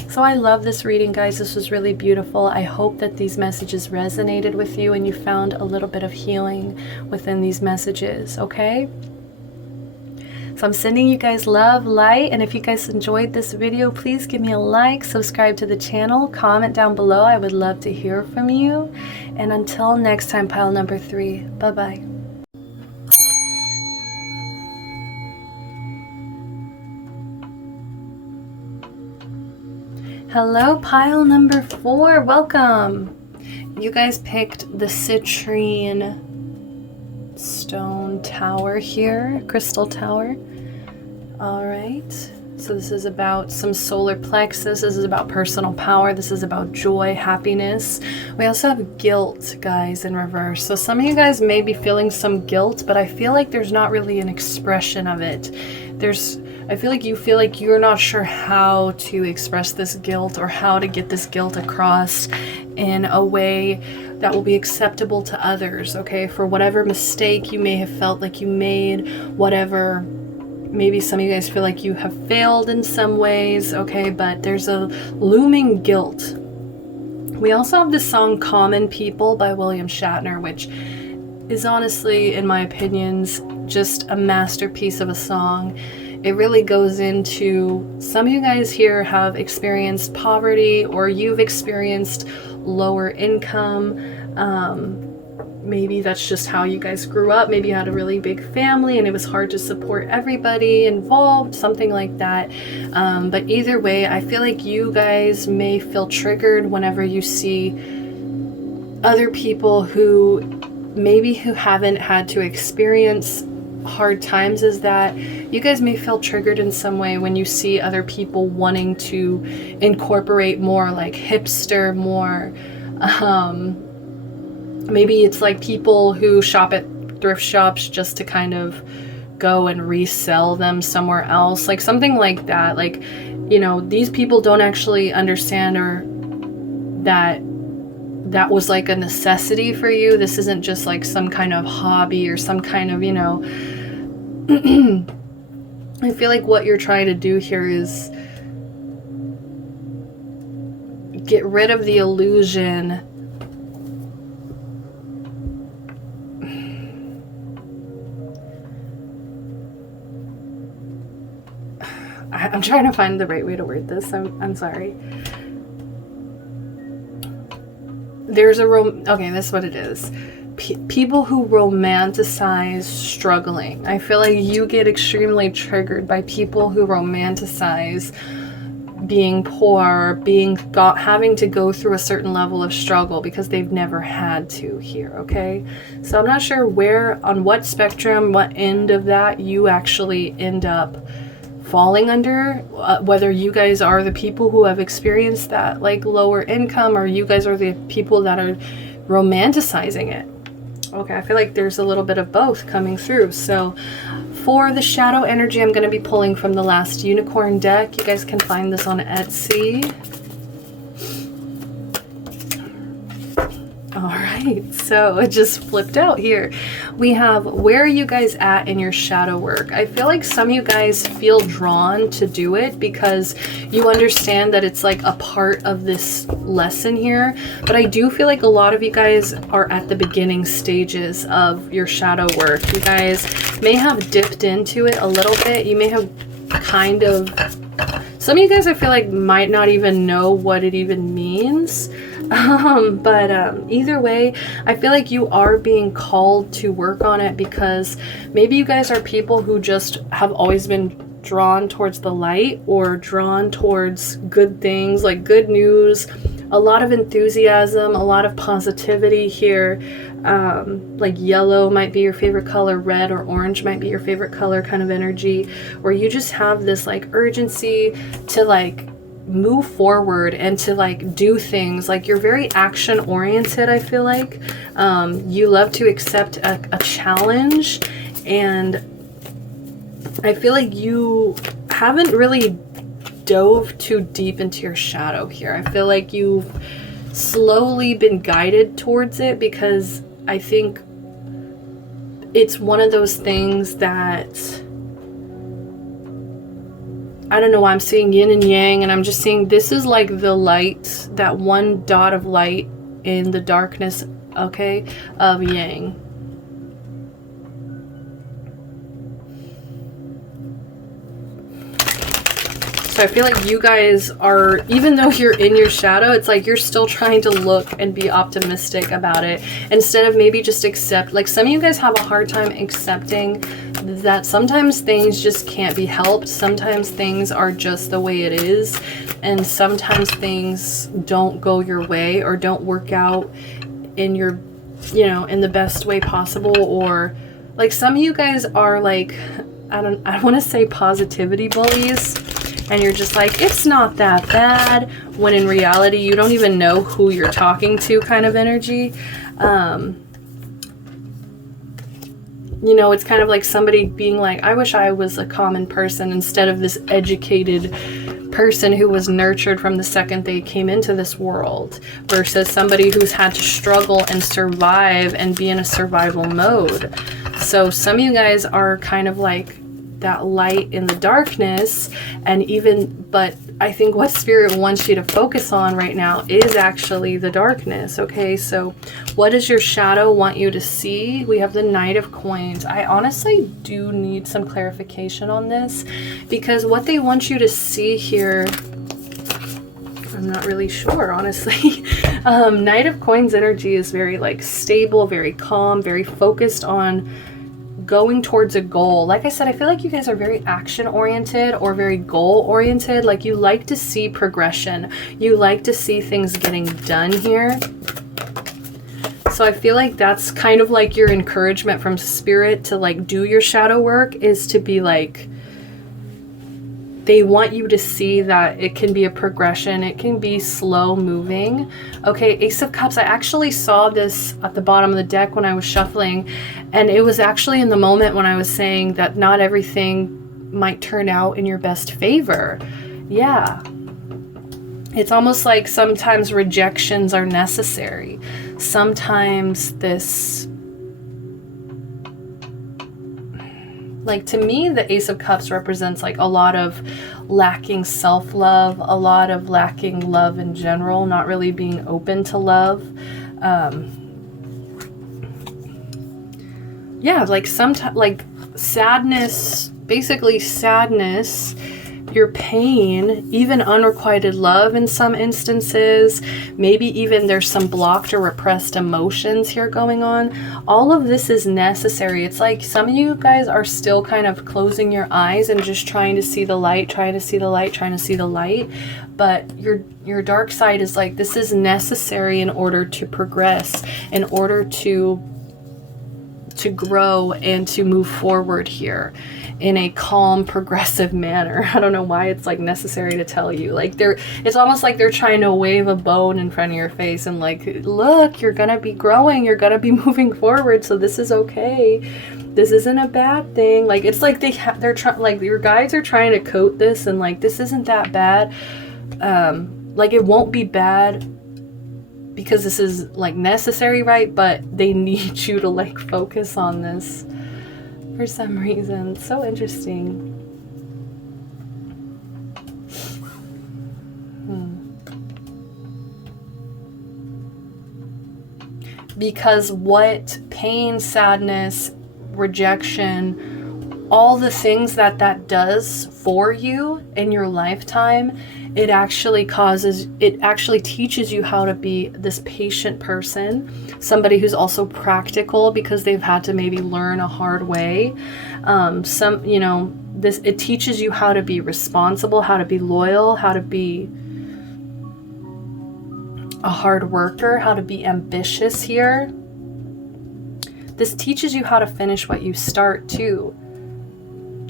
So I love this reading, guys. This was really beautiful. I hope that these messages resonated with you and you found a little bit of healing within these messages, okay? So I'm sending you guys love, light, and if you guys enjoyed this video, please give me a like, subscribe to the channel, comment down below. I would love to hear from you. And until next time, pile number 3. Bye-bye. Hello, pile number 4. Welcome. You guys picked the citrine stone tower here, crystal tower. All right. So this is about some solar plexus. This is about personal power. This is about joy, happiness. We also have guilt, guys, in reverse. So some of you guys may be feeling some guilt, but I feel like there's not really an expression of it. I feel like you're not sure how to express this guilt or how to get this guilt across in a way that will be acceptable to others, okay? For whatever mistake you may have felt like you made, whatever, maybe some of you guys feel like you have failed in some ways, okay? But there's a looming guilt. We also have the song Common People by William Shatner, which is honestly, in my opinions, just a masterpiece of a song. It really goes into, some of you guys here have experienced poverty, or you've experienced lower income. Maybe that's just how you guys grew up. Maybe you had a really big family and it was hard to support everybody involved, something like that. But either way, I feel like you guys may feel triggered whenever you see other people who haven't had to experience hard times as that. You guys may feel triggered in some way when you see other people wanting to incorporate more like hipster, more maybe it's like people who shop at thrift shops just to kind of go and resell them somewhere else, like something like that. Like, you know, these people don't actually understand or that was like a necessity for you. This isn't just like some kind of hobby or some kind of, you know, I feel like what you're trying to do here is get rid of the illusion I'm trying to find the right way to word this. I'm sorry. Okay, this is what it is. People who romanticize struggling. I feel like you get extremely triggered by people who romanticize being poor, having to go through a certain level of struggle because they've never had to here, okay? So I'm not sure on what spectrum, what end of that you actually end up falling under, whether you guys are the people who have experienced that like lower income, or you guys are the people that are romanticizing it. Okay, I feel like there's a little bit of both coming through. So for the shadow energy, I'm going to be pulling from the last unicorn deck. You guys can find this on Etsy. All right, so it just flipped out here. We have, where are you guys at in your shadow work? I feel like some of you guys feel drawn to do it because you understand that it's like a part of this lesson here. But I do feel like a lot of you guys are at the beginning stages of your shadow work. You guys may have dipped into it a little bit. You may have kind of, some of you guys I feel like might not even know what it even means. But either way, I feel like you are being called to work on it because maybe you guys are people who just have always been drawn towards the light or drawn towards good things, like good news, a lot of enthusiasm, a lot of positivity here. Like yellow might be your favorite color, red or orange might be your favorite color kind of energy, where you just have this like urgency to like move forward and to like do things. Like you're very action oriented. I feel like you love to accept a challenge, and I feel like you haven't really dove too deep into your shadow here. I feel like you've slowly been guided towards it because I think it's one of those things that, I don't know why I'm seeing yin and yang, and I'm just seeing this is like the light, that one dot of light in the darkness, okay, of yang. So I feel like you guys are, even though you're in your shadow, it's like you're still trying to look and be optimistic about it instead of maybe just accept, like some of you guys have a hard time accepting that sometimes things just can't be helped. Sometimes things are just the way it is, and sometimes things don't go your way or don't work out in your, you know, in the best way possible. Or like some of you guys are like, I want to say positivity bullies, and you're just like, it's not that bad, when in reality you don't even know who you're talking to kind of energy. You know, it's kind of like somebody being like, I wish I was a common person instead of this educated person who was nurtured from the second they came into this world, versus somebody who's had to struggle and survive and be in a survival mode. So some of you guys are kind of like that light in the darkness, and but I think what spirit wants you to focus on right now is actually the darkness. Okay, so what does your shadow want you to see? We have the Knight of Coins. I honestly do need some clarification on this, because what they want you to see here, I'm not really sure, honestly. Knight of Coins energy is very like stable, very calm, very focused on going towards a goal. Like I said, I feel like you guys are very action oriented or very goal oriented. Like you like to see progression. You like to see things getting done here. So I feel like that's kind of like your encouragement from spirit to like do your shadow work, is to be like, they want you to see that it can be a progression. It can be slow moving. Okay, Ace of Cups. I actually saw this at the bottom of the deck when I was shuffling, and it was actually in the moment when I was saying that not everything might turn out in your best favor. Yeah. It's almost like sometimes rejections are necessary. Sometimes this, like to me, the Ace of Cups represents like a lot of lacking self-love, a lot of lacking love in general, not really being open to love. Yeah, like sometimes, like sadness, basically sadness your pain, even unrequited love in some instances, maybe even there's some blocked or repressed emotions here going on. All of this is necessary. It's like some of you guys are still kind of closing your eyes and just trying to see the light, trying to see the light, trying to see the light. But your dark side is like, this is necessary in order to progress, in order to grow and to move forward here in a calm, progressive manner. I don't know why it's like necessary to tell you. Like it's almost like they're trying to wave a bone in front of your face and like, look, you're gonna be growing, you're gonna be moving forward, so this is okay. This isn't a bad thing. Like it's like they're trying, like your guides are trying to coat this and like, this isn't that bad. Like it won't be bad because this is like necessary, right? But they need you to like focus on this for some reason. So interesting. Because what pain, sadness, rejection, all the things that does for you in your lifetime, it actually teaches you how to be this patient person, somebody who's also practical because they've had to maybe learn a hard way. It teaches you how to be responsible, how to be loyal, how to be a hard worker, how to be ambitious here. This teaches you how to finish what you start too.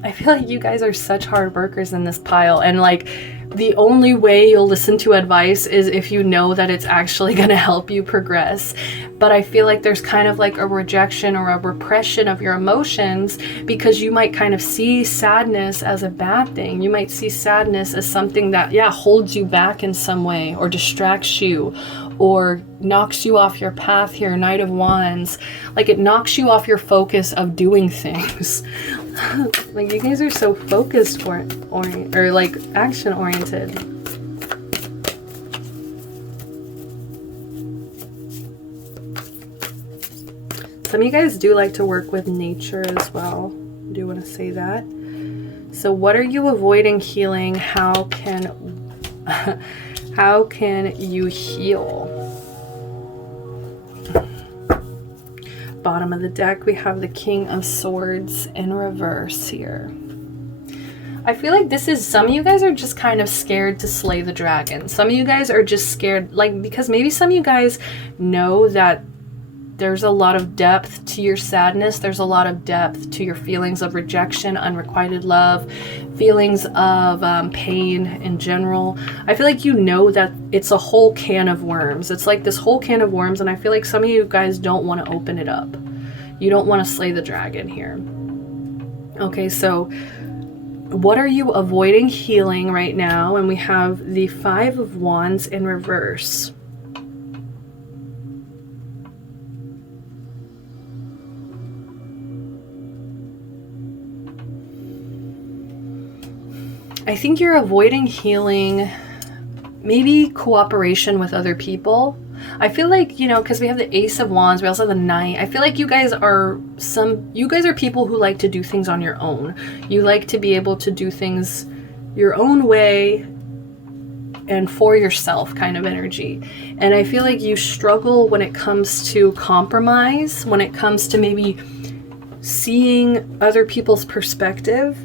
I feel like you guys are such hard workers in this pile, and like the only way you'll listen to advice is if you know that it's actually going to help you progress. But I feel like there's kind of like a rejection or a repression of your emotions because you might kind of see sadness as a bad thing. You might see sadness as something that, holds you back in some way or distracts you or knocks you off your path here, Knight of Wands. Like it knocks you off your focus of doing things. Like you guys are so focused or like action oriented. Some of you guys do like to work with nature as well. I do want to say that. So what are you avoiding healing? How can you heal? Bottom of the deck, we have the King of Swords in reverse here. I feel like this is, some of you guys are just kind of scared to slay the dragon. Some of you guys are just scared, like, because maybe some of you guys know that there's a lot of depth to your sadness. There's a lot of depth to your feelings of rejection, unrequited love, feelings of pain in general. I feel like you know that it's a whole can of worms. It's like this whole can of worms, and I feel like some of you guys don't want to open it up. You don't want to slay the dragon here. Okay, so what are you avoiding healing right now? And we have the Five of Wands in reverse. I think you're avoiding healing, maybe cooperation with other people. I feel like, because we have the Ace of Wands, we also have the Knight. I feel like you guys are people who like to do things on your own. You like to be able to do things your own way and for yourself kind of energy. And I feel like you struggle when it comes to compromise, when it comes to maybe seeing other people's perspective.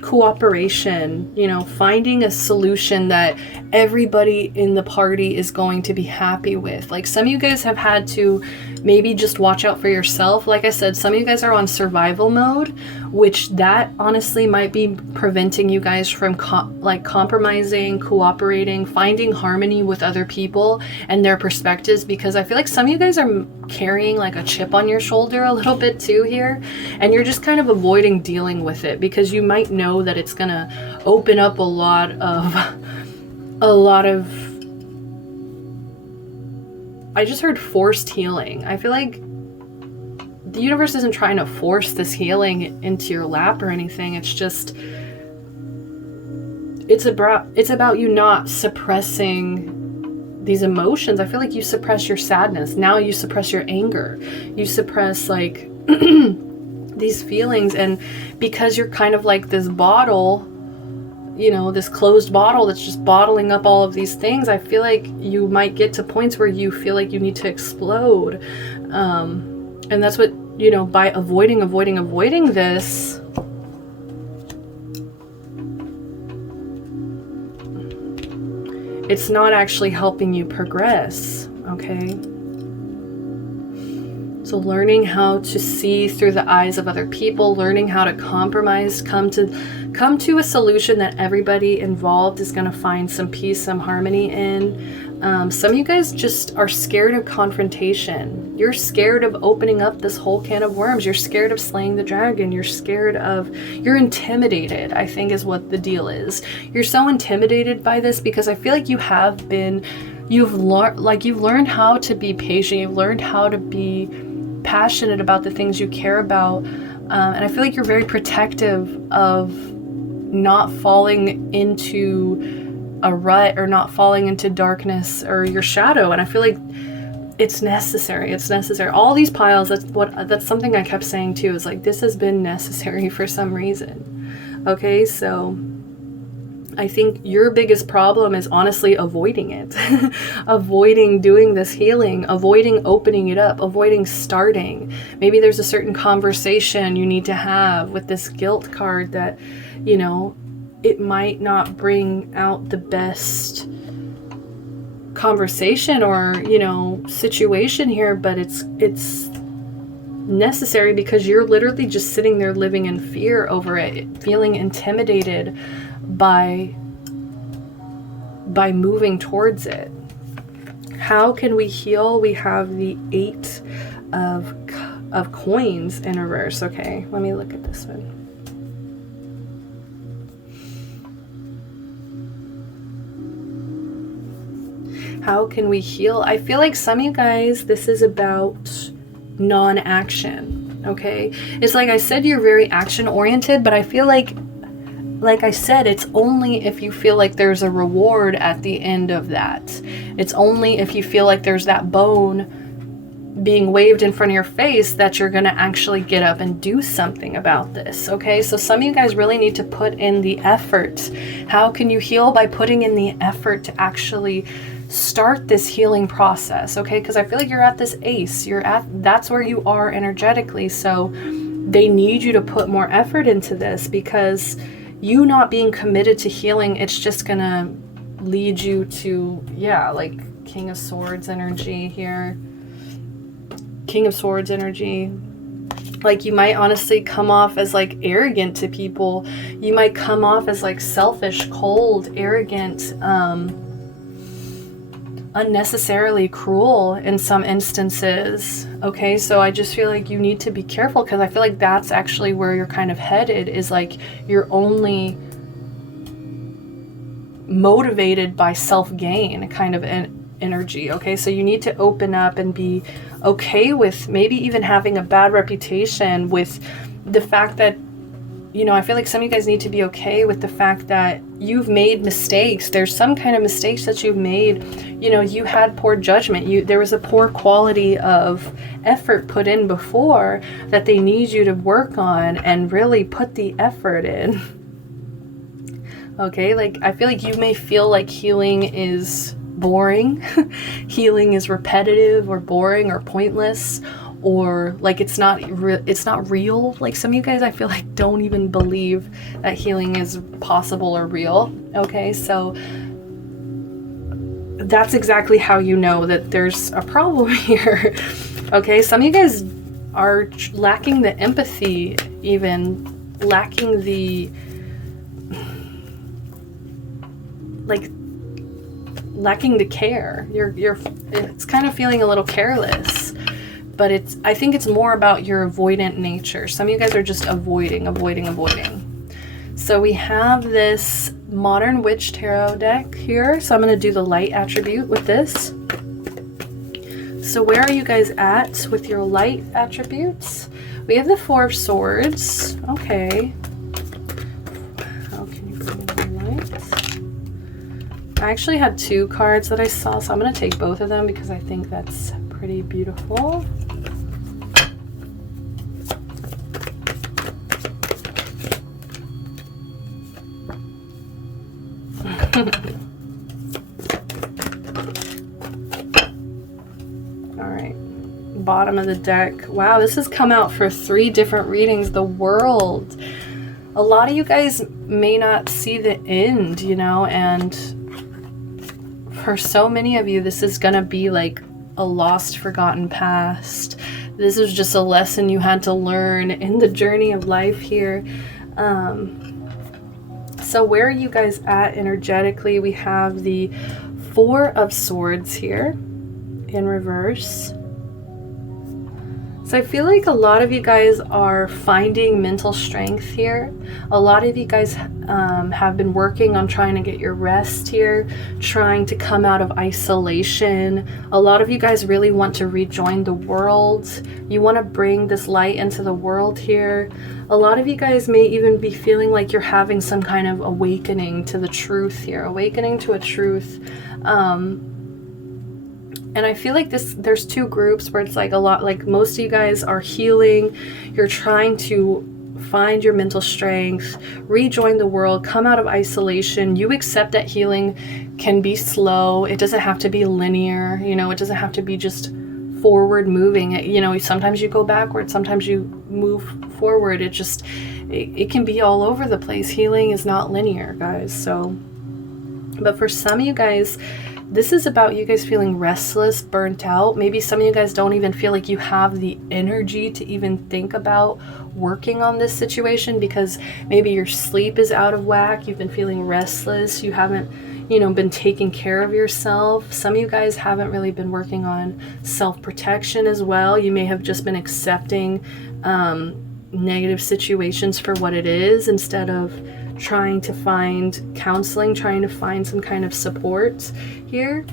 Cooperation, finding a solution that everybody in the party is going to be happy with. Like some of you guys have had to maybe just watch out for yourself. Like I said, some of you guys are on survival mode, which that honestly might be preventing you guys from compromising, cooperating, finding harmony with other people and their perspectives, because I feel like some of you guys are carrying like a chip on your shoulder a little bit too here, and you're just kind of avoiding dealing with it because you might know that it's gonna open up a lot of I just heard forced healing. I feel like the universe isn't trying to force this healing into your lap or anything. It's just, it's about you not suppressing these emotions. I feel like you suppress your sadness. Now you suppress your anger. You suppress like these feelings, and because you're kind of like this bottle you know, this closed bottle that's just bottling up all of these things. I feel like you might get to points where you feel like you need to explode. And that's what, you know, by avoiding this, it's not actually helping you progress, okay? So learning how to see through the eyes of other people, learning how to compromise, come to a solution that everybody involved is going to find some peace, some harmony in. Some of you guys just are scared of confrontation. You're scared of opening up this whole can of worms. You're scared of slaying the dragon. You're intimidated, I think is what the deal is. You're so intimidated by this because I feel like you've learned how to be patient. You've learned how to be passionate about the things you care about. And I feel like you're very protective of not falling into a rut or not falling into darkness or your shadow. And I feel like it's necessary. It's necessary. All these piles, that's something I kept saying too, is like, this has been necessary for some reason. Okay, so I think your biggest problem is honestly avoiding it. Avoiding doing this healing, avoiding opening it up, avoiding starting. Maybe there's a certain conversation you need to have with this guilt card that, you know, it might not bring out the best conversation or, you know, situation here, but it's necessary because you're literally just sitting there living in fear over it, feeling intimidated by moving towards it. How can we heal? We have the 8 of coins in reverse. Okay, let me look at this one. How can we heal? I feel like some of you guys, this is about non-action, okay? It's like I said, you're very action-oriented, but I feel like I said, it's only if you feel like there's a reward at the end of that. It's only if you feel like there's that bone being waved in front of your face that you're going to actually get up and do something about this, okay? So some of you guys really need to put in the effort. How can you heal? By putting in the effort to actually start this healing process, okay? Because I feel like you're at this ace. That's where you are energetically. So they need you to put more effort into this, because you not being committed to healing, it's just gonna lead you to, yeah, like King of Swords energy here. King of Swords energy. Like, you might honestly come off as like arrogant to people. You might come off as like selfish, cold, arrogant, unnecessarily cruel in some instances. Okay, so I just feel like you need to be careful, because I feel like that's actually where you're kind of headed, is like you're only motivated by self-gain kind of energy. Okay, so you need to open up and be okay with maybe even having a bad reputation, with the fact that, you know, I feel like some of you guys need to be okay with the fact that you've made mistakes. There's some kind of mistakes that you've made. You know, you had poor judgment. There was a poor quality of effort put in before that they need you to work on and really put the effort in. Okay, like, I feel like you may feel like healing is boring. Healing is repetitive or boring or pointless, or like it's not real. Like, some of you guys, I feel like, don't even believe that healing is possible or real. Okay, so that's exactly how you know that there's a problem here. Okay, some of you guys are lacking the empathy, even lacking the care. It's kind of feeling a little careless. But I think it's more about your avoidant nature. Some of you guys are just avoiding. So we have this Modern Witch Tarot deck here. So I'm going to do the light attribute with this. So where are you guys at with your light attributes? We have the 4 of Swords. Okay. How can you bring in the light? I actually had 2 cards that I saw, so I'm going to take both of them because I think that's pretty beautiful. All right. Bottom of the deck. Wow, this has come out for 3 different readings. The World. A lot of you guys may not see the end, you know, and for so many of you, this is going to be like a lost, forgotten past. This is just a lesson you had to learn in the journey of life here. So where are you guys at energetically? We have the 4 of Swords here in reverse. So I feel like a lot of you guys are finding mental strength here. A lot of you guys have been working on trying to get your rest here, trying to come out of isolation. A lot of you guys really want to rejoin the world. You want to bring this light into the world here. A lot of you guys may even be feeling like you're having some kind of awakening to the truth here, awakening to a truth. And I feel like there's 2 groups where it's like a lot, like most of you guys are healing. You're trying to find your mental strength, rejoin the world, come out of isolation. You accept that healing can be slow. It doesn't have to be linear. You know, it doesn't have to be just forward moving. You know, sometimes you go backwards, sometimes you move forward. It can be all over the place. Healing is not linear, guys. So, but for some of you guys, this is about you guys feeling restless, burnt out. Maybe some of you guys don't even feel like you have the energy to even think about working on this situation because maybe your sleep is out of whack. You've been feeling restless. You haven't, you know, been taking care of yourself. Some of you guys haven't really been working on self-protection as well. You may have just been accepting negative situations for what it is instead of trying to find counseling, trying to find some kind of support here.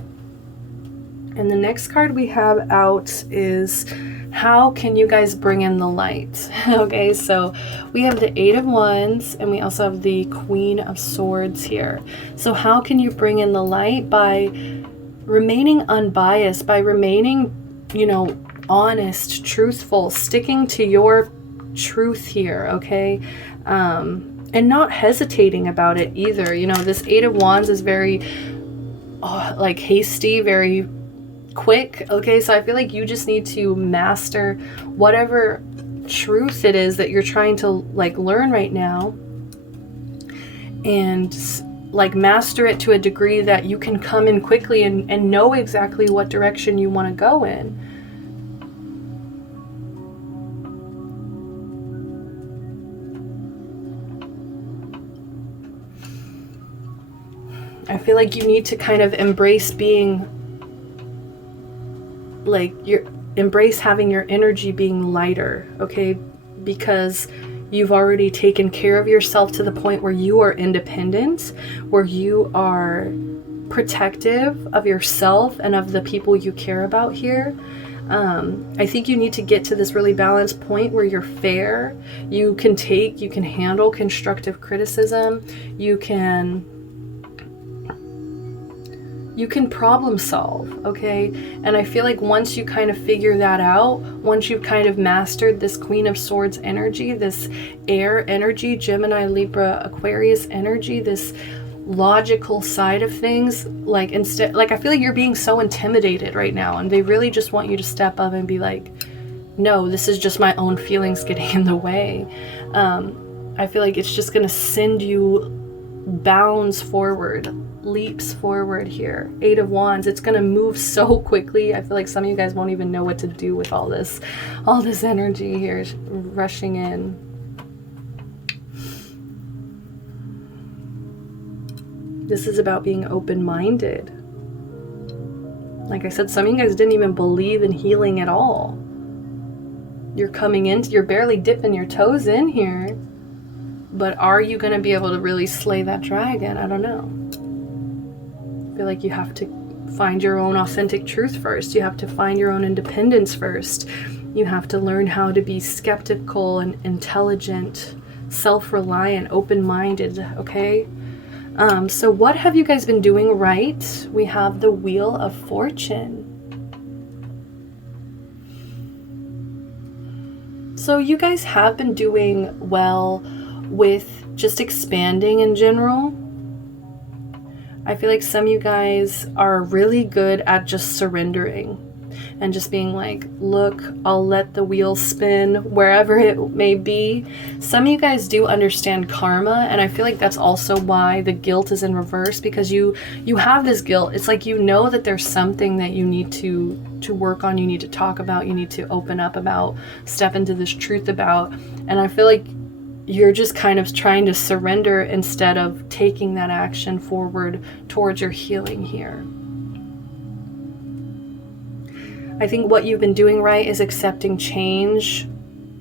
And the next card we have out is how can you guys bring in the light? Okay, so we have the 8 of Wands and we also have the Queen of Swords here. So how can you bring in the light? By remaining unbiased, by remaining, you know, honest, truthful, sticking to your truth here, okay? And not hesitating about it either. You know, this 8 of Wands is very like hasty, very quick. Okay, so I feel like you just need to master whatever truth it is that you're trying to like learn right now, and like master it to a degree that you can come in quickly and know exactly what direction you want to go in. I feel like you need to kind of embrace being like embrace having your energy being lighter, okay? Because you've already taken care of yourself to the point where you are independent, where you are protective of yourself and of the people you care about here. I think you need to get to this really balanced point where you're fair. You can handle constructive criticism. You can problem solve, okay? And I feel like once you kind of figure that out, once you've kind of mastered this Queen of Swords energy, this air energy, Gemini, Libra, Aquarius energy, this logical side of things, like I feel like you're being so intimidated right now, and they really just want you to step up and be like, no, this is just my own feelings getting in the way. I feel like it's just gonna send you bounds forward, leaps forward here. 8 of Wands, it's gonna move so quickly. I feel like some of you guys won't even know what to do with all this energy here rushing in. This is about being open-minded. Like I said, some of you guys didn't even believe in healing at all. You're barely dipping your toes in here. But are you going to be able to really slay that dragon? I don't know. I feel like you have to find your own authentic truth first. You have to find your own independence first. You have to learn how to be skeptical and intelligent, self-reliant, open-minded, okay? So what have you guys been doing right? We have the Wheel of Fortune. So you guys have been doing well with just expanding in general. I feel like some of you guys are really good at just surrendering and just being like, look, I'll let the wheel spin wherever it may be. Some of you guys do understand karma, and I feel like that's also why the guilt is in reverse, because you have this guilt. It's like, you know that there's something that you need to work on, you need to talk about, you need to open up about, step into this truth about, and I feel like you're just kind of trying to surrender instead of taking that action forward towards your healing here. I think what you've been doing right is accepting change,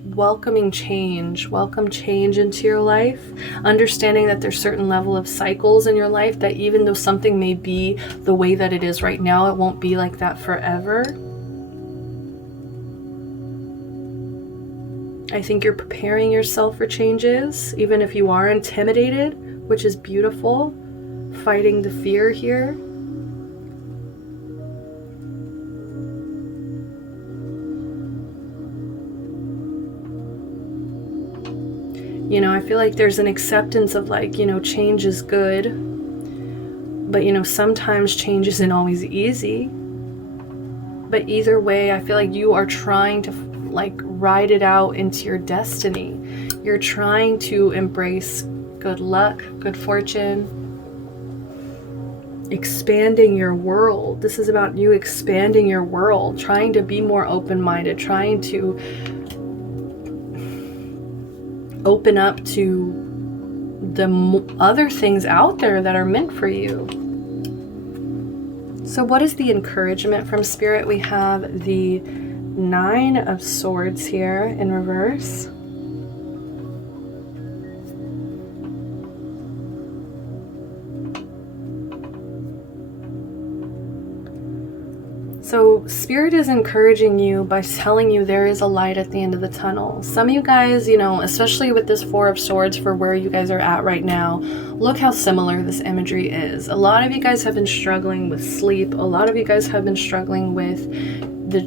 welcoming change, welcome change into your life, understanding that there's certain level of cycles in your life, that even though something may be the way that it is right now, it won't be like that forever. I think you're preparing yourself for changes, even if you are intimidated, which is beautiful, fighting the fear here. You know, I feel like there's an acceptance of like, you know, change is good, but you know, sometimes change isn't always easy. But either way, I feel like you are trying to like ride it out into your destiny. You're trying to embrace good luck, good fortune, expanding your world. This is about you expanding your world, trying to be more open-minded, trying to open up to the other things out there that are meant for you. So what is the encouragement from Spirit? We have the 9 of Swords here in reverse. So Spirit is encouraging you by telling you there is a light at the end of the tunnel. Some of you guys, you know, especially with this 4 of Swords for where you guys are at right now, look how similar this imagery is. A lot of you guys have been struggling with sleep. A lot of you guys have been struggling with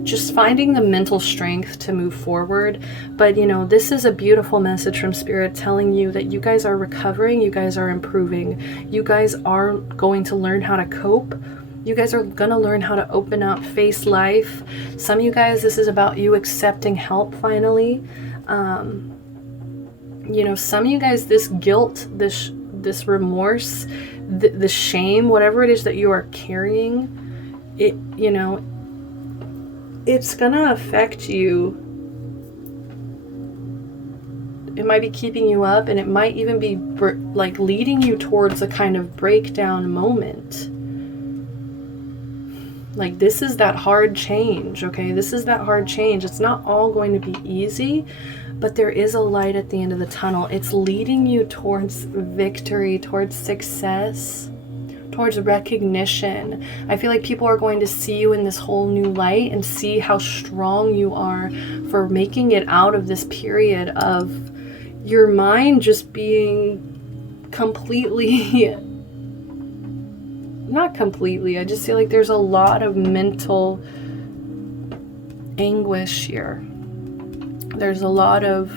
just finding the mental strength to move forward. But you know, this is a beautiful message from Spirit telling you that you guys are recovering, you guys are improving, you guys are going to learn how to cope. You guys are going to learn how to open up, face life. Some of you guys, this is about you accepting help finally. You know, some of you guys, this guilt, this remorse, the shame, whatever it is that you are carrying, it, you know, it's going to affect you. It might be keeping you up, and it might even be like leading you towards a kind of breakdown moment. Like, this is that hard change, okay? This is that hard change. It's not all going to be easy, but there is a light at the end of the tunnel. It's leading you towards victory, towards success, towards recognition. I feel like people are going to see you in this whole new light and see how strong you are for making it out of this period of your mind just being completely... Not completely, I just feel like there's a lot of mental anguish here. There's a lot of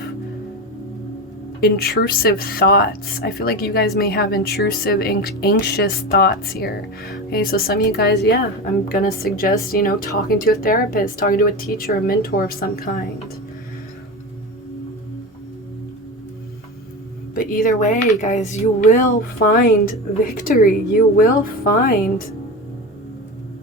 intrusive thoughts. I feel like you guys may have intrusive, anxious thoughts here. Okay, so some of you guys, yeah, I'm gonna suggest, you know, talking to a therapist, talking to a teacher, a mentor of some kind. But either way, guys, you will find victory. You will find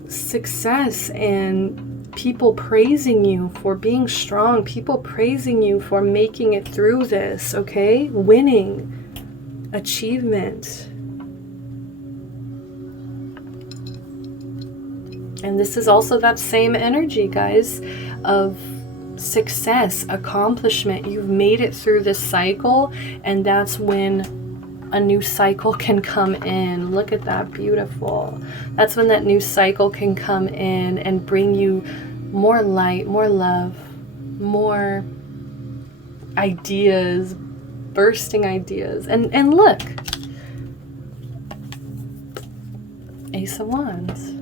success and people praising you for being strong. People praising you for making it through this, okay? Winning, achievement. And this is also that same energy, guys, of success, accomplishment. You've made it through this cycle, and that's when a new cycle can come in. Look at that, beautiful. That's when that new cycle can come in and bring you more light, more love, more ideas, bursting ideas. And look, Ace of Wands.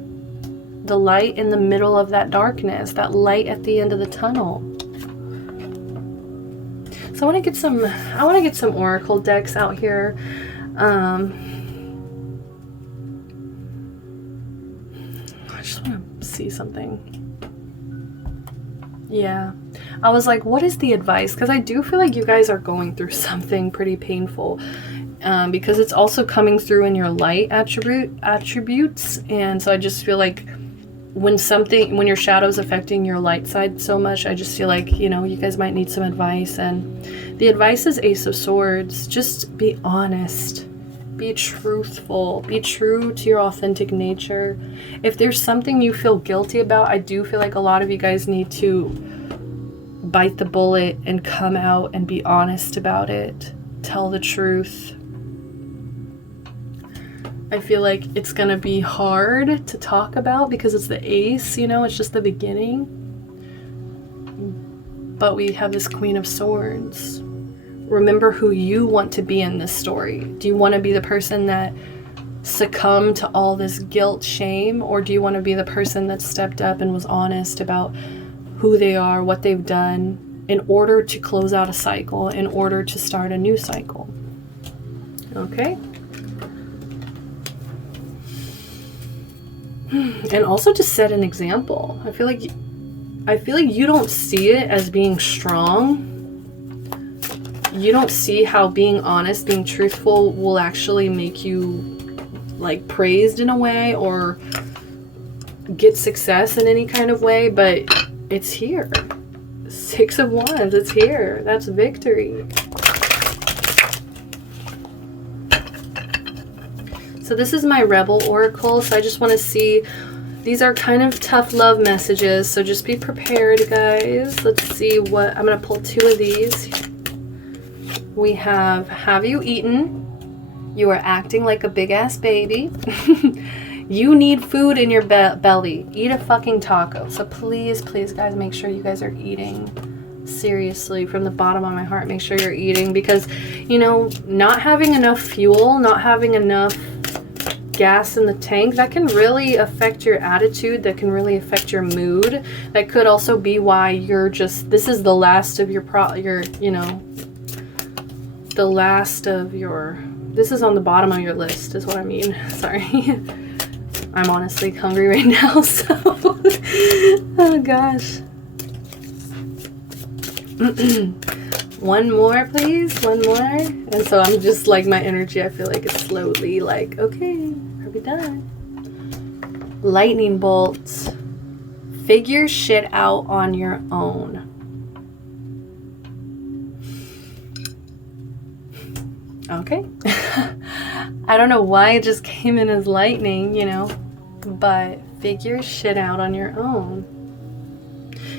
The light in the middle of that darkness, that light at the end of the tunnel. So I want to get some oracle decks out here. just want to see something. Yeah. I was like, what is the advice? Because I do feel like you guys are going through something pretty painful. Because it's also coming through in your light attributes. And so I just feel like when your shadow's affecting your light side so much, I just feel like, you know, you guys might need some advice. And the advice is Ace of Swords. Just be honest. Be truthful. Be true to your authentic nature. If there's something you feel guilty about, I do feel like a lot of you guys need to bite the bullet and come out and be honest about it. Tell the truth. I feel like it's going to be hard to talk about because it's the ace, you know, it's just the beginning. But we have this Queen of Swords. Remember who you want to be in this story. Do you want to be the person that succumbed to all this guilt, shame, or do you want to be the person that stepped up and was honest about who they are, what they've done, in order to close out a cycle, in order to start a new cycle? Okay. And also to set an example. I feel like you don't see it as being strong. You don't see how being honest, being truthful will actually make you like praised in a way or get success in any kind of way, but it's here. Six of Wands, it's here. That's victory. So this is my Rebel Oracle, so I just want to see, these are kind of tough love messages, so just be prepared, guys. Let's see what, I'm going to pull two of these. We have you eaten? You are acting like a big-ass baby. You need food in your belly. Eat a fucking taco. So please, please, guys, make sure you guys are eating. Seriously, from the bottom of my heart, make sure you're eating, because, you know, not having enough fuel, not having enough gas in the tank, that can really affect your attitude, that can really affect your mood. That could also be why you're just, this is the last of your you know, the last of your, this is on the bottom of your list is what I mean. Sorry. I'm honestly hungry right now, so oh gosh. One more, please. One more. And so I'm just like, my energy, I feel like it's slowly like, okay, are we done? Lightning bolts. Figure shit out on your own. Okay. I don't know why it just came in as lightning, you know, but figure shit out on your own.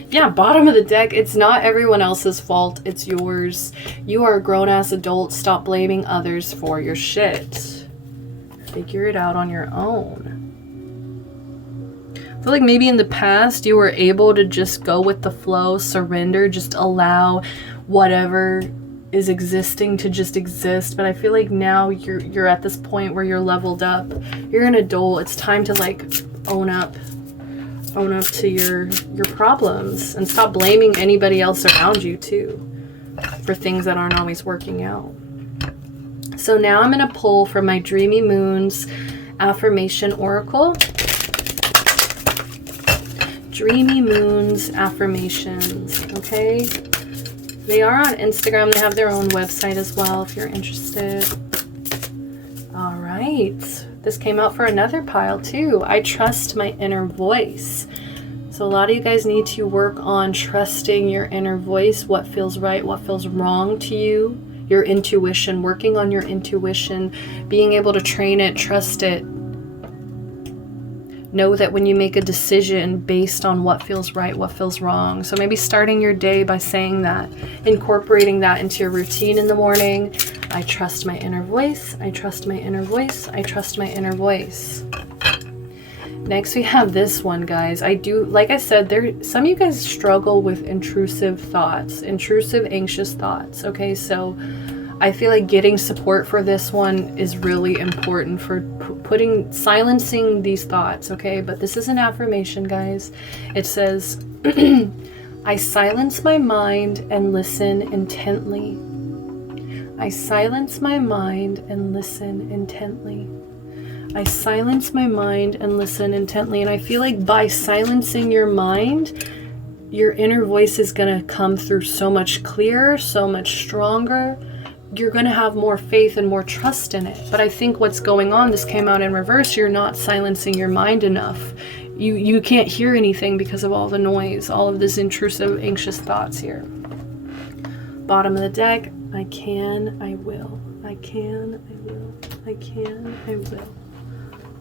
Yeah, bottom of the deck, it's not everyone else's fault, it's yours. You are a grown-ass adult, stop blaming others for your shit. Figure it out on your own. I feel like maybe in the past you were able to just go with the flow, surrender, just allow whatever is existing to just exist, but I feel like now you're at this point where you're leveled up. You're an adult, it's time to like own up to your problems and stop blaming anybody else around you too for things that aren't always working out. So now I'm going to pull from my Dreamy Moons Affirmation Oracle. Dreamy Moons Affirmations, okay? They are on Instagram. They have their own website as well if you're interested. All right. This came out for another pile too. I trust my inner voice. So a lot of you guys need to work on trusting your inner voice, what feels right, what feels wrong to you, your intuition, working on your intuition, being able to train it, trust it. Know that when you make a decision based on what feels right, what feels wrong. So maybe starting your day by saying that, incorporating that into your routine in the morning. I trust my inner voice. I trust my inner voice. I trust my inner voice. Next we have this one, guys. Like I said, some of you guys struggle with intrusive thoughts, intrusive, anxious thoughts. Okay, so I feel like getting support for this one is really important for silencing these thoughts, okay? But this is an affirmation, guys. It says, I silence my mind and listen intently. I silence my mind and listen intently. I silence my mind and listen intently. And I feel like by silencing your mind, your inner voice is going to come through so much clearer, so much stronger. You're going to have more faith and more trust in it. But I think what's going on, this came out in reverse, you're not silencing your mind enough. You can't hear anything because of all the noise, all of this intrusive, anxious thoughts here. Bottom of the deck, I can, I will. I can, I will. I can, I will.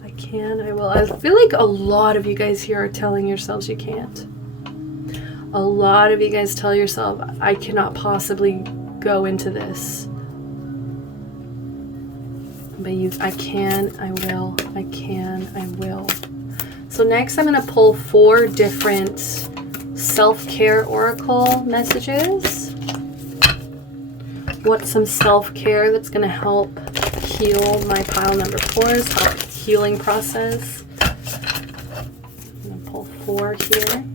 I can, I will. I feel like a lot of you guys here are telling yourselves you can't. A lot of you guys tell yourself, I cannot possibly go into this. But I can, I will. I can, I will. So next I'm going to pull 4 different self-care oracle messages. What's some self-care that's going to help heal my pile number 4's healing process? I'm going to pull 4 here.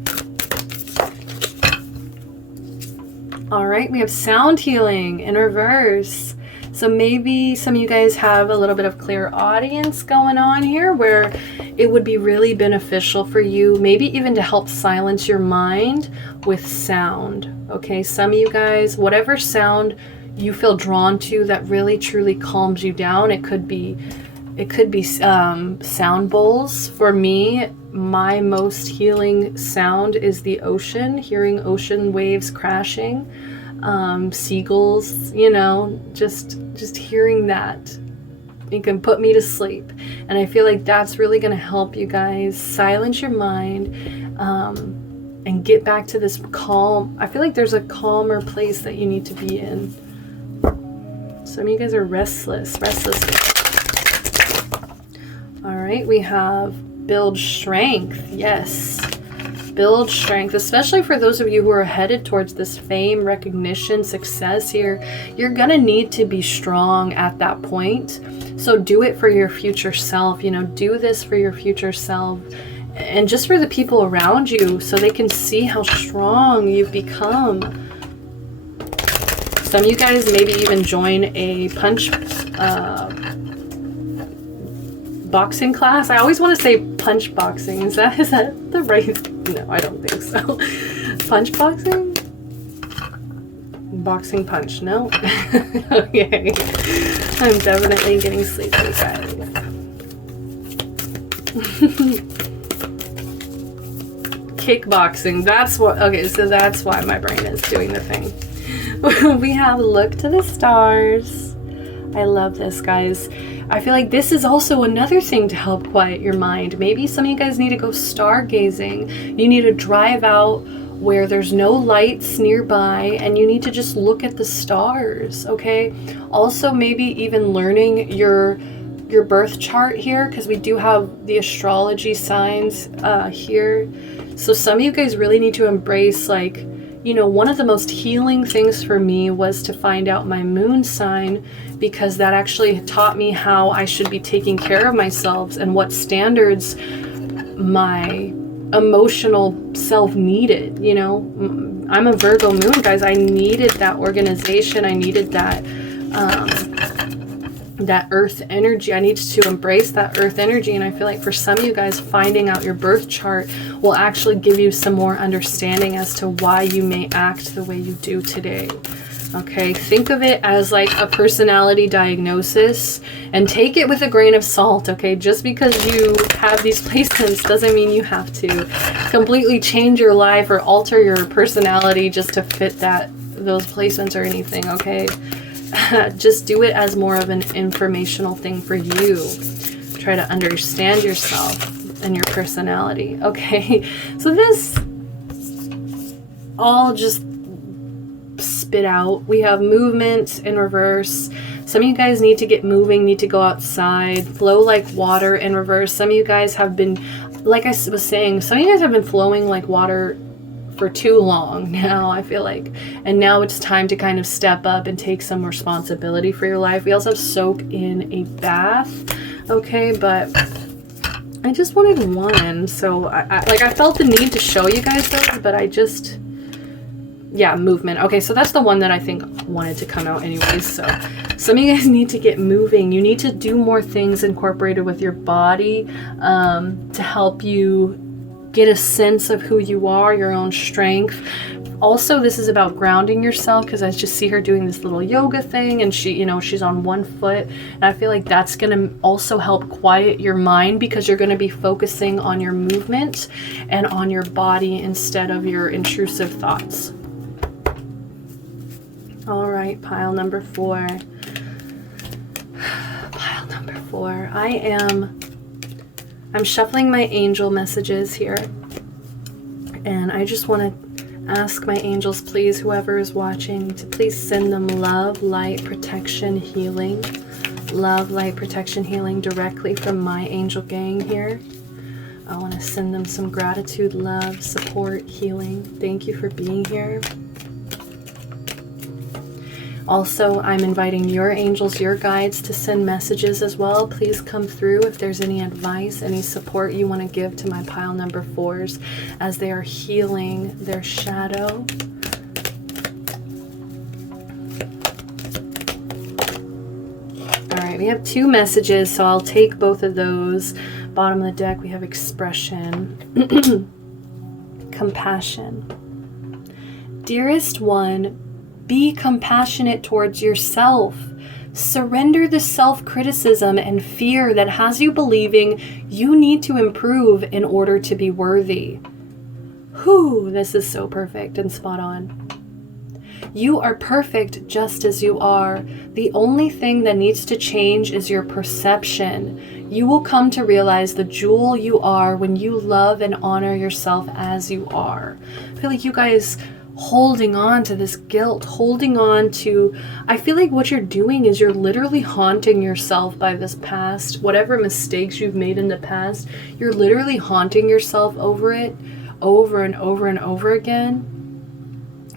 All right, we have sound healing in reverse. So maybe some of you guys have a little bit of clairaudience going on here where it would be really beneficial for you, maybe even to help silence your mind with sound. Okay, some of you guys, whatever sound you feel drawn to that really truly calms you down. It could be sound bowls. For me, my most healing sound is the ocean, hearing ocean waves crashing. Seagulls, you know, just hearing that, it can put me to sleep. And I feel like that's really going to help you guys silence your mind and get back to this calm. I feel like there's a calmer place that you need to be in. Some of you guys are restless. All right, we have build strength. Yes. Build strength, especially for those of you who are headed towards this fame, recognition, success here. You're gonna need to be strong at that point. So do it for your future self, you know, do this for your future self and just for the people around you so they can see how strong you've become. Some of you guys maybe even join a punch boxing class. I always want to say punch boxing. Is that the right? No, I don't think so. Punch boxing? Boxing punch, no? Okay. I'm definitely getting sleepy, guys. Kickboxing, that's what, okay, so that's why my brain is doing the thing. We have look to the stars. I love this, guys. I feel like this is also another thing to help quiet your mind. Maybe some of you guys need to go stargazing. You need to drive out where there's no lights nearby and you need to just look at the stars, okay? Also, maybe even learning your birth chart here, because we do have the astrology signs here. So some of you guys really need to embrace, like, you know, one of the most healing things for me was to find out my moon sign, because that actually taught me how I should be taking care of myself and what standards my emotional self needed. You know, I'm a Virgo moon, guys. I needed that organization. I needed that that earth energy. I needed to embrace that earth energy. And I feel like for some of you guys, finding out your birth chart will actually give you some more understanding as to why you may act the way you do today. Okay, think of it as like a personality diagnosis and take it with a grain of salt, okay? Just because you have these placements doesn't mean you have to completely change your life or alter your personality just to fit those placements or anything, okay? Just do it as more of an informational thing for you. Try to understand yourself and your personality, okay? So this all just spit out. We have movement in reverse. Some of you guys need to get moving, need to go outside, flow like water in reverse. Some of you guys have been, like I was saying, some of you guys have been flowing like water for too long now, I feel like. And now it's time to kind of step up and take some responsibility for your life. We also have soak in a bath, okay? But I just wanted one. So I felt the need to show you guys those, but I just Yeah, movement. Okay, so that's the one that I think wanted to come out anyways. So some of you guys need to get moving. You need to do more things incorporated with your body to help you get a sense of who you are, your own strength. Also, this is about grounding yourself, because I just see her doing this little yoga thing, and she, you know, she's on one foot, and I feel like that's going to also help quiet your mind, because you're going to be focusing on your movement and on your body instead of your intrusive thoughts. All right, pile number 4. Pile number 4. I'm shuffling my angel messages here, and I just want to ask my angels, please, whoever is watching, to please send them love, light, protection, healing. Love, light, protection, healing directly from my angel gang here. I want to send them some gratitude, love, support, healing. Thank you for being here. Also, I'm inviting your angels, your guides, to send messages as well. Please come through if there's any advice, any support you want to give to my pile number 4s as they are healing their shadow. All right, we have 2 messages, so I'll take both of those. Bottom of the deck, we have expression, compassion. Dearest one, be compassionate towards yourself. Surrender the self-criticism and fear that has you believing you need to improve in order to be worthy. Whew, this is so perfect and spot on. You are perfect just as you are. The only thing that needs to change is your perception. You will come to realize the jewel you are when you love and honor yourself as you are. I feel like you guys holding on to this guilt, holding on to, I feel like what you're doing is you're literally haunting yourself by this past, whatever mistakes you've made in the past, you're literally haunting yourself over it, over and over and over again.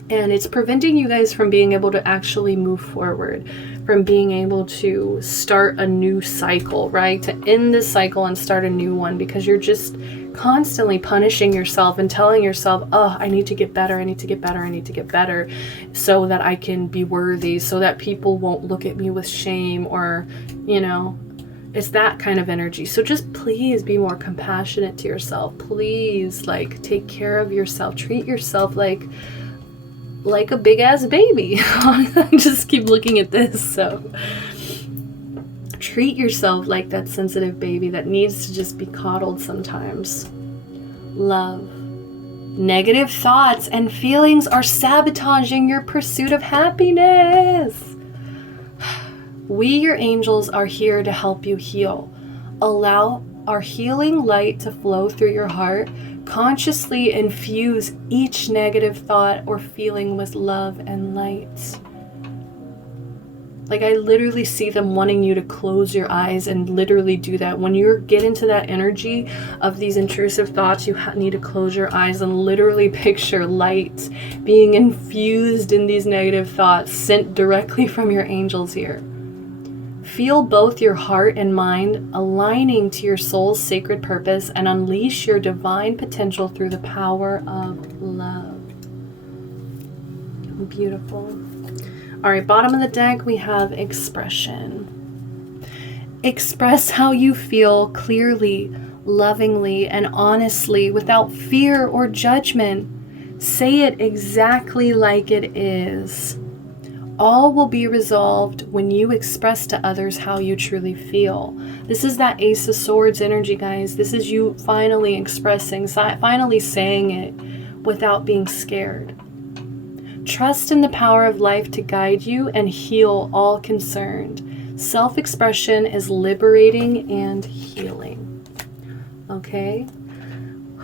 And it's preventing you guys from being able to actually move forward, from being able to start a new cycle, right? To end this cycle and start a new one, because you're just constantly punishing yourself and telling yourself, oh, I need to get better, I need to get better, I need to get better so that I can be worthy, so that people won't look at me with shame, or, you know, it's that kind of energy. So just please be more compassionate to yourself. Please, like, take care of yourself. Treat yourself like a big ass baby. I just keep looking at this. So treat yourself like that sensitive baby that needs to just be coddled sometimes. Love. Negative thoughts and feelings are sabotaging your pursuit of happiness. We, your angels, are here to help you heal. Allow our healing light to flow through your heart. Consciously infuse each negative thought or feeling with love and light. Like, I literally see them wanting you to close your eyes and literally do that. When you get into that energy of these intrusive thoughts, you need to close your eyes and literally picture light being infused in these negative thoughts sent directly from your angels here. Feel both your heart and mind aligning to your soul's sacred purpose and unleash your divine potential through the power of love. Beautiful. All right, bottom of the deck, we have expression. Express how you feel clearly, lovingly, and honestly without fear or judgment. Say it exactly like it is. All will be resolved when you express to others how you truly feel. This is that Ace of Swords energy, guys. This is you finally expressing, finally saying it without being scared. Trust in the power of life to guide you and heal all concerned. Self-expression is liberating and healing. Okay?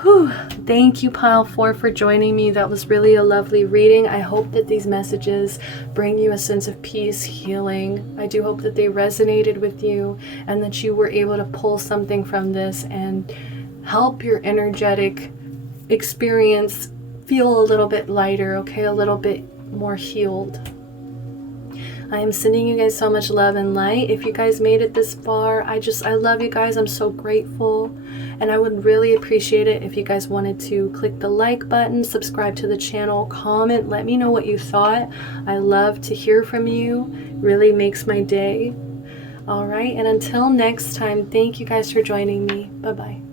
Whew. Thank you, Pile 4, for joining me. That was really a lovely reading. I hope that these messages bring you a sense of peace, healing. I do hope that they resonated with you and that you were able to pull something from this and help your energetic experience feel a little bit lighter, okay? A little bit more healed. I am sending you guys so much love and light. If you guys made it this far, I love you guys. I'm so grateful. And I would really appreciate it if you guys wanted to click the like button, subscribe to the channel, comment, let me know what you thought. I love to hear from you. It really makes my day. All right, and until next time, thank you guys for joining me. Bye-bye.